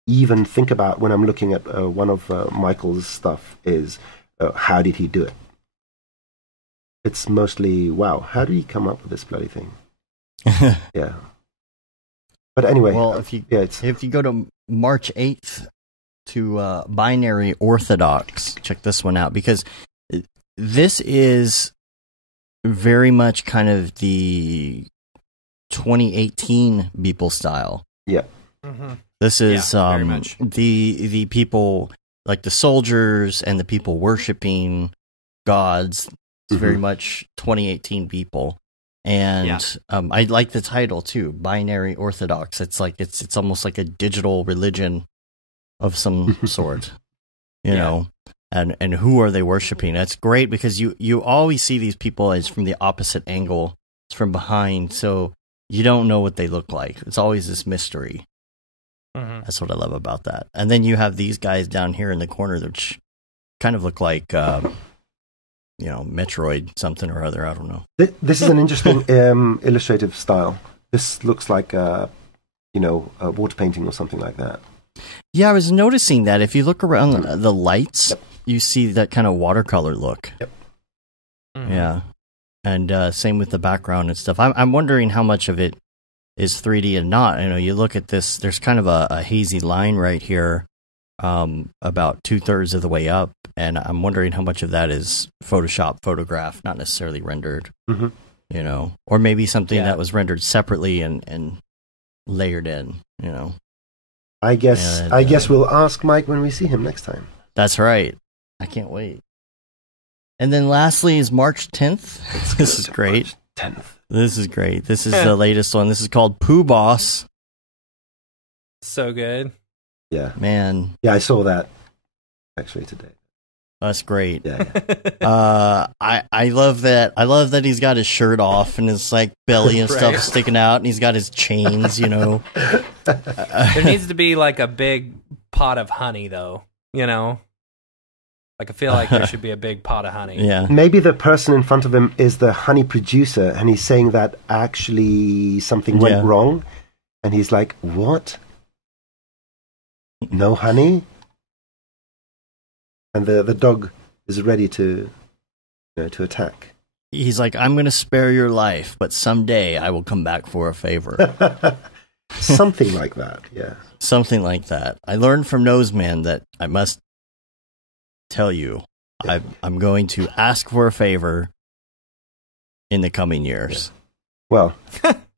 even think about when I'm looking at one of Michael's stuff is how did he do it? It's mostly, wow, how did he come up with this bloody thing? Yeah. But anyway, well, if you go to March 8th to Binary Orthodox, check this one out, because this is very much kind of the 2018 Beeple style. Yeah. Mm-hmm. This is the people, like the soldiers and the people worshiping gods. It's very much 2018 Beeple. And I like the title too, Binary Orthodox. It's like it's almost like a digital religion of some sort, you know. And who are they worshiping? That's great because you always see these people as from the opposite angle, it's from behind, so you don't know what they look like. It's always this mystery. That's what I love about that. And then you have these guys down here in the corner, which kind of look like Metroid something or other. I don't know. This is an interesting illustrative style. This looks like a water painting or something like that. Yeah, I was noticing that. If you look around the lights, you see that kind of watercolor look. Yep. Yeah. And same with the background and stuff. I'm wondering how much of it is 3D and not. You look at this, there's kind of a hazy line right here, about 2/3 of the way up. And I'm wondering how much of that is Photoshop, photograph, not necessarily rendered, or maybe something that was rendered separately and layered in, I guess we'll ask Mike when we see him next time. That's right. I can't wait. And then lastly is March 10th. This is great. March 10th. This is great. This is the latest one. This is called Poo Boss. So good. Yeah. Man. Yeah, I saw that actually today. That's great. Yeah. I love that. I love that he's got his shirt off and his like belly and stuff sticking out, and he's got his chains. There needs to be like a big pot of honey, though. Like I feel like there should be a big pot of honey. Yeah. Maybe the person in front of him is the honey producer, and he's saying that actually something went wrong, and he's like, "What? No honey?" And the dog is ready to attack. He's like, "I'm going to spare your life, but someday I will come back for a favor." Something like that, yeah. Something like that. I learned from Noseman that I must tell you, I'm going to ask for a favor in the coming years. Yeah. Well,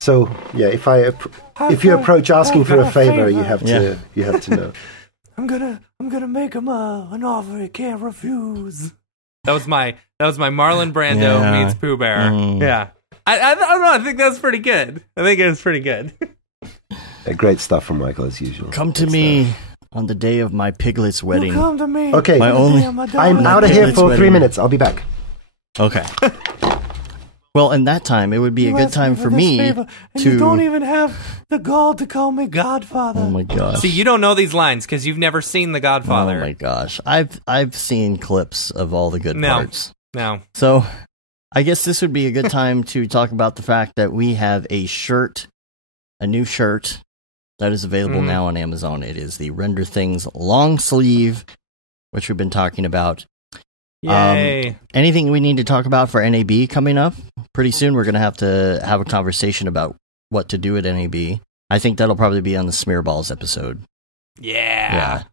so yeah, if you approach asking for a favor, you have to know. I'm gonna make him an offer he can't refuse. That was my Marlon Brando meets Pooh Bear. Yeah, I don't know. I think that's pretty good. I think it was pretty good. Great stuff from Michael as usual. Come to me on the day of my piglet's wedding. Come to me. Okay, I'm out of here for 3 minutes. I'll be back. Okay. Well, in that time, it would be a good time for me to... You don't even have the gall to call me Godfather. Oh my gosh. See, you don't know these lines because you've never seen The Godfather. Oh my gosh. I've seen clips of all the good parts. No. So, I guess this would be a good time to talk about the fact that we have a new shirt that is available now on Amazon. It is the Render Things long sleeve, which we've been talking about. Yay. Anything we need to talk about for NAB coming up? Pretty soon we're going to have a conversation about what to do at NAB. I think that'll probably be on the Smearballs episode. Yeah.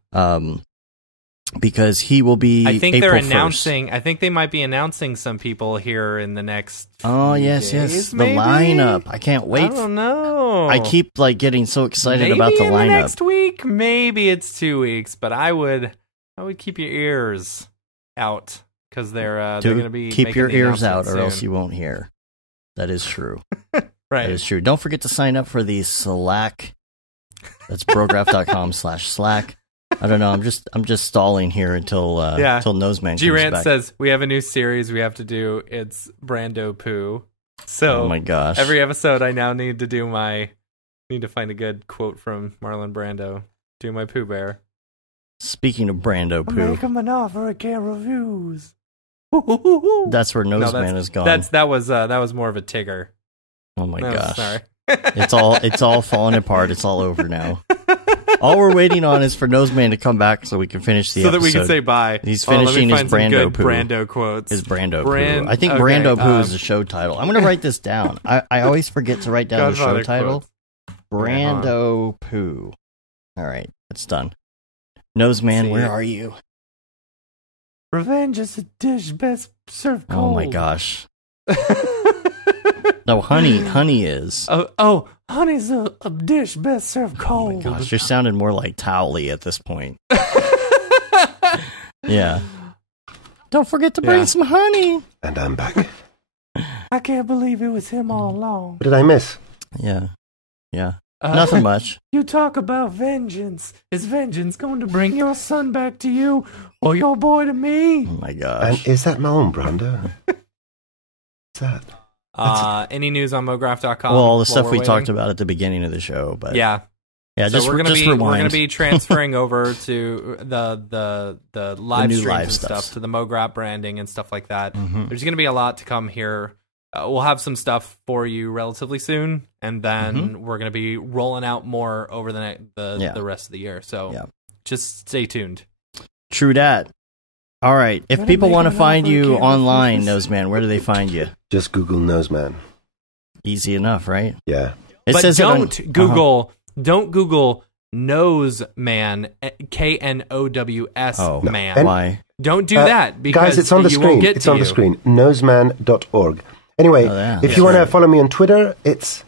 Because he will be I think April they're 1st. announcing I think they might be announcing some people here in the next yes, days, the maybe? lineup. I can't wait. I don't know. I keep getting so excited maybe about the in lineup. The next week, maybe it's 2 weeks, but I would keep your ears out because they're going to be keep your ears out, soon. or else you won't hear. That is true. Right, that is true. Don't forget to sign up for the Slack. That's Brograph.com/Slack. I don't know. I'm just stalling here until Noseman comes G-Rant back. says we have a new series we have to do. It's Brando Poo. So oh my gosh! Every episode, I now need to find a good quote from Marlon Brando. Do my Pooh Bear. Speaking of Brando Poo, make him an offer I can't refuse. That's where Noseman is gone. That was more of a Tigger. Oh my gosh. Sorry. It's all falling apart. It's all over now. All we're waiting on is for Noseman to come back so we can finish the episode. So that we can say bye. He's finishing his Brando Poo. Brando quotes. His Brando Poo. I think Brando Poo is the show title. I'm going to write this down. I always forget to write down the show title. Brando Poo. All right, that's done. Noseman, where are you? Revenge is a dish best served cold. Oh my gosh. No, honey is. Honey's a dish best served cold. Oh my gosh, you're sounding more like Towley at this point. Yeah. Don't forget to bring some honey. And I'm back. I can't believe it was him all along. What did I miss? Yeah. Nothing much. You talk about vengeance. Is vengeance going to bring your son back to you or your boy to me? Oh my gosh. And is that my own Brando? What's that? Any news on MoGraph.com? Well, all the stuff we talked about at the beginning of the show, but yeah. So just we're gonna be transferring over to the live streams and stuff to the MoGraph branding and stuff like that. Mm-hmm. There's gonna be a lot to come here. We'll have some stuff for you relatively soon, and then we're gonna be rolling out more over the rest of the year. So just stay tuned. True dat. All right. If people want to find you online, Noseman, where do they find you? Just Google Noseman. Easy enough, right? Yeah. But don't Google Nose Man, KNOWS man. Why? Don't do that because guys, it's on the screen. It's on the screen. Noseman.org. Anyway, if you want to follow me on Twitter, it's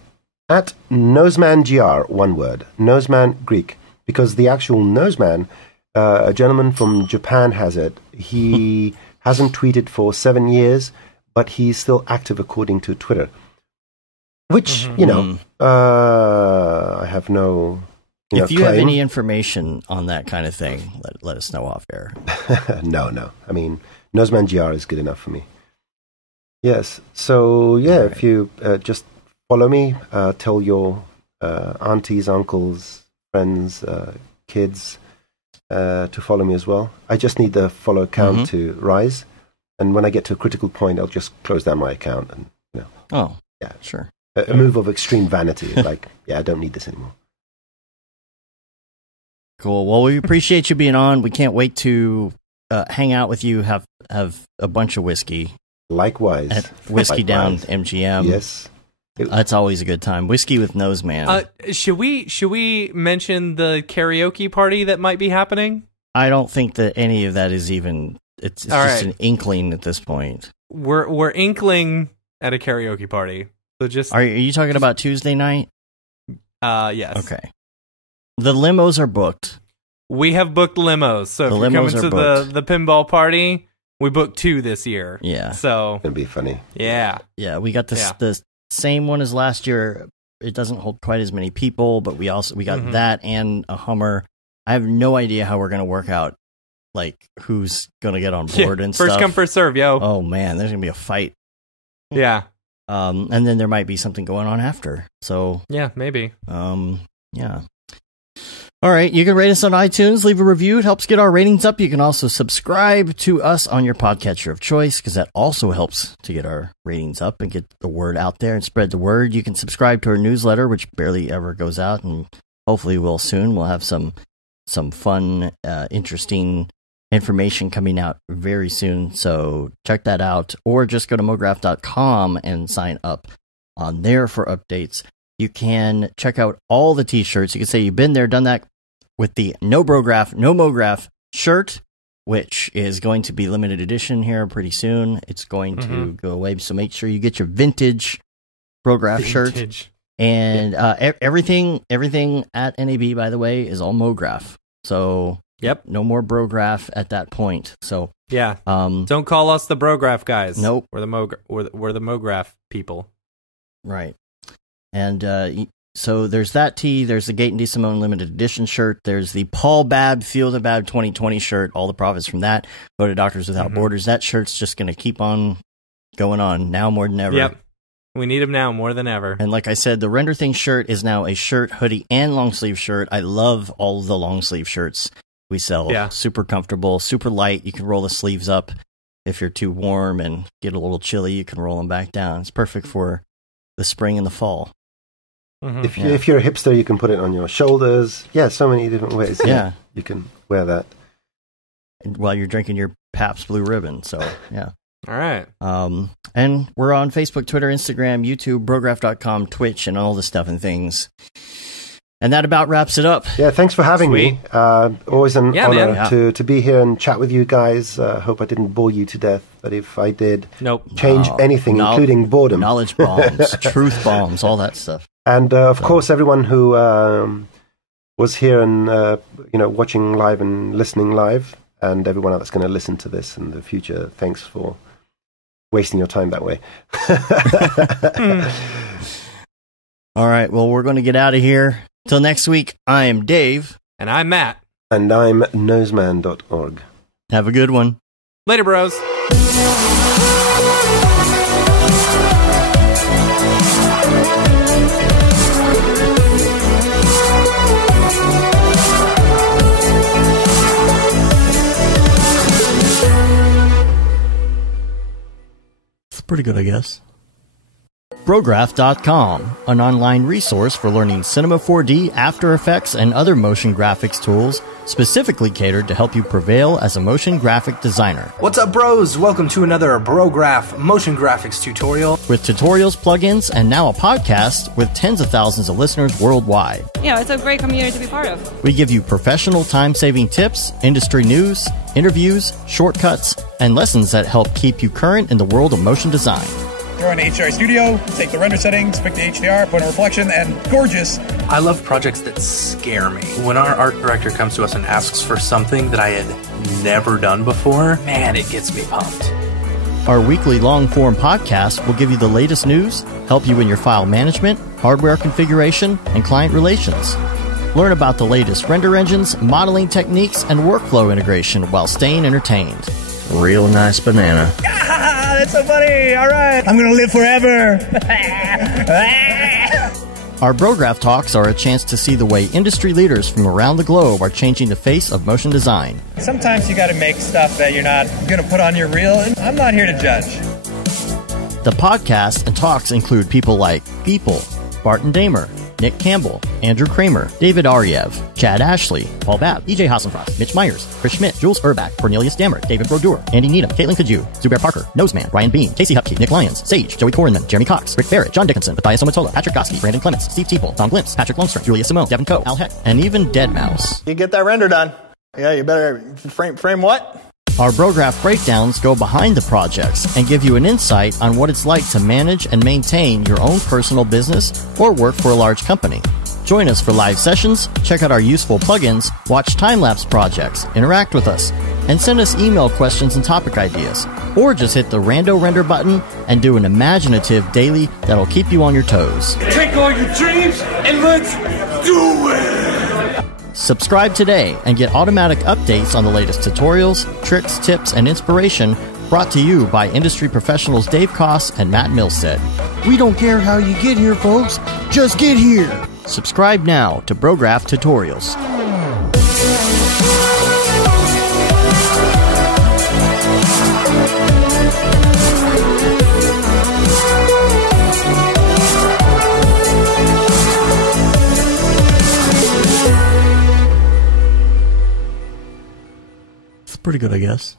at NosemanGR, one word. Noseman Greek. Because the actual Noseman, a gentleman from Japan has it. He hasn't tweeted for 7 years, but he's still active according to Twitter. Which, I have no if you claim. have any information on that kind of thing, let us know off air. No. I mean, Noseman GR is good enough for me. Yes. So, if you just follow me, tell your aunties, uncles, friends, kids to follow me as well. I just need the follow count to rise. And when I get to a critical point, I'll just close down my account. And Oh, yeah, sure. A move of extreme vanity. Like, I don't need this anymore. Cool. Well, we appreciate you being on. We can't wait to hang out with you, have a bunch of whiskey. Likewise. At Whiskey Down MGM. Yes. That's always a good time. Whiskey with Noseman. Should we mention the karaoke party that might be happening? I don't think that any of that is even... It's just an inkling at this point. We're inkling at a karaoke party. So just Are you talking about Tuesday night? Yes. Okay. The limos are booked. We have booked limos. So if you're coming to the pinball party, we booked 2 this year. Yeah. So it's gonna be funny. Yeah. Yeah, we got the same one as last year. It doesn't hold quite as many people, but we got that and a Hummer. I have no idea how we're gonna work out like who's gonna get on board and stuff. First come, first serve, yo. Oh man, there's gonna be a fight. Yeah. And then there might be something going on after. So yeah, maybe. Yeah. All right, you can rate us on iTunes, leave a review. It helps get our ratings up. You can also subscribe to us on your podcatcher of choice because that also helps to get our ratings up and get the word out there and spread the word. You can subscribe to our newsletter, which barely ever goes out, and hopefully will soon. We'll have some fun, interesting information coming out very soon. So check that out, or just go to mograph.com and sign up on there for updates. You can check out all the t-shirts. You can say you've been there, done that with the No Brograph, No MoGraph shirt, which is going to be limited edition here pretty soon. It's going to go away, so make sure you get your vintage Brograph shirt. And everything at NAB, by the way, is all MoGraph. So no more Brograph at that point. So yeah, don't call us the Brograph guys. Nope, we're the MoGraph people. Right. And so there's that tee. There's the Gate and DeSimone limited edition shirt. There's the Paul Babb Feel the Babb 2020 shirt. All the profits from that go to Doctors Without Borders. That shirt's just going to keep on going on now more than ever. Yep. We need them now more than ever. And like I said, the Render Thing shirt is now a shirt, hoodie, and long sleeve shirt. I love all the long sleeve shirts we sell. Yeah. Super comfortable, super light. You can roll the sleeves up if you're too warm and get a little chilly. You can roll them back down. It's perfect for the spring and the fall. Mm-hmm. If you're a hipster, you can put it on your shoulders. Yeah, so many different ways. Yeah. You can wear that. While you're drinking your Pabst Blue Ribbon, so yeah. All right. And we're on Facebook, Twitter, Instagram, YouTube, Brograph.com, Twitch, and all the stuff and things. And that about wraps it up. Yeah, thanks for having me. Always an honor to be here and chat with you guys. Hope I didn't bore you to death, but if I did, change anything, including boredom. Knowledge bombs, truth bombs, all that stuff. And of course, everyone who was here and watching live and listening live, and everyone else that's going to listen to this in the future, thanks for wasting your time that way. All right, well, we're going to get out of here. Till next week, I am Dave. And I'm Matt. And I'm noseman.org. Have a good one. Later, bros. It's pretty good, I guess. Brograph.com, an online resource for learning Cinema 4D, After Effects, and other motion graphics tools specifically catered to help you prevail as a motion graphic designer. What's up, bros? Welcome to another Brograph motion graphics tutorial. With tutorials, plugins, and now a podcast with tens of thousands of listeners worldwide. Yeah, it's a great community to be part of. We give you professional time-saving tips, industry news, interviews, shortcuts, and lessons that help keep you current in the world of motion design. Throw in HDR Studio, take the render settings, pick the HDR, put in reflection, and gorgeous. I love projects that scare me. When our art director comes to us and asks for something that I had never done before, man, it gets me pumped. Our weekly long-form podcast will give you the latest news, help you in your file management, hardware configuration, and client relations. Learn about the latest render engines, modeling techniques, and workflow integration while staying entertained. Real nice banana. Ah, that's so funny. All right. I'm going to live forever. Our Brograph Talks are a chance to see the way industry leaders from around the globe are changing the face of motion design. Sometimes you got to make stuff that you're not going to put on your reel, and I'm not here to judge. The podcasts and talks include people like Beeple, Barton Damer, Nick Campbell, Andrew Kramer, David Ariev, Chad Ashley, Paul Babb, EJ Hassenfrost, Mitch Myers, Chris Schmidt, Jules Urbach, Cornelius Dammert, David Brodeur, Andy Needham, Caitlin Kaju, Zubair Parker, Noseman, Ryan Bean, Casey Hupke, Nick Lyons, Sage, Joey Korenman, Jeremy Cox, Rick Barrett, John Dickinson, Matthias Omatola, Patrick Goski, Brandon Clements, Steve Teeple, Tom Glimpse, Patrick Lundstrom, Julia Simone, Devin Coe, Al Heck, and even Deadmau5. You get that render done. Yeah, you better frame what? Our Brograph breakdowns go behind the projects and give you an insight on what it's like to manage and maintain your own personal business or work for a large company. Join us for live sessions, check out our useful plugins, watch time-lapse projects, interact with us, and send us email questions and topic ideas. Or just hit the Rando Render button and do an imaginative daily that'll keep you on your toes. Take all your dreams and let's do it! Subscribe today and get automatic updates on the latest tutorials, tricks, tips, and inspiration brought to you by industry professionals Dave Koss and Matt Milstead. We don't care how you get here, folks. Just get here. Subscribe now to Brograph Tutorials. It's pretty good, I guess.